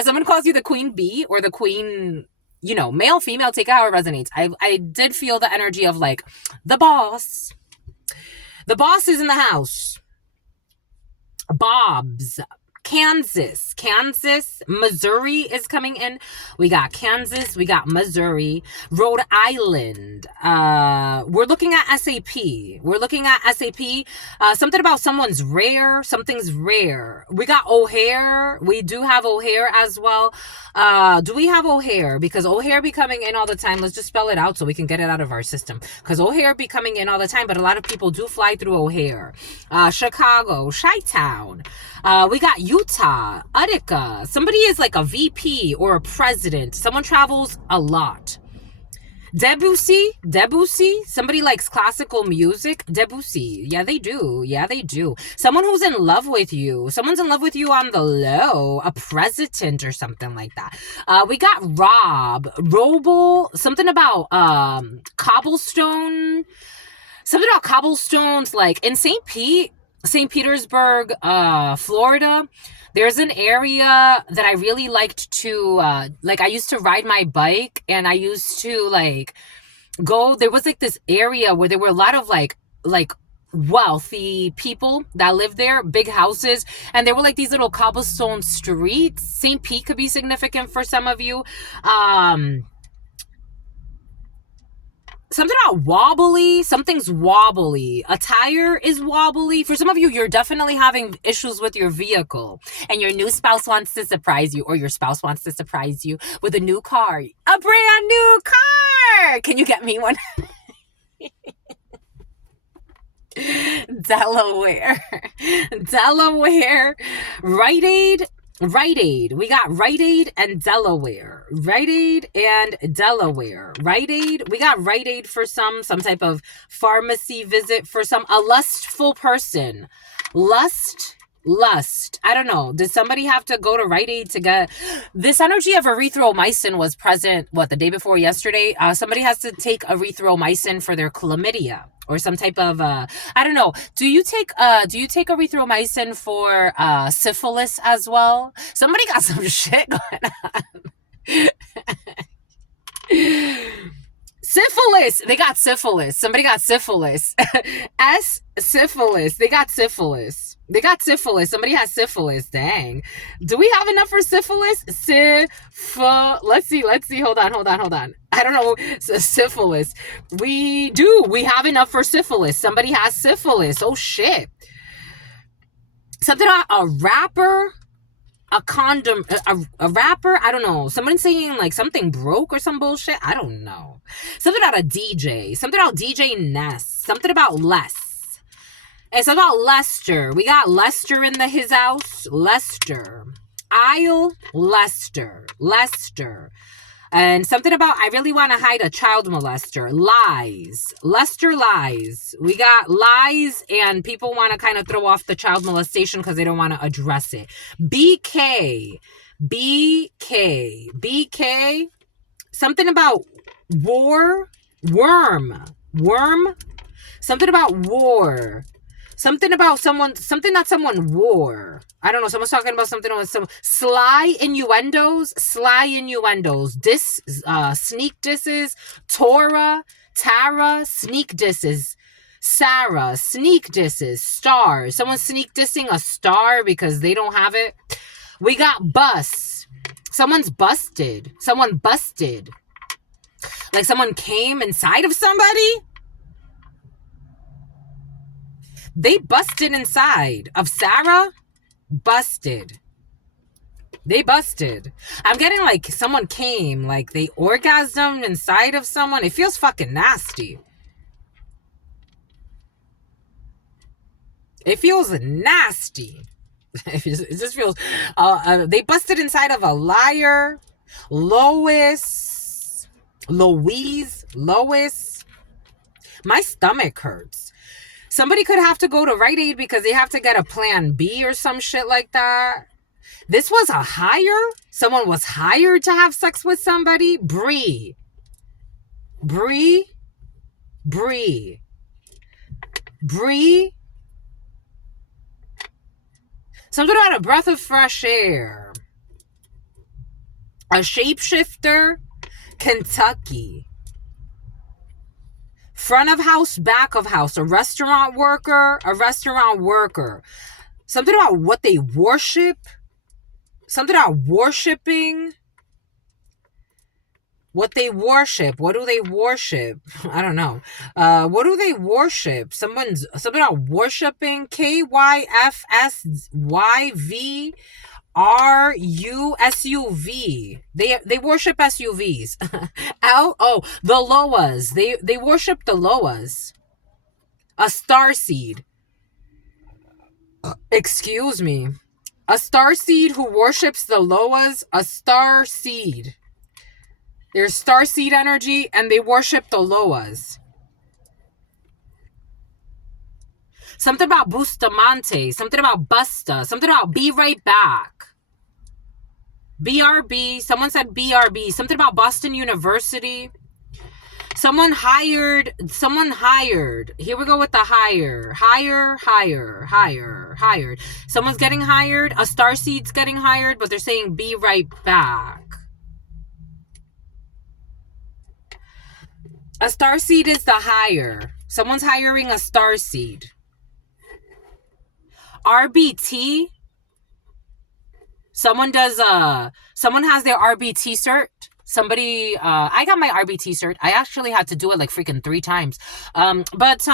Someone calls you the queen bee or the queen, male, female, take it how it resonates. I did feel the energy of like the boss. The boss is in the house. Bob's. Kansas, Missouri is coming in. We got Kansas, we got Missouri, Rhode Island. We're looking at SAP. Something about something's rare. We got O'Hare. We do have O'Hare as well. Do we have O'Hare? Because O'Hare be coming in all the time. Let's just spell it out so we can get it out of our system. Because O'Hare be coming in all the time, but a lot of people do fly through O'Hare. Chicago, Chi-Town. We got Utah, Utica. Somebody is like a VP or a president. Someone travels a lot. Debussy. Somebody likes classical music. Debussy. Yeah, they do. Someone who's in love with you. Someone's in love with you on the low. A president or something like that. We got Roble. Something about cobblestone. Something about cobblestones, like in St. Petersburg, Florida. There's an area that I really liked to, I used to ride my bike and I used to go, there was this area where there were a lot of wealthy people that lived there, big houses, and there were these little cobblestone streets. St. Pete could be significant for some of you. Something about wobbly. Something's wobbly. A tire is wobbly. For some of you, you're definitely having issues with your vehicle and your new spouse wants to surprise you, or your spouse wants to surprise you with a new car. A brand new car! Can you get me one? Delaware. Rite Aid. We got Rite Aid and Delaware. Rite Aid. We got Rite Aid for some type of pharmacy visit for some. A lustful person. Lust. I don't know. Did somebody have to go to Rite Aid to get this energy of erythromycin was present, the day before yesterday? Somebody has to take erythromycin for their chlamydia or some type of, I don't know. Do you take erythromycin for syphilis as well? Somebody got some shit going on. Syphilis. They got syphilis. Somebody got syphilis. Syphilis. They got syphilis. They got syphilis. Somebody has syphilis. Dang. Do we have enough for syphilis? Let's see. Hold on. I don't know. Syphilis. We do. We have enough for syphilis. Somebody has syphilis. Oh, shit. Something about a rapper. A condom, a rapper, I don't know. Someone saying like something broke or some bullshit. I don't know. Something about a DJ. Something about DJ Ness. Something about Les. It's about Lester. We got Lester in his house. Lester. Isle Lester. Lester. And something about, I really want to hide a child molester. Lies. Lester lies. We got lies, and people want to kind of throw off the child molestation because they don't want to address it. BK. BK. BK. Something about war. Worm. Worm. Something about war. Something about something that someone wore. I don't know. Someone's talking about something on some sly innuendos. Sneak disses. Tara, sneak disses. Sarah, sneak disses. Stars. Someone's sneak dissing a star because they don't have it. We got bus. Someone's busted. Someone busted. Like someone came inside of somebody. They busted inside of Sarah. Busted. They busted. I'm getting like someone came, like they orgasmed inside of someone. It feels fucking nasty. It feels nasty. It just feels, they busted inside of a liar. Lois. My stomach hurts. Somebody could have to go to Rite Aid because they have to get a plan B or some shit like that. This was a hire? Someone was hired to have sex with somebody? Bree. Something about a breath of fresh air. A shapeshifter. Kentucky. Front of house, back of house. A restaurant worker. Something about what they worship. Something about worshiping. What they worship. What do they worship? I don't know. What do they worship? Something about worshiping. KYFSYVRUSUV. They worship SUVs. The Loas. They worship the Loas. A starseed. Excuse me. A starseed who worships the Loas. A starseed. There's starseed energy and they worship the Loas. Something about Bustamante. Something about Busta. Something about be right back. BRB. Someone said BRB. Something about Boston University. Someone hired. Here we go with the hire. Hired. Someone's getting hired. A starseed's getting hired, but they're saying be right back. A starseed is the hire. Someone's hiring a starseed. RBT. Someone has their RBT cert. I got my RBT cert. I actually had to do it like freaking 3 times. But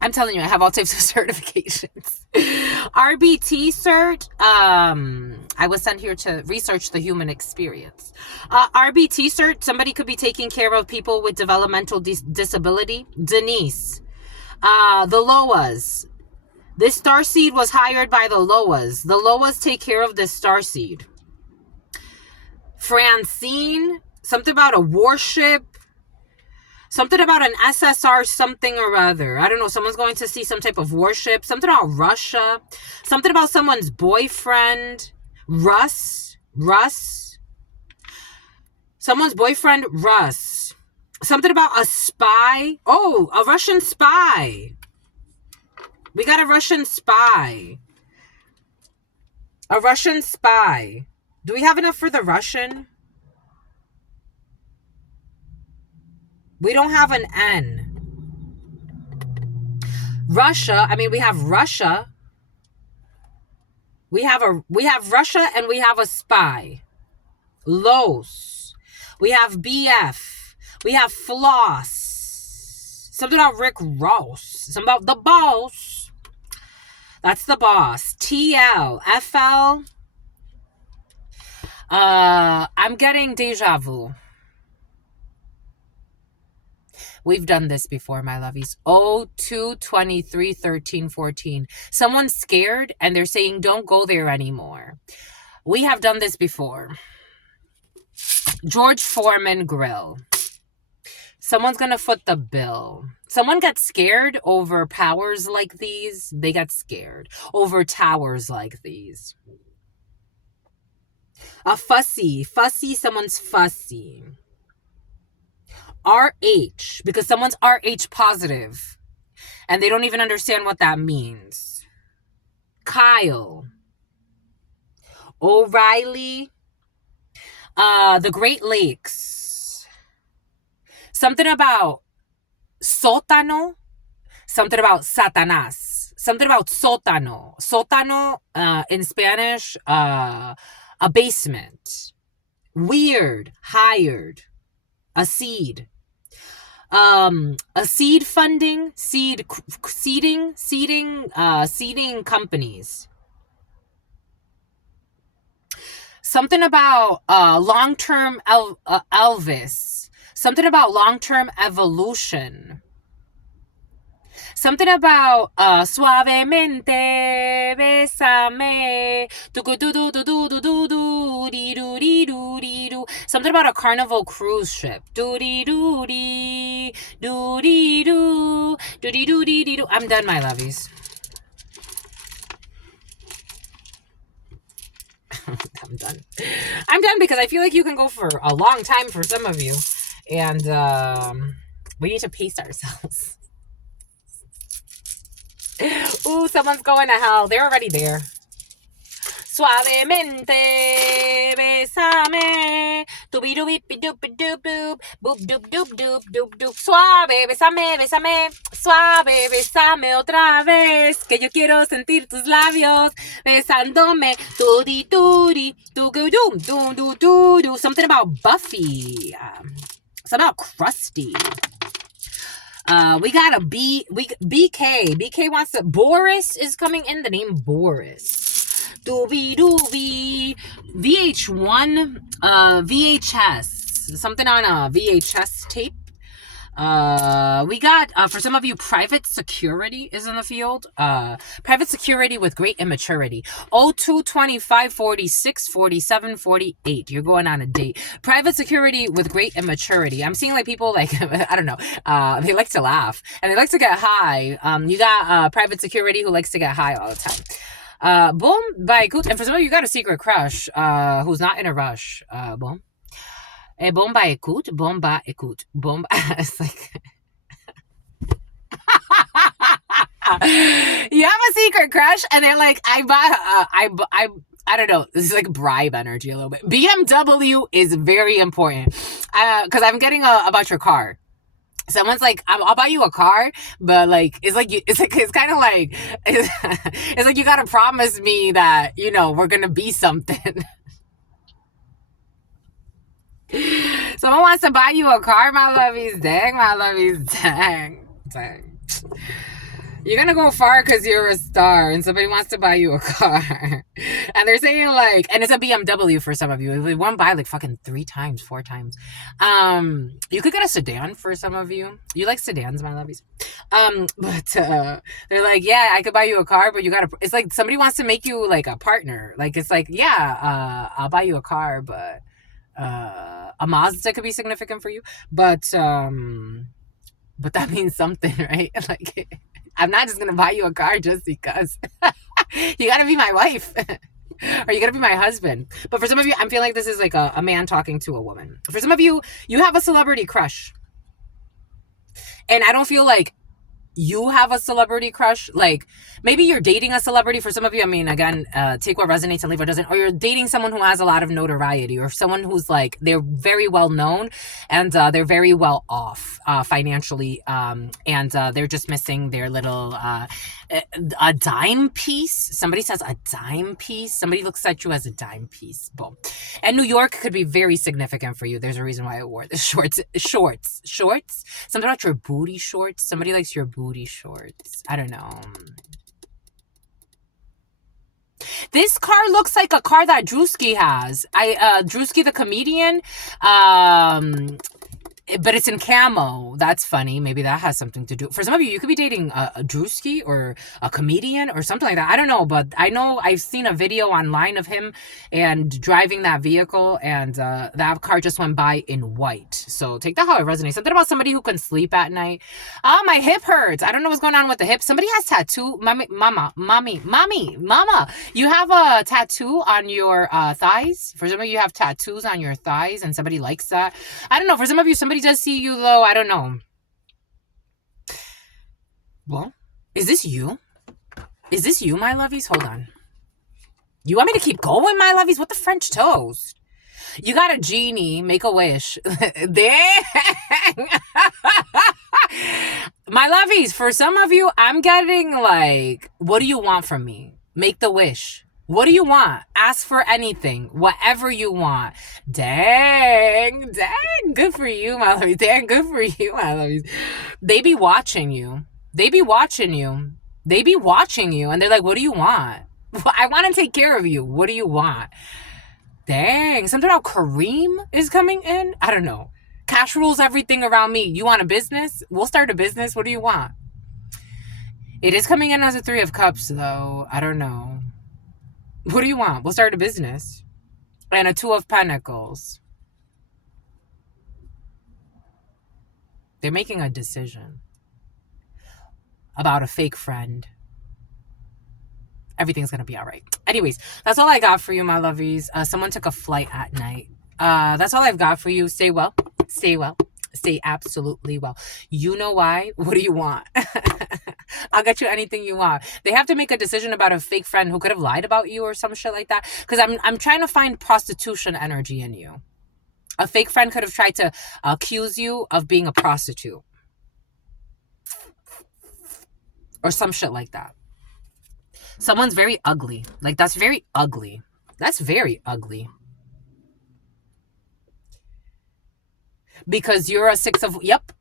I'm telling you, I have all types of certifications. RBT cert. I was sent here to research the human experience. RBT cert. Somebody could be taking care of people with developmental disability. Denise. The Loas. This starseed was hired by the Loas. The Loas take care of this starseed. Francine. Something about a warship. Something about an SSR something or other. I don't know. Someone's going to see some type of warship. Something about Russia. Something about someone's boyfriend. Russ. Someone's boyfriend, Russ. Something about a spy. Oh, a Russian spy. We got a Russian spy. A Russian spy. Do we have enough for the Russian? We don't have an N. Russia, I mean, we have Russia. We have Russia and we have a spy. Los. We have BF. We have floss. Something about Rick Ross. Something about the boss. That's the boss. TL. FL. I'm getting deja vu. We've done this before, my lovies. 02, 23, 13, 14. Someone's scared and they're saying, don't go there anymore. We have done this before. George Foreman Grill. Someone's going to foot the bill. Someone gets scared over powers like these. They get scared over towers like these. A fussy. Fussy, someone's fussy. RH, because someone's RH positive and they don't even understand what that means. Kyle. O'Reilly. The Great Lakes. Something about sótano. Something about Satanás. Something about sótano. Sótano, in Spanish, a basement. Weird. Hired. A seed. A seed funding. Seeding companies. Something about long-term Elvis. Something about long-term evolution. Something about suavemente besame. Something about a Carnival cruise ship. I'm done, my lovies. I'm done because I feel like you can go for a long time for some of you. And we need to pace ourselves. Ooh, someone's going to hell. They're already there. Suavemente besame. Doobie doobie doop doop doop. Boop doop doop doop doop doop. Suave, besame, besame. Suave, besame otra vez. Que yo quiero sentir tus labios besándome. Doody doody. Doo doo doo doo doo doo. Something about Buffy. Something about Krusty. We got a BK. BK wants to. Boris is coming in. The name Boris. Doobie doobie. VH1. VHS. Something on a VHS tape. We got, for some of you, private security is in the field. Private security with great immaturity. 02, 25, 46, 47, 48. You're going on a date. Private security with great immaturity. I'm seeing like people like, I don't know, they like to laugh and they like to get high. You got, private security who likes to get high all the time. Boom, by Coot. And for some of you, you got a secret crush, who's not in a rush. Boom. Bomba écoute, bomba écoute, bomba. It's like you have a secret crush, and they're like, I don't know. This is like bribe energy a little bit. BMW is very important, because I'm getting about your car. Someone's like, I'll buy you a car, but like, it's kind of like, it's like you gotta promise me that, you know, we're gonna be something. Someone wants to buy you a car, my lovies. Dang, my lovies. Dang. You're gonna go far because you're a star and somebody wants to buy you a car. And they're saying like, and it's a BMW for some of you. They want to buy like fucking 3 times, 4 times. You could get a sedan for some of you. You like sedans, my lovies. But they're like, yeah, I could buy you a car, but you gotta, it's like somebody wants to make you like a partner. Like, it's like, yeah, I'll buy you a car, but a Mazda could be significant for you, but that means something, right? Like, I'm not just gonna buy you a car just because. You gotta be my wife, or you gotta be my husband. But for some of you, I'm feeling like this is like a man talking to a woman. For some of you, you have a celebrity crush, and I don't feel like you have a celebrity crush, like maybe you're dating a celebrity. For some of you, I mean, again, take what resonates and leave what doesn't. Or you're dating someone who has a lot of notoriety, or someone who's like, they're very well known, and they're very well off financially, and they're just missing their little a dime piece. Somebody says a dime piece. Somebody looks at you as a dime piece. Boom. And New York could be very significant for you. There's a reason why I wore the shorts. Something about your booty shorts. Somebody likes your booty shorts. I don't know. This car looks like a car that Drewski has. Drewski the comedian. But it's in camo. That's funny. Maybe that has something to do. For some of you, you could be dating a Drewski or a comedian or something like that. I don't know, but I know I've seen a video online of him and driving that vehicle, and that car just went by in white. So take that how it resonates. Something about somebody who can sleep at night. Oh, my hip hurts. I don't know what's going on with the hip. Somebody has tattoo. Mama. You have a tattoo on your thighs. For some of you, you have tattoos on your thighs, and somebody likes that. I don't know. For some of you, somebody does see you though. I don't know. Well, is this you? Is this you, my lovies? Hold on. You want me to keep going, my lovies? What the French toast? You got a genie. Make a wish. Dang. My lovies, for some of you, I'm getting like, what do you want from me? Make the wish. What do you want? Ask for anything. Whatever you want. Dang. Good for you, my lovies. Dang, good for you, my lovies. They be watching you. And they're like, what do you want? I want to take care of you. What do you want? Dang. Something about Kareem is coming in? I don't know. Cash rules everything around me. You want a business? We'll start a business. What do you want? It is coming in as a 3 of Cups, though. I don't know. What do you want? We'll start a business. And a 2 of Pentacles. They're making a decision about a fake friend. Everything's going to be all right. Anyways, that's all I got for you, my lovies. Someone took a flight at night. That's all I've got for you. Stay well. Stay well. Stay absolutely well. You know why? What do you want? I'll get you anything you want. They have to make a decision about a fake friend who could have lied about you or some shit like that. Because I'm trying to find prostitution energy in you. A fake friend could have tried to accuse you of being a prostitute. Or some shit like that. Someone's very ugly. Like, that's very ugly. That's very ugly. Because you're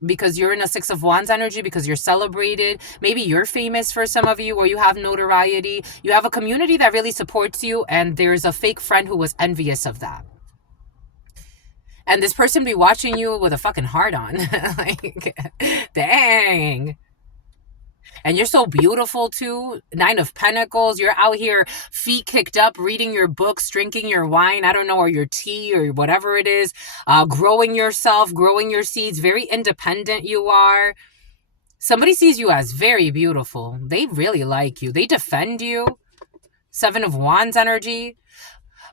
because you're in a 6 of Wands energy, because you're celebrated. Maybe you're famous for some of you, or you have notoriety. You have a community that really supports you, and there's a fake friend who was envious of that. And this person be watching you with a fucking heart on. Like, dang. And you're so beautiful too. 9 of Pentacles. You're out here feet kicked up, reading your books, drinking your wine, I don't know, or your tea or whatever it is. Growing yourself, growing your seeds. Very independent you are. Somebody sees you as very beautiful. They really like you. They defend you. 7 of Wands energy.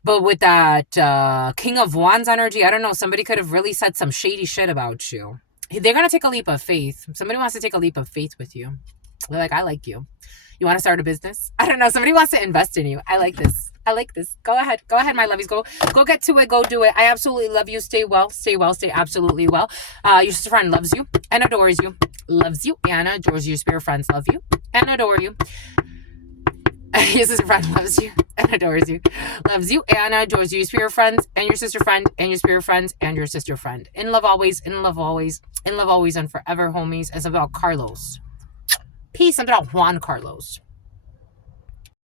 But with that King of Wands energy, I don't know, somebody could have really said some shady shit about you. They're going to take a leap of faith. Somebody wants to take a leap of faith with you. They're like, I like you. You want to start a business? I don't know. Somebody wants to invest in you. I like this. Go ahead, my lovies. Go get to it. Go do it. I absolutely love you. Stay well. Stay absolutely well. Your sister friend loves you and adores you. Loves you and adores you. Your spirit friends love you and adore you. Your sister friend loves you and adores you. Loves you and adores you. Your spirit friends and your sister friend and your spirit friends and your sister friend. In love always, in love always, in love always and forever, homies. It's about Carlos. Peace. I'm about Juan Carlos.